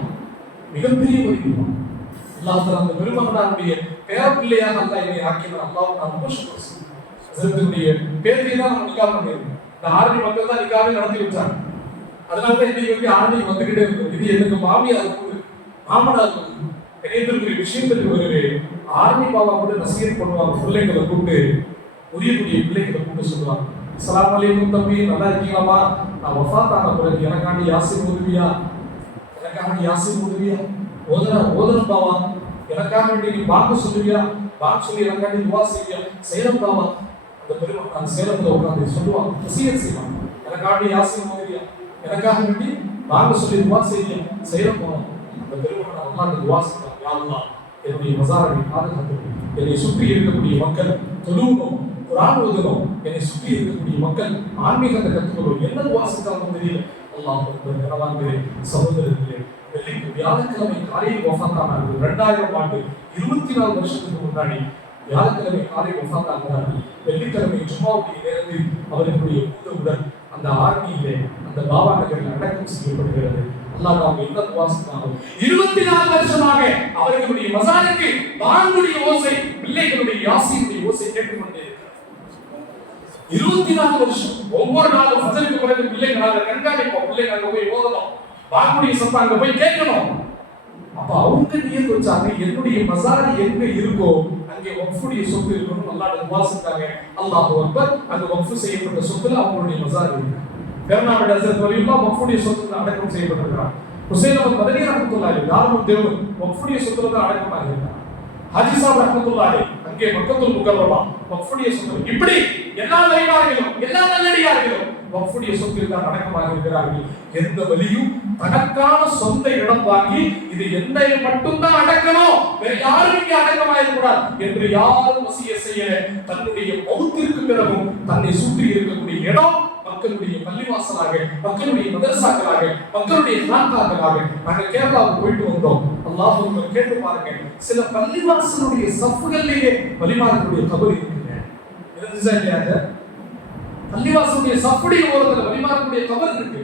மிகப்பெரிய வலியுமா. அல்லாஹ் தஆலா அந்த பெருமகனாருடைய பேரப்பிள்ளையாக அல்லாஹ் என்னை ஆக்கினார். அல்லாஹ் நான் ரொம்ப சுக்ர் செய்கிறேன். ஹஸரத்துடைய பேத்தியை தான் நம்ம நிக்காஹ் பண்ணிருக்கோம். இந்த ஆர்மி மக்கள் தான் நிக்காஹ் நடத்தி வச்சாங்க. அதனால தான் இன்னைக்கு வந்து ஆர்மி வந்துகிட்டே இருக்கு. இது எனக்கு மாமியார் இருக்குது, மாமனார் இருக்குது. பெரியதற்குரிய விஷயத்துக்கு வருவே ஆர்மி பாபா கூட நசீர் பண்ணுவாங்க. பிள்ளைங்களை கூப்பிட்டு உரியக்கூடிய பிள்ளைகளை கூப்பிட்டு சொல்லுவாங்க, அஸ்ஸலாமு அலைக்கும் தம்பி, நல்லா இருக்கீங்களாமா? நான் வஃபாத் ஆன பிறகு எனக்காண்டி யாசின் ஓதுவியா, எனக்காண்டி யாசின் ஓதுவியா, ஓதனம் பாவா, எனக்காக வேண்டி நீ பாக்கு சொல்லுவியா, பாக்கு சொல்லி எனக்காண்டி துவா செய்வியா, சேலம் பாவா. அந்த பெருமாள் நான் சேலத்துல உட்காந்து சொல்லுவாங்க, நசீர் செய்வாங்க, எனக்காண்டி யாசின் ஓதுவியா, எனக்காக வேண்டி பாக்கு சொல்லி துவா செய்வியா, சேலம் பாவா. அந்த பெருமாள் அல்லாஹ் துவா செய்வாங்க, யா அல்லாஹ் என்னுடைய மஸாரை பாதுகாத்து, என்னை சுற்றி இருக்கக்கூடிய மக்கள் தொழுவணும், குர்ஆன் ஓதணும், என்னை சுற்றி இருக்கக்கூடிய மக்கள் ஆன்மீகத்தை கற்றுக்கணும். என்ன துவா செஞ்சாலும் தெரியல. அல்லாஹ் அக்பர். கனவான்களே, சகோதரர்களே, வெள்ளிக்கு வியாழக்கிழமை காலையில் வஃபாத்தானார்கள். 2000 ஆண்டு 24 வருஷத்துக்கு முன்னாடி வியாழக்கிழமை காலை வஃபாத்தானார்கள். வெள்ளிக்கிழமை ஜும்மாவுடைய நேரத்தில் அவர்களுடைய உடல் அந்த ஆர்மியிலே அந்த பாபா நகரில் அடக்கம் செய்யப்படுகிறது. அல்லாஹ் அவங்க என்ன துவா செஞ்சாங்க? 24 வருஷமாக அவர்களுடைய மஸாருக்கு பாங்குடைய ஓசை, பிள்ளைகளுடைய யாசீனுடைய ஓசை கேட்டுக்கொண்டே இருக்கிறது. 24 வருஷம். ஒவ்வொரு நாளும் ஃபஜ்ருக்கு பிறகு பிள்ளைகளாக கண்காணிப்போம், பிள்ளைகளாக போய் ஓதணும், பாங்குடைய சத்தம் அங்க போய் கேட்கணும். அப்ப அவங்க நியத் வச்சாங்க, என்னுடைய மஸார் எங்க இருக்கோ அங்கே வக்ஃபுடைய சொத்து இருக்கணும். அல்லாஹ் துவா செஞ்சாங்க. அல்லாஹு அக்பர். அந்த வக்ஃப் செய்யப்பட்ட சொத்துல அவங்களுடைய மஸார் இருக்கு. பெருநாடு ஹஸரத் வலியுல்லாஹ் வக்ஃபுடைய சொத்துல அடக்கம் செய்யப்பட்டிருக்கிறார். ஹுசைன் அஹ்மத் மதனி ரஹ்மத்துல்லாஹி அலைஹி தாருல் தேவ் வக்ஃபுடைய சொத்துல தான் அடக்கமாக இருக்கிறார். ஹாஜி சாப் ரஹ்மத்துல்லாஹி அலைஹி அங்கே மக்கத்துல் முகர்ரமா வக்ஃபுடைய சொத்து. இப்படி எல்லா வலிமார்களும் எல்லா நல்லடியார்களும் வக்ஃபுடைய சொத்தில் தான் அடக்கமாக இருக்கிறார்கள். எந்த வலியும் தனக்கான சொந்த இடம் வாங்கி இது என்னை மட்டும் தான் அடக்கணும், வேற யாரும் இங்கே அடக்கமாக கூடாது என்று யாரும் வசிய செய்யல. தன்னுடைய மௌத்திற்கு பிறகும் தன்னை சுற்றி இருக்கக்கூடிய இடம் மக்களுடைய பள்ளிவாசலாக, மக்களுடைய மதரசாக்களாக, மக்களுடைய நாட்டாக்களாக. நாங்க கேரளாவுக்கு போயிட்டு வந்தோம். அல்லாஹ் உங்களுக்கு கேட்டு பாருங்க, சில பள்ளிவாசலுடைய சஃப்களிலேயே வலிமார்களுடைய கபர் இருக்குங்க. இருந்துச்சா இல்லையா? பள்ளிவாசலுடைய சஃப்புடைய ஓரத்துல வலிமார்களுடைய கபர் இருக்கு.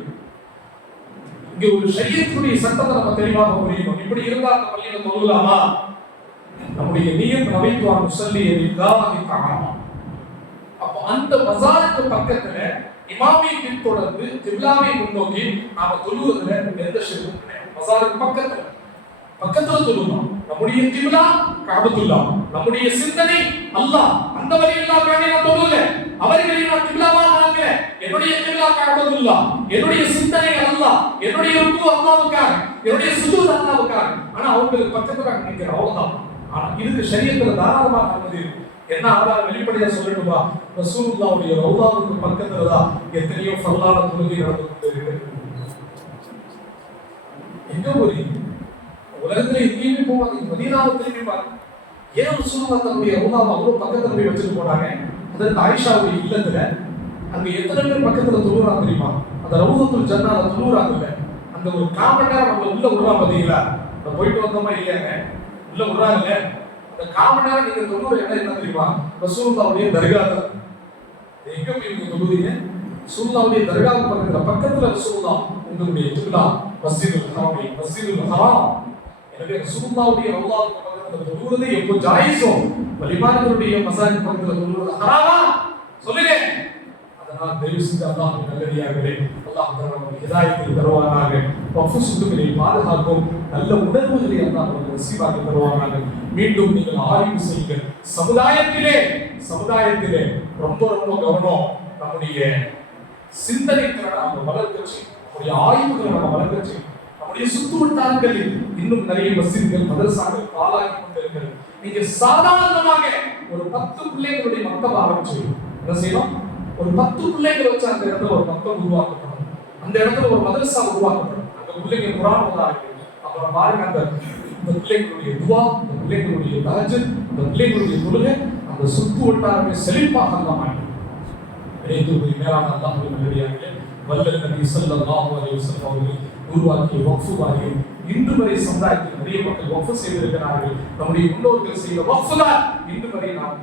இங்க ஒரு ஷரியத்துடைய சட்டத்தை நம்ம தெளிவாக புரியணும். இப்படி இருந்தா அந்த பள்ளியில தொழுகலாமா? நம்முடைய நியத் நவைத்து அன் உஸல்லி லில்லாஹி தஆலா. அப்ப அந்த மஸாருக்கு பக்கத்துல இமாமியத்தின் தொடர்ந்து கிப்லாவை முன்னோக்கி நாம தொழுவதுல எந்த ஷிர்க்கும் கிடையாது. மஸாருக்கு பக்கத்துல தொழுவோம். நம்முடைய கிப்லா கஅபத்துல்லாஹ், நம்முடைய சிந்தனை அல்லாஹ். அந்த வழியில் நான் தொழுல, அவர்களை நான் கிப்லாவா ஆக்குற. என்னுடைய கிப்லா கஅபத்துல்லாஹ், என்னுடைய சிந்தனை அல்லாஹ், என்னுடைய ருக்கு அல்லாஹ்வுக்காக, என்னுடைய சுஜூத் அல்லாஹ்வுக்காக. ஆனா அவங்களுக்கு பக்கத்துல நிக்கிற அவ்வளவுதான். ஆனா இதுக்கு ஷரியத்துல தாராளமாக அனுமதி இருக்கு. என்ன ஆதாரம் வெளிப்படையா சொல்லட்டுமா? ரசூலுல்லாஹ்வுடைய ரௌதாவுக்கு பக்கத்துல தான் எத்தனையோ ஃபர்லான தொழுகை நடந்து கொண்டிருக்கிறது. எங்க போறீங்க? உலகத்துல எங்கேயுமே போவாங்க, மதீனாவை திரும்பி பாருங்க. ஏன் ரசூலுல்லாஹ் தன்னுடைய ரௌதாவை அவ்வளவு பக்கத்துல போய் வச்சுட்டு போனாங்க? அதற்கு ஆயிஷாவுடைய இல்லத்துல அங்க எத்தனை பேர் பக்கத்துல தொழுறாங்க தெரியுமா? அந்த ரௌதத்துல் ஜன்னால தொழுறாங்கல்ல, அந்த ஒரு காமன் நேரம் நம்மள உள்ள விடுறாங்க பாத்தீங்களா? போயிட்டு வந்தோமா இல்லையாங்க, உள்ள விடுறாங்கல்ல, அந்த காமன் நேரம் நீங்க தொழுற இடம் என்ன தெரியுமா? ரசூலுல்லாஹ்வுடைய தர்கா தான். எங்க போய் நீங்க தொழுவீங்க? ரசூலுல்லாஹ்வுடைய தர்காவுக்கு பக்கத்துல ரசூலுல்லாஹ் உங்களுடைய கிப்லா மஸ்ஜிதுல் ஹராம், மஸ்ஜிதுல் ஹராம். எனவே ரசூலுல்லாஹ்வுடைய ரௌதாவுக்கு பக்கத்துல தொழுவது எப்போ ஜாயிஸோ, வலிமார்களுடைய மஸாஜித் பக்கத்துல தொழுவது ஹராமா? சொல்லுங்க. அதனால் தயவு செஞ்சு அல்லாஹ்வின் நல்லடியார்களே, அல்லாஹ் நமக்கு ஹிதாயத்தை தருவானாக, வக்ஃப் சொத்துக்களை பாதுகாக்கும் நல்ல உணர்வுகளை அல்லாஹ் நமக்கு நசீபாக்கி தருவானாக. மீண்டும் நீங்கள் ஆய்வு செய்யுங்கள். சமுதாயத்திலே ரொம்ப ரொம்ப கவனம். நம்முடைய சிந்தனை திறனை நம்ம வளர்க்கச்சு, நம்முடைய ஆய்வுகளை நம்ம வளர்க்கச்சு, நம்முடைய சுத்து வட்டாரங்களில் இன்னும் நிறைய மஸ்ஜித்கள் மதரசாக்கள் பாலாகி கொண்டிருக்கிறது. நீங்க சாதாரணமாக ஒரு 10 பிள்ளைகளுடைய மக்தப் ஆரம்பிச்சு என்ன செய்யணும்? ஒரு 10 பிள்ளைகளை வச்சு அந்த இடத்துல ஒரு மக்தப் உருவாக்கப்படும், அந்த இடத்துல ஒரு மதரசா உருவாக்கப்படும். அந்த பிள்ளைங்க குர்ஆன் ஓத ஆரம்பிக்கும். அப்புறம் பாருங்க, அந்த பிள்ளைகளுடைய துவா, அந்த பிள்ளைகளுடைய தஹஜ்ஜுத், அந்த பிள்ளைகளுடைய தொழுகை, அந்த சுத்து வட்டாரமே செழிப்பாக அல்லாஹ் மேலான அல்லாஹ்வின் நல்லடியார்களே, வல்லல் நபி ஸல்லல்லாஹு அலைஹி வஸல்லம் அவர்கள் உருவாக்கிய வக்ஃபு வாரியம் இன்று வரை சமுதாயத்தில் நிறைய மக்கள் வக்ஃபு செய்திருக்கிறார்கள். நம்முடைய முன்னோர்கள் செய்த வக்ஃபு தான் இன்று வரை நாம்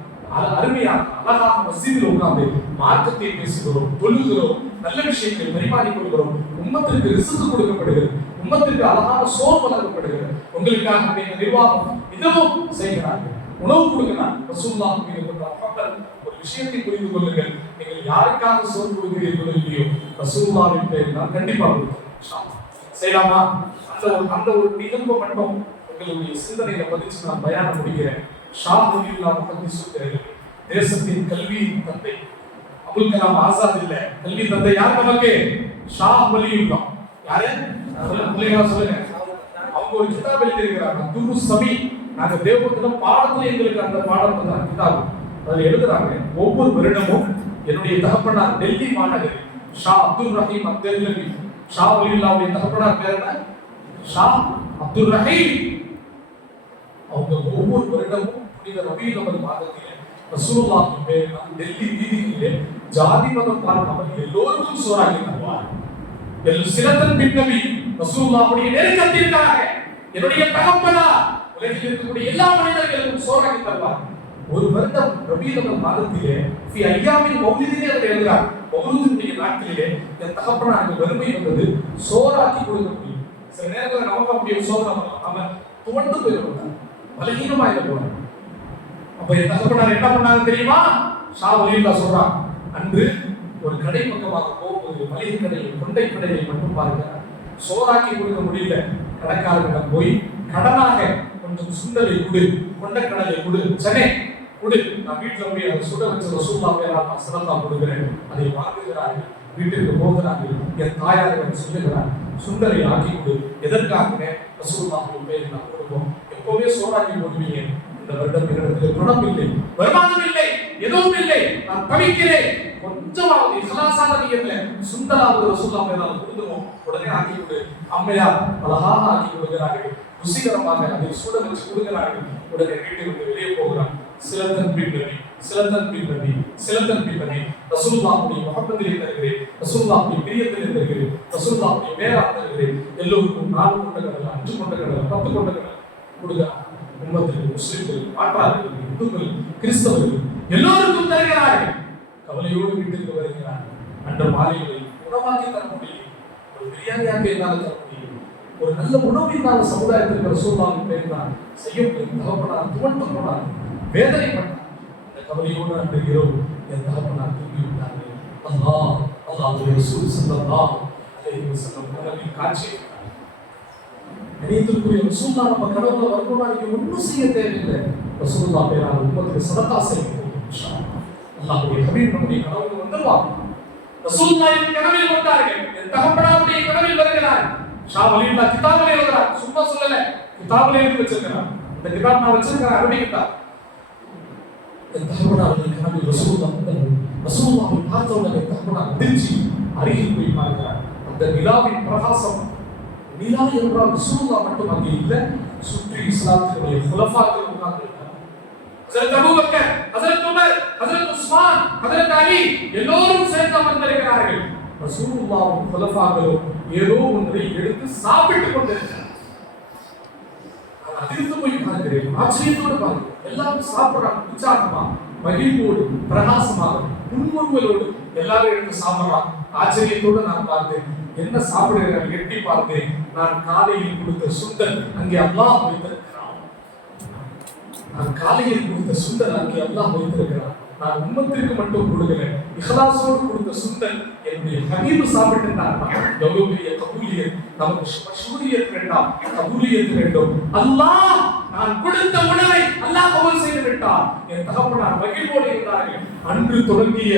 அருமையாக அழகாக மஸ்ஜிதில் உட்கார்ந்து மார்க்கத்தை பேசுகிறோம், தொழுகிறோம், நல்ல விஷயங்களை பரிமாறிக் கொள்கிறோம். உம்மத்திற்கு ரிஸ்க் கொடுக்கப்படுகிறது, உம்மத்திற்கு அழகான சோறு வழங்கப்படுகிறது. உங்களுக்காக இந்த நிர்வாகம் இதுவும் செய்கிறார்கள், உணவு கொடுக்கிறார். ரசூலுல்லாஹ் மீது கொண்ட முஹப்பத், ஒரு விஷயத்தை புரிந்து கொள்ளுங்கள். நீங்கள் யாருக்காக சோறு கொடுக்கிறீர்களோ இல்லையோ, ரசூலுல்லாஹ்வின் பேரில் கண்டிப்பாக கொடுக்கிறோம். செய்யலாமா? அந்த ஒரு நிகழ்வு மட்டும் உங்களுடைய சிந்தனையில பதிச்சு நான் பயானம் முடிக்கிறேன். ஷா வலியுல்லாஹ் முஹத்திஸ் தேசத்தின் கல்வியின் தந்தை, அபுல் கலாம் ஆசாத் இல்ல, கல்வி தந்தை யார் நமக்கு? ஷா வலியுல்லாஹ். யாரு? சொல்லுங்க. அவங்க ஒரு கிதாப் எழுதியிருக்கிறாங்க, துரு சபி. நாங்க தேவபுரத்துல பாடத்துல எங்களுக்கு அந்த பாடம் தான் கிதாப். அதுல எழுதுறாங்க, ஒவ்வொரு வருடமும் என்னுடைய தகப்பனார் டெல்லி மாநகரில் ஷா அப்துல் ரஹீம் அப்துல்லவி, ஷா வலியுல்லாஹ்வுடைய தகப்பனார் பேர் என்ன? ஷா அப்துல் ரஹீம். அவங்க ஒவ்வொரு வருடமும் புனித ரபீஉல் அவ்வல் மாதத்திலே ரசூலுல்லாஹ்வின் பேரில் டெல்லி வீதிகளிலே ஜாதி மதம் பார்க்காமல் எல்லோருக்கும் சோறாக்கி தருவார். சிலத்தன் பின் நபி ரசூலுல்லாஹ்வுடைய நெருக்கத்திற்காக என்னுடைய தகப்பனார் உலகில் இருக்கக்கூடிய எல்லா மனிதர்களுக்கும் சோறாக்கி தருவார். ஒரு வருடம் ரபீஉல் அவ்வல் மாதத்திலே ஃபி ஐயாமில் மௌலிதிலே அவர் எழுதுகிறார், மௌலிதுடைய நாட்களிலே என் தகப்பனாருக்கு வறுமை வந்தது, சோறாக்கி கொடுக்க முடியும். சில நேரத்தில் நமக்கு அப்படியே சோதனை அவன் துவண்டு போயிருவாங்க, பலகீனமா இருப்பாங்க. அப்ப என் தகப்பனார் என்ன பண்ணாங்க தெரியுமா? ஷா வலியுல்லாஹ் சொல்றான், அன்று ஒரு கடை பக்கமாக போகும்போது மளிகை கடையில் கொண்டை கடையை மட்டும் பாருங்க, சோறாக்கி கொடுக்க முடியல. கடைக்காரர்களிடம் போய் கடனாக கொஞ்சம் சுண்டலை கொடு, கொண்டைக்கடலை கொடு, சென்னை கொடு, நான் வீட்டுல போய் அதை சுட வச்ச ரசூலுல்லாஹ் பேரால் நான் சிறந்தா கொடுக்கிறேன். அதை வாங்குகிறார்கள், வீட்டிற்கு போகிறார்கள். என் தாயாரிடம் சொல்லுகிறார், சுண்டலை ஆக்கி கொடு. எதற்காக? ரசூலுல்லாஹ்வின் பேரில் நான் கொடுப்போம். எப்பவுமே சோறாக்கி போடுவீங்க. இந்த வருடம் என்னிடத்தில் பணம் இல்லை, வருமானம் இல்லை, எதுவும் இல்லை, நான் தவிக்கிறேன். கொஞ்சமாவது இஹ்லாஸான நியத்துல சுண்டலாவது ரசூலுல்லாஹ் பேரால் கொடுத்துவோம். உடனே ஆக்கி கொடு. அம்மையார் அழகாக ஆக்கி கொடுக்கிறார்கள், ருசிகரமாக அதை சுட வச்சு கொடுக்கிறார்கள். உடனே வீட்டை விட்டு வெளியே போகிறார். சிலத்தன் பின் நபி, சிலத்தன் பின் நபி, சிலத்தன் பின் நபி, ரசூலுல்லாஹ்வுடைய முஹப்பத்திலே தருகிறேன், ரசூலுல்லாஹ்வுடைய பிரியத்திலே தருகிறேன், ரசூலுல்லாஹ்வுடைய பேரால் தருகிறேன். எல்லோருக்கும் 4 கொண்டைக்கடலை, 5 கொண்டைக்கடலை, 10 கொண்டைக்கடலை கொடுக்கிறார். உம்மத்திற்கு முஸ்லிம்கள், மாற்றார்கள், இந்துக்கள், கிறிஸ்தவர்கள் எல்லோருக்கும் தருகிறார்கள். கவலையோடு வீட்டிற்கு வருகிறார்கள். அன்று மாலைகளில் உணவாக்கி தர முடியும், ஒரு பிரியாணியாக என்னால் தர முடியும், ஒரு நல்ல உணவு இல்லாத சமுதாயத்திற்கு ரசூலுல்லாஹ்வின் பேரில் செய்ய முடியும். தகப்பனார் துவண்டு போனார், வேதனை பண்ணார். அந்த கவலையோடு அன்று இரவு என் தகப்பனார் தூங்கி விட்டார்கள். அல்லாஹ்வுடைய ரசூல் ஸல்லல்லாஹு அலைஹி வஸல்லம் கனவில் காட்சி நினைத்திருக்கிற ரசூலுல்லாஹ் நம்ம கனவுல வரணும்னா நீங்க ஒன்றும் செய்ய தேவையில்லை. ரசூலுல்லாஹ் பேரால் உம்மத்துக்கு சதகா செய்யுங்க. இன்ஷாஅல்லாஹ் அல்லாஹ்வுடைய ஹபீப் நம்முடைய கனவுக்கு வந்துருவாங்க. ரசூலுல்லாஹின் கனவில் வந்தார்கள், என் தகப்பனாருடைய கனவில் வருகிறார். ஷா வலியுல்லாஹ் கிதாபிலே எழுதுறார், சும்மா சொல்லல, கிதாபிலே எழுதி வச்சிருக்கிறார். இந்த கிதாப் நான் வச்சிருக்கிறேன், அரபி கிதாப். என் தகப்பனாருடைய கனவில் ரசூலுல்லாஹ் வந்தார்கள். ரசூலுல்லாஹை பார்த்தவுடனே தகப்பனார் அதிர்ச்சி, அருகில் போய் பார்க்கிறார். அந்த நிலாவின் பிரகாசம், நிலா என்றால் ரசூலுல்லாஹ் மட்டும் அங்கே இல்லை, சுற்றி இஸ்லாத்தினுடைய குலஃபாக்கள் உட்கார்ந்திருக்கிறார். ஹஜ்ரத் அபூபக்கர், ஹஜ்ரத் உமர், ஹஜ்ரத் உஸ்மான், ஹஜ்ரத் அலி எல்லோரும் சேர்ந்து அமர்ந்திருக்கிறார்கள். ரசூலுல்லாஹ்வும் குலஃபாக்களும் ஏதோ ஒன்றை எடுத்து சாப்பிட்டுக் கொண்டிருக்கிறார். அதிர்ந்து போய் பார்க்கிறேன், ஆச்சரியத்தோடு பார்க்கிறேன். எல்லாரும் சாப்பிடுறாங்க, உற்சாகமா, மகிழ்வோடு, பிரகாசமாக, புன்முறுவலோடு எல்லாரும் எடுத்து சாப்பிடுறாங்க. ஆச்சரியத்தோடு நான் பார்த்தேன், என்ன சாப்பிடுகிறார்கள் எட்டி பார்த்தேன். நான் காலையில் கொடுத்த சுண்டல் அங்கே அல்லாஹ் வைத்திருக்கிறான். நான் காலையில் கொடுத்த சுண்டல் அங்கே அல்லாஹ் வைத்திருக்கிறான். நான் உம்மத்திற்கு மட்டும் கொடுக்கிறேன், இஹ்லாஸோடு கொடுத்த சுண்டல் என்னுடைய ஹபீப் சாப்பிட்டுட்டார். எவ்வளவு பெரிய கபூலியத்! நமக்கு மஷ்ஹூரியத் வேண்டாம், கபூலியத் வேண்டும். அல்லாஹ் நான் கொடுத்த உணவை அல்லாஹ் கபூல் செய்து விட்டார். என் தகப்பனார் மகிழ்வோடு இருந்தார்கள். அன்று தொடங்கிய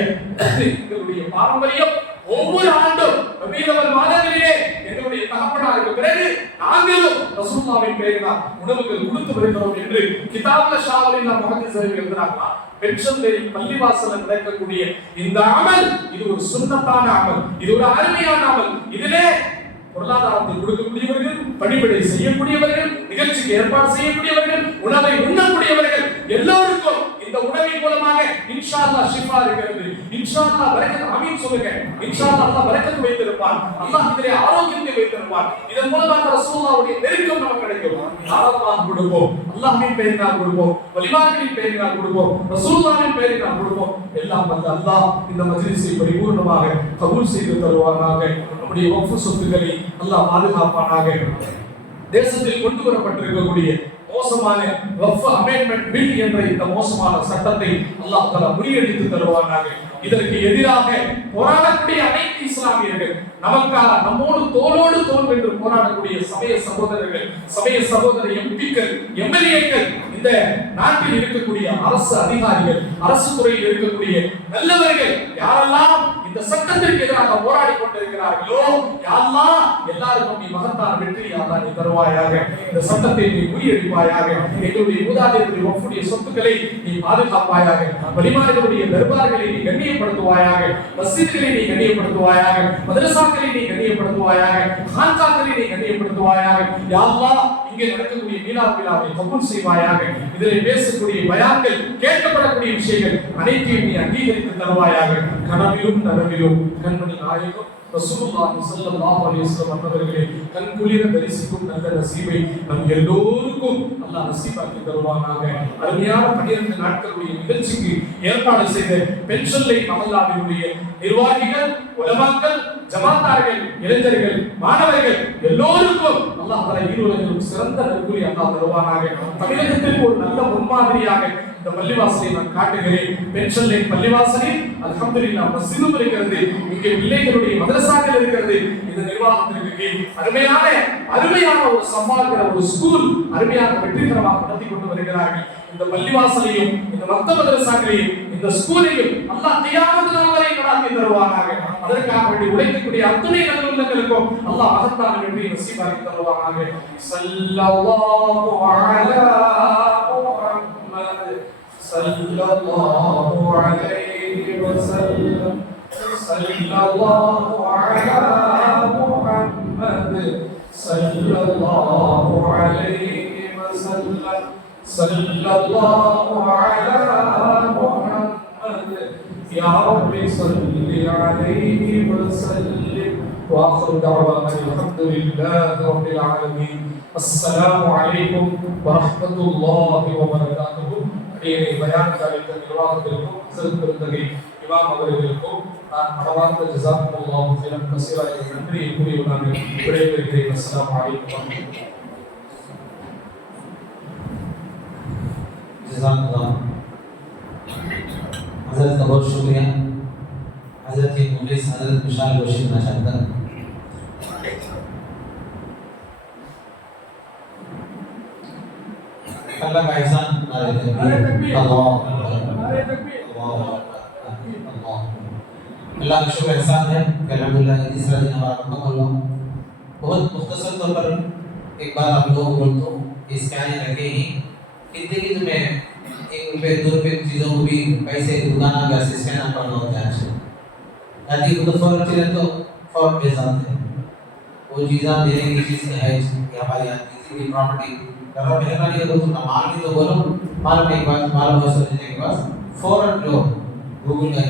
எங்களுடைய பாரம்பரியம் ஒவ்வொரு ஆண்டும் ரபீஉல் மாதங்களிலே எங்களுடைய தகப்பனாருக்கு பிறகு நாங்களும் ரசூலுல்லாஹ்வின் பெயரினால் உணவுகள் கொடுத்து வருகிறோம் என்று கிதாபுல் ஷாவலில்லா முஹத்திஸ் அவர்கள் எழுதுறாங்க. பென்ஷன்களில் பள்ளிவாசல்ல நடக்கக்கூடிய இந்த அமல் இது ஒரு சுன்னத்தான அமல், இது ஒரு அருமையான அமல். இதிலே பொருளாதாரத்தை கொடுக்கக்கூடியவர்கள், பணிவிடை செய்யக்கூடியவர்கள், நிகழ்ச்சிக்கு ஏற்பாடு செய்யக்கூடியவர்கள், உணவை உண்ணக்கூடியவர்கள் எல்லோருக்கும் இந்த உணவின் மூலமாக இன்ஷா அல்லாஹ் ஷிஃபா இருக்கிறது. இன்ஷா அல்லாஹ் பரக்கத். ஆமீன் சொல்லுங்க. இன்ஷா அல்லாஹ் பரக்கத் வைத்திருப்பார். அல்லாஹ் இதிலே ஆரோக்கியத்தை வைத்திருப்பார். இதன் மூலமாக ரசூலுல்லாஹ்வுடைய நெருக்கம் நமக்கு கிடைக்கும். தாராளமாக கொடுப்போம். அல்லாஹ்வின் பெயரினால் கொடுப்போம், வலிமார்களின் பெயரினால் கொடுப்போம், ரசூலுல்லாஹ்வின் பெயரினால் கொடுப்போம். எல்லாம் வல்ல அல்லாஹ் இந்த மஜ்லிஸை பரிபூர்ணமாக கபூல் செய்து தருவானாக. நம்முடைய வக்ஃப் சொத்துக்களை அல்லாஹ் பாதுகாப்பானாக. தேசத்தில் கொண்டு வரப்பட்டிருக்கக்கூடிய மோசமான வக்ஃப் அமெண்ட்மென்ட் பில் என்ற இந்த மோசமான சட்டத்தை அல்லாஹ் தஆலா முறியடித்து தருவானாக. இதற்கு எதிராக போராடக்கூடிய அனைத்து இஸ்லாமியர்கள், நமக்காக நம்மோடு தோளோடு தோள் என்று போராடக்கூடிய சமய சகோதரர்கள், சமய சகோதர எம்பிக்கள், எம்எல்ஏக்கள், இந்த நாட்டில் இருக்கக்கூடிய அரசு அதிகாரிகள், அரசு துறையில் இருக்கக்கூடிய நல்லவர்கள் யாரெல்லாம் இந்த சட்டத்திற்கு எதிராக போராடி கொண்டிருக்கிறார்களோ, யா அல்லாஹ் எல்லாருக்கும் நீ மகத்தான வெற்றி யா அல்லாஹ் நீ தருவாயாக. இந்த சட்டத்தை நீ முறியடிப்பாயாக. எங்களுடைய மூதாதையருடைய வக்ஃபுடைய சொத்துக்களை நீ பாதுகாப்பாயாக. வலிமார்களுடைய தர்பார்களை நீ கண்ணியப்படுத்துவாயாக. மஸ்ஜித்களை நீ கண்ணியப்படுத்துவாயாக. மதரசாக்களை நீ கண்ணியப்படுத்துவாயாக. கான்காக்களை நீ கண்ணியப்படுத்துவாயாக. யா அல்லாஹ் இங்கே நடக்கக்கூடிய மீலாத் விழாவை கபூல் செய்வாயாக. இதில் பேசக்கூடிய பயான்கள், கேட்கப்படக்கூடிய விஷயங்கள் அனைத்தையும் நீ அங்கீகரித்து தருவாயாக. கனவிலும் நனவிலும் கண்மணி நாயகம் ரசூலுல்லாஹி ஸல்லல்லாஹு அலைஹி வஸல்லம் அவர்களே கண்குளிர தரிசிக்கும் நல்ல நசீபை நம் எல்லோருக்கும் அல்லாஹ் நசீபாக்கி தருவானாக. அருமையான 12 நாட்களுடைய நிகழ்ச்சிக்கு ஏற்பாடு செய்த பென்ஷன்லை மஹல்லாவினுடைய நிர்வாகிகள், உலமாக்கள், ஜமாத்தார்கள், இளைஞர்கள், மாணவர்கள் எல்லோருக்கும் அல்லாஹ் தஆலா இருவருக்கும் சிறந்த நற்கூலி அல்லாஹ் தருவானாக. தமிழகத்திற்கு ஒரு நல்ல முன்மாதிரியாக இந்த பள்ளிவாசலை நான் காட்டுகிறேன். பென்ஷன்லை பள்ளிவாசலில் அல்ஹம்துலில்லாஹ் மஸ்ஜிதும் இருக்கிறது, இங்கே பிள்ளைகளுடைய மதரசாக்கள் இருக்கிறது. இந்த நிர்வாகத்திற்கு கீழ் அருமையான ஒரு சஃபாக்கிற ஒரு ஸ்கூல் அருமையாக வெற்றிகரமாக நடத்தி கொண்டு வருகிறார்கள். இந்த பள்ளிவாசலையும், இந்த மக்த மதரசாக்களையும், இந்த ஸ்கூலையும் அல்லாஹ் கியாமத் நாள் வரை நடத்தி தருவானாக. அதற்காக வேண்டி உழைக்கக்கூடிய அத்துணை நல்லுள்ளங்களுக்கும் அல்லாஹ் மகத்தான வெற்றியை நசீபாக்கி தருவானாக. ஸல்லல்லாஹு அலா முஹம்மத் ஸல்லல்லாஹு அலைஹி வஸல்லம் ஸல்லல்லாஹு அலா முஹம்மத் ஸல்லல்லாஹு அலைஹி வஸல்லம் ஸல்லல்லாஹு அலா முஹம்மத் யா ரப்பி ஸல்லி அலைஹி வஸல்லிம் وآخر دعوانا الحمد لله رب العالمين. السلام عليكم ورحمة الله وبركاته. பயான்காரித்த நிர்வாகத்திற்கும் சிறுபெருந்தகை இமாம் அவர்களுக்கும் நான் மனமார்ந்த ஜஸாக்குமுல்லாஹு ஹைரன் கஸீரா என்ற நன்றியை கூறியுள்ளார். விடைபெறுகிறேன். அஸ்ஸலாமு அலைக்கும். जज़ाकल्लाह। हज़रत का बहुत शुक्रिया। हज़रत के मुखलिस हज़रत विशाल बशीर नशंदर अल्लाह का एहसान नारे तकबीर अल्लाह अल्लाह का शुक्र एहसान है कि अल्हम्दुलिल्लाह तीसरा दिन हमारा मुकम्मल हुआ। बहुत मुख्तसर तौर पर एक बार आप लोगों को बोलता हूँ, स्कैन लगे ही कितने की तुम्हें 1 रुपये 2 रुपये की चीज़ों को भी पैसे दुकान का स्कैन करना होता है। ताकि वो तो फौरन चले तो फौरन ले जाते हैं वो चीज़ें देने की चीज़ है कि हमारे यहाँ किसी भी प्रॉपर्टी करो मेहरबानी करो तो माल भी तो बोलो माल के बाद माल वसूलने के बाद फौरन जो गूगल का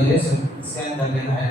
स्कैन कर लेना है।